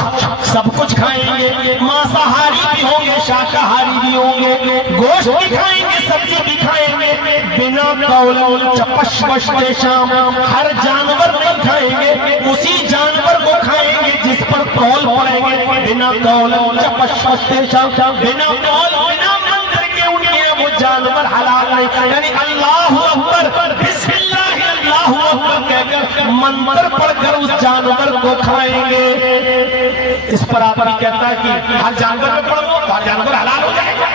سب کچھ کھائیں گے، مانساہاری بھی ہوں گے، شاکاہاری بھی ہوں گے، گوشت بھی کھائیں گے، سبزی بھی کھائیں گے، بنا قول چپش وشتے شام، ہر جانور نہیں کھائیں گے، اسی جانور کو کھائیں گے جس پر قول پڑیں گے، بنا قول چپش وشتے شام، بنا قول بنا وہ جانور حلال نہیں۔ یعنی اللہ اکبر بسم اللہ اللہ اکبر کہہ کر منتر پڑھ کر اس جانور کو کھائیں گے۔ اس پر آپ بھی کہتا ہے کہ ہر جانور پہ پڑھ لو تو ہر جانور حلال ہو جائے گا۔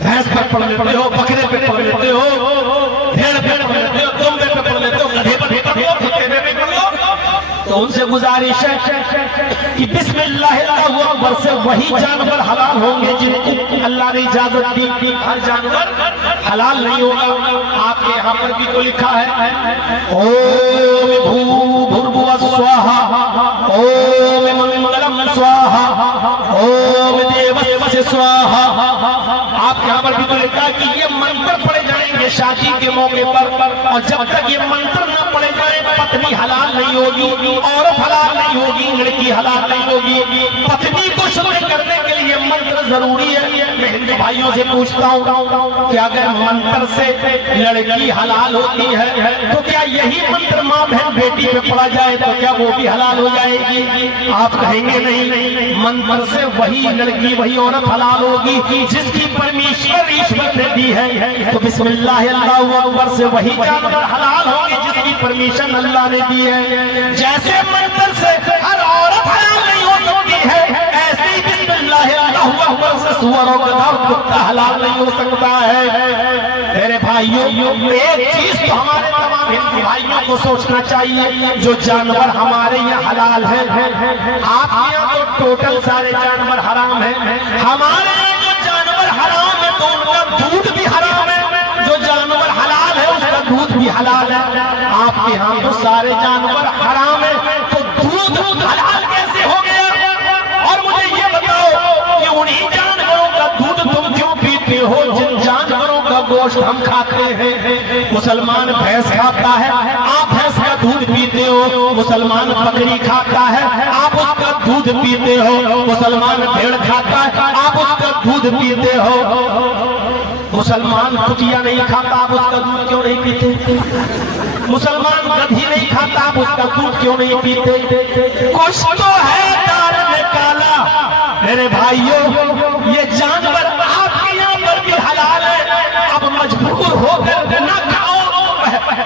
بھینس پر پڑھ لیتے ہو، بکرے پہ پڑھ لیتے ہو، بھیڑ پہ پڑھ لیتے ہو، دمبے پہ پڑھ لیتے ہو، گدھے پر پڑھ لو، کتے پہ پڑھ لو۔ تو ان سے گزارش ہے کہ بسم اللہ اللہ اکبر سے وہی جانور حلال ہوں گے جن کو اللہ نے اجازت دی، ہر جانور حلال نہیں ہوگا۔ آپ کے یہاں پر بھی تو لکھا ہے اوم بھو بھربھو سواہا، اوم منگلم سواہا، اوم دیوس سواہا۔ آپ کے یہاں پر بھی تو لکھا ہے کہ یہ منتر پڑھے جائیں گے شادی کے موقع پر، اور جب تک یہ منتر نہ پڑھے جائیں پتنی حلال نہیں ہوگی، عورت حلال نہیں ہوگی، لڑکی حلال نہیں ہوگی۔ پتنی کو شروع کرنے کے لیے منتر ضروری ہے۔ میں ہندو بھائیوں سے پوچھتا ہوں کہ اگر منتر سے لڑکی حلال ہوتی ہے تو کیا یہی منتر ماں بہن بیٹی پہ پڑھا جائے تو کیا وہ بھی حلال ہو جائے گی؟ آپ کہیں گے نہیں، منتر سے وہی لڑکی وہی عورت حلال ہوگی جس کی پرمیشور ایشور نے دی ہے۔ تو بسم اللہ اللہ اکبر سے وہی جانور حلال ہوگی جس کی پرمیشن اللہ نے دی ہے۔ جیسے منتر سے ہر عورت حلال نہیں ہو سکتی ہے، ایسے ہی بسم اللہ اللہ اکبر سے سور و گدھا اور کتا حلال نہیں ہو سکتا ہے۔ میرے بھائیوں، ایک چیز تو ہمارے تمام ہندو بھائیوں کو سوچنا چاہیے، جو جانور ہمارے یہاں حلال ہے، آپ کے یہاں تو ٹوٹل سارے جانور حرام ہیں، ہمارے یہاں جو جانور حرام ہے تو ان کا دودھ بھی حرام ہے، جو جانور حلال ہے اس کا دودھ بھی حلال ہے۔ آپ کے ہاں تو سارے جانور حرام ہیں تو دودھ حلال کیسے ہو گیا؟ اور مجھے یہ بتاؤ کہ انہی جانوروں کا دودھ تم کیوں پیتے ہو جن جانوروں کا گوشت ہم کھاتے ہیں؟ مسلمان بھینس کھاتا ہے، آپ بھینس کا دودھ پیتے ہو۔ مسلمان بکری کھاتا ہے، آپ اس کا دودھ پیتے ہو۔ مسلمان بھیڑ کھاتا ہے، آپ اس کا دودھ پیتے ہو۔ مسلمان کٹیا نہیں کھاتا، آپ اس کا دودھ کیوں نہیں پیتے؟ مسلمان گدھی نہیں کھاتا، آپ اس کا دودھ کیوں نہیں پیتے؟ کچھ تو ہے دار میں کالا۔ میرے بھائیوں، یہ جانور آپ کے یہاں پر بھی حلال ہے، اب مجبور ہو کر نہ کھاؤ۔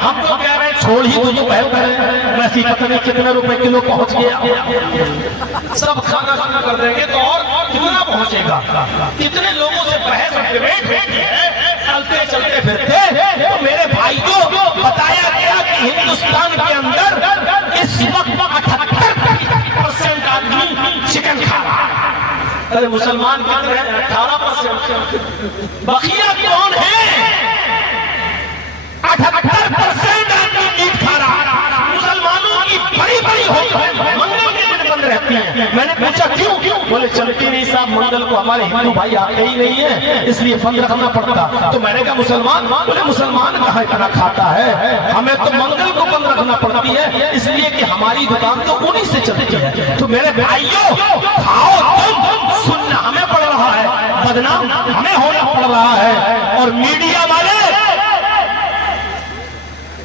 ہم تو کہہ رہے ہیں چھوڑ ہی تو بہتر ہے، ویسے پتہ نہیں کتنے روپے کلو پہنچ گیا۔ سب کھانا شروع کر دیں گے تو اور کتنا پہنچے گا؟ کتنے لوگوں سے بحث اور ڈبیٹ ہوتی ہے چلتے چلتے پھرتے۔ تو میرے بھائیوں، بتایا گیا کہ ہندوستان کے اندر اس وقت 78% آدمی چکن کھا رہا ہے۔ ارے مسلمان کتنے ہیں؟ 18%۔ بقیہ کون ہے؟ 78% آدمی میٹ کھا رہا ہے۔ مسلمانوں کی بڑی بڑی ہوٹلیں منگل کے دن بند رہتی ہیں۔ میں نے پوچھا کیوں؟ بولے چلتی نہیں صاحب، منگل کو ہمارے ہندو بھائی آتے ہی نہیں ہیں، اس لیے بند رکھنا پڑتا۔ تو میں نے کہا مسلمان؟ بولے مسلمان کہاں اتنا کھاتا ہے، ہمیں تو منگل کو بند رکھنا پڑتی ہے، اس لیے کہ ہماری دکان تو انہی سے چلتی ہے۔ تو میرے بھائیوں، کھاؤ تم، سننا ہمیں پڑ رہا ہے، بدنام ہمیں ہونا پڑ رہا ہے۔ اور میڈیا والے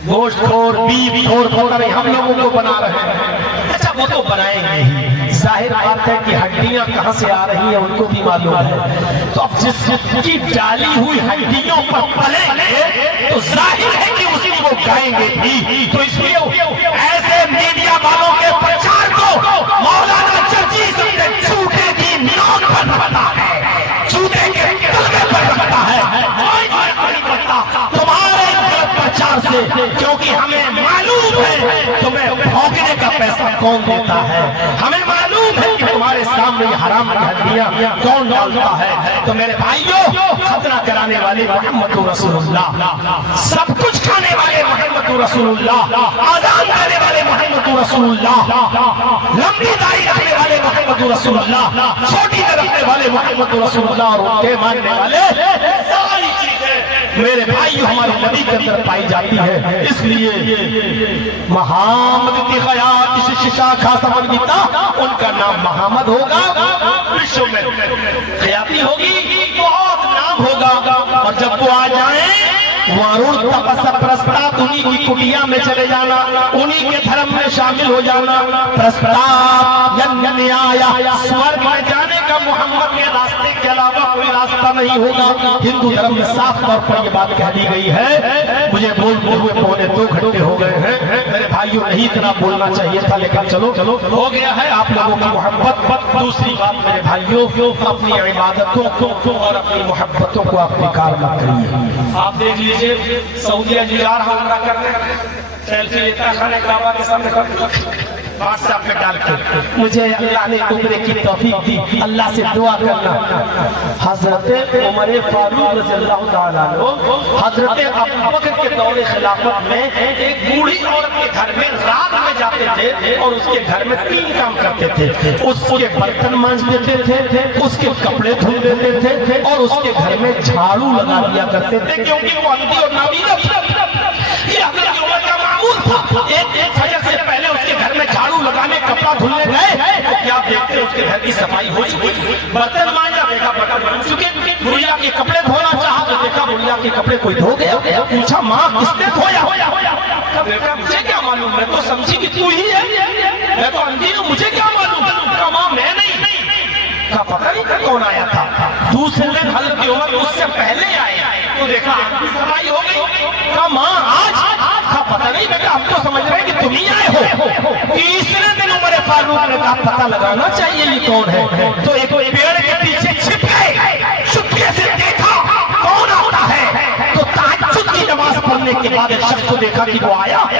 گوشت خور، بیف خور ہم لوگوں کو بنا رہے ہیں۔ اچھا وہ تو بنائیں گے ہی، ظاہر بات ہے کہ ہڈیاں کہاں سے آ رہی ہیں ان کو بھی معلوم ہے۔ تو اب جس کی ڈالی ہوئی ہڈیوں پر پلیں گے تو ظاہر ہے کہ اسی کو گائیں گے بھی۔ تو اس لیے ایسے میڈیا والوں کے پرچار کو مولانا چرچی سے جھوٹے کی نوک پر رکھتا ہے، جھوٹے کے کلمے پر رکھتا ہے، کوئی فرق نہیں پڑتا تمہارے پرچار سے، کیونکہ ہمیں معلوم ہے تمہیں بھونکنے کا پیسہ کون دیتا ہے، ہمیں معلوم ہے کہ تمہارے سامنے یہ حرام کی ہڈیاں کون ڈالتا ہے۔ تو میرے بھائیوں، ختنہ کرانے والے محمد رسول اللہ، سب کچھ کھانے والے محمد رسول اللہ، آزان کرنے والے محمد رسول اللہ، لمبی داڑھی رکھنے والے محمد رسول اللہ، چھوٹی رکھنے والے محمد رسول اللہ، اور ان کے ماننے والے ساری چیزیں میرے بھائیو ہمارے نبی کے اندر پائی جاتی ہے۔ اس لیے محمد کی خیات ششا کھا سمجھ گیتا، ان کا نام محمد ہوگا، وشو میں خیاتی ہوگی، بہت نام ہوگا۔ اور جب وہ آ جائیں وارون تپسا پرستات، انہی کی کٹیا میں چلے جانا، انہی کے دھرم میں شامل ہو جانا۔ پرستات یعنی آیا سورگ میں جانے کا محمد کے راستے کے علاوہ کوئی راستہ نہیں ہوگا۔ ہندو دھرم میں صاف طور پر یہ بات کہہ دی گئی ہے۔ مجھے بولتے ہوئے پونے 2 گھنٹے ہو گئے ہیں، میرے بھائیوں نہیں اتنا بولنا چاہیے تھا، لیکن چلو ہو گیا ہے آپ لوگوں کی محبت۔ دوسری بات میرے بھائیوں، اپنی عبادتوں کو اور اپنی محبتوں کو آپ بیکار نہ کریے۔ آپ دیکھ لیجئے سعودیہ جی آ رہا عمرہ کرنے، سیلفی لیتا خانہ کعبہ کے سامنے واٹس ایپ میں ڈال کے مجھے اللہ نے عمرے کی توفیق دی، اللہ سے دعا کرنا۔ حضرت عمر فاروق رضی اللہ تعالیٰ عنہ حضرت ابوبکر کے دور خلافت میں ایک بوڑھی عورت کے گھر میں رات میں جاتے تھے اور اس کے گھر میں 3 کام کرتے تھے۔ اس کے برتن مانج دیتے تھے، اس کے کپڑے دھل دیتے تھے، اور اس کے گھر میں جھاڑو لگا دیا کرتے تھے، کیونکہ وہ اندھی اور نابینا تھا۔ یہ حضرت عمر کا معمول تھا۔ ایک فجر سے پہلے اس کے گھر میں جھاڑو لگانے، کپڑا دھلنے گئے تو کیا دیکھتے اس کے گھر کی صفائی ہو چکی، برتن مانجا، دیکھا برتن بن چکے، بڑھیا کے کپڑے دھونا چاہا تو دیکھا بڑھیا کے کپڑے کوئی دھو گیا۔ پوچھا ماں کس نے دھویا؟ بیٹا مجھے کیا معلوم، میں تو سمجھی کہ تو ہی ہے، میں تو اندھی ہوں، مجھے کیا معلوم؟ کہا ماں میں نہیں، کا پتہ نہیں کون آیا تھا۔ دوسرے دن حضرت عمر اس سے پہلے آئے تو دیکھا صفائی ہو گئی۔ کہا ماں آج؟ کا پتہ نہیں، بیٹا ہم تو سمجھ رہے کہ تم ہی آئے ہو۔ تیسرے دن عمر فاروق نے کہا پتہ لگانا چاہیے یہ کون ہے، تو ایک پیڑ کے پیچھے چھپ گئے، چپکے سے دیکھا کون آتا ہے، تو تہجد کی نماز پڑھنے کے بعد ایک شخص کو دیکھا کہ وہ آیا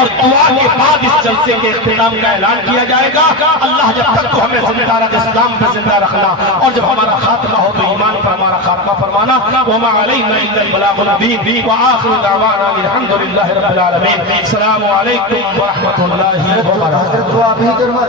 اور دعا کے بعد اس جلسے کے اختتام کا اعلان کیا جائے گا. اللہ جب تک تو ہمیں زندہ رکھ، اسلام پہ زندہ رکھنا، اور جب ہمارا خاتمہ ہو تو ایمان پر ہمارا خاتمہ فرمانا. وما علینا الا البلاغ المبین وآخر دعوانا الحمد للہ رب العالمین. السلام علیکم ورحمۃ اللہ وبرکاتہ.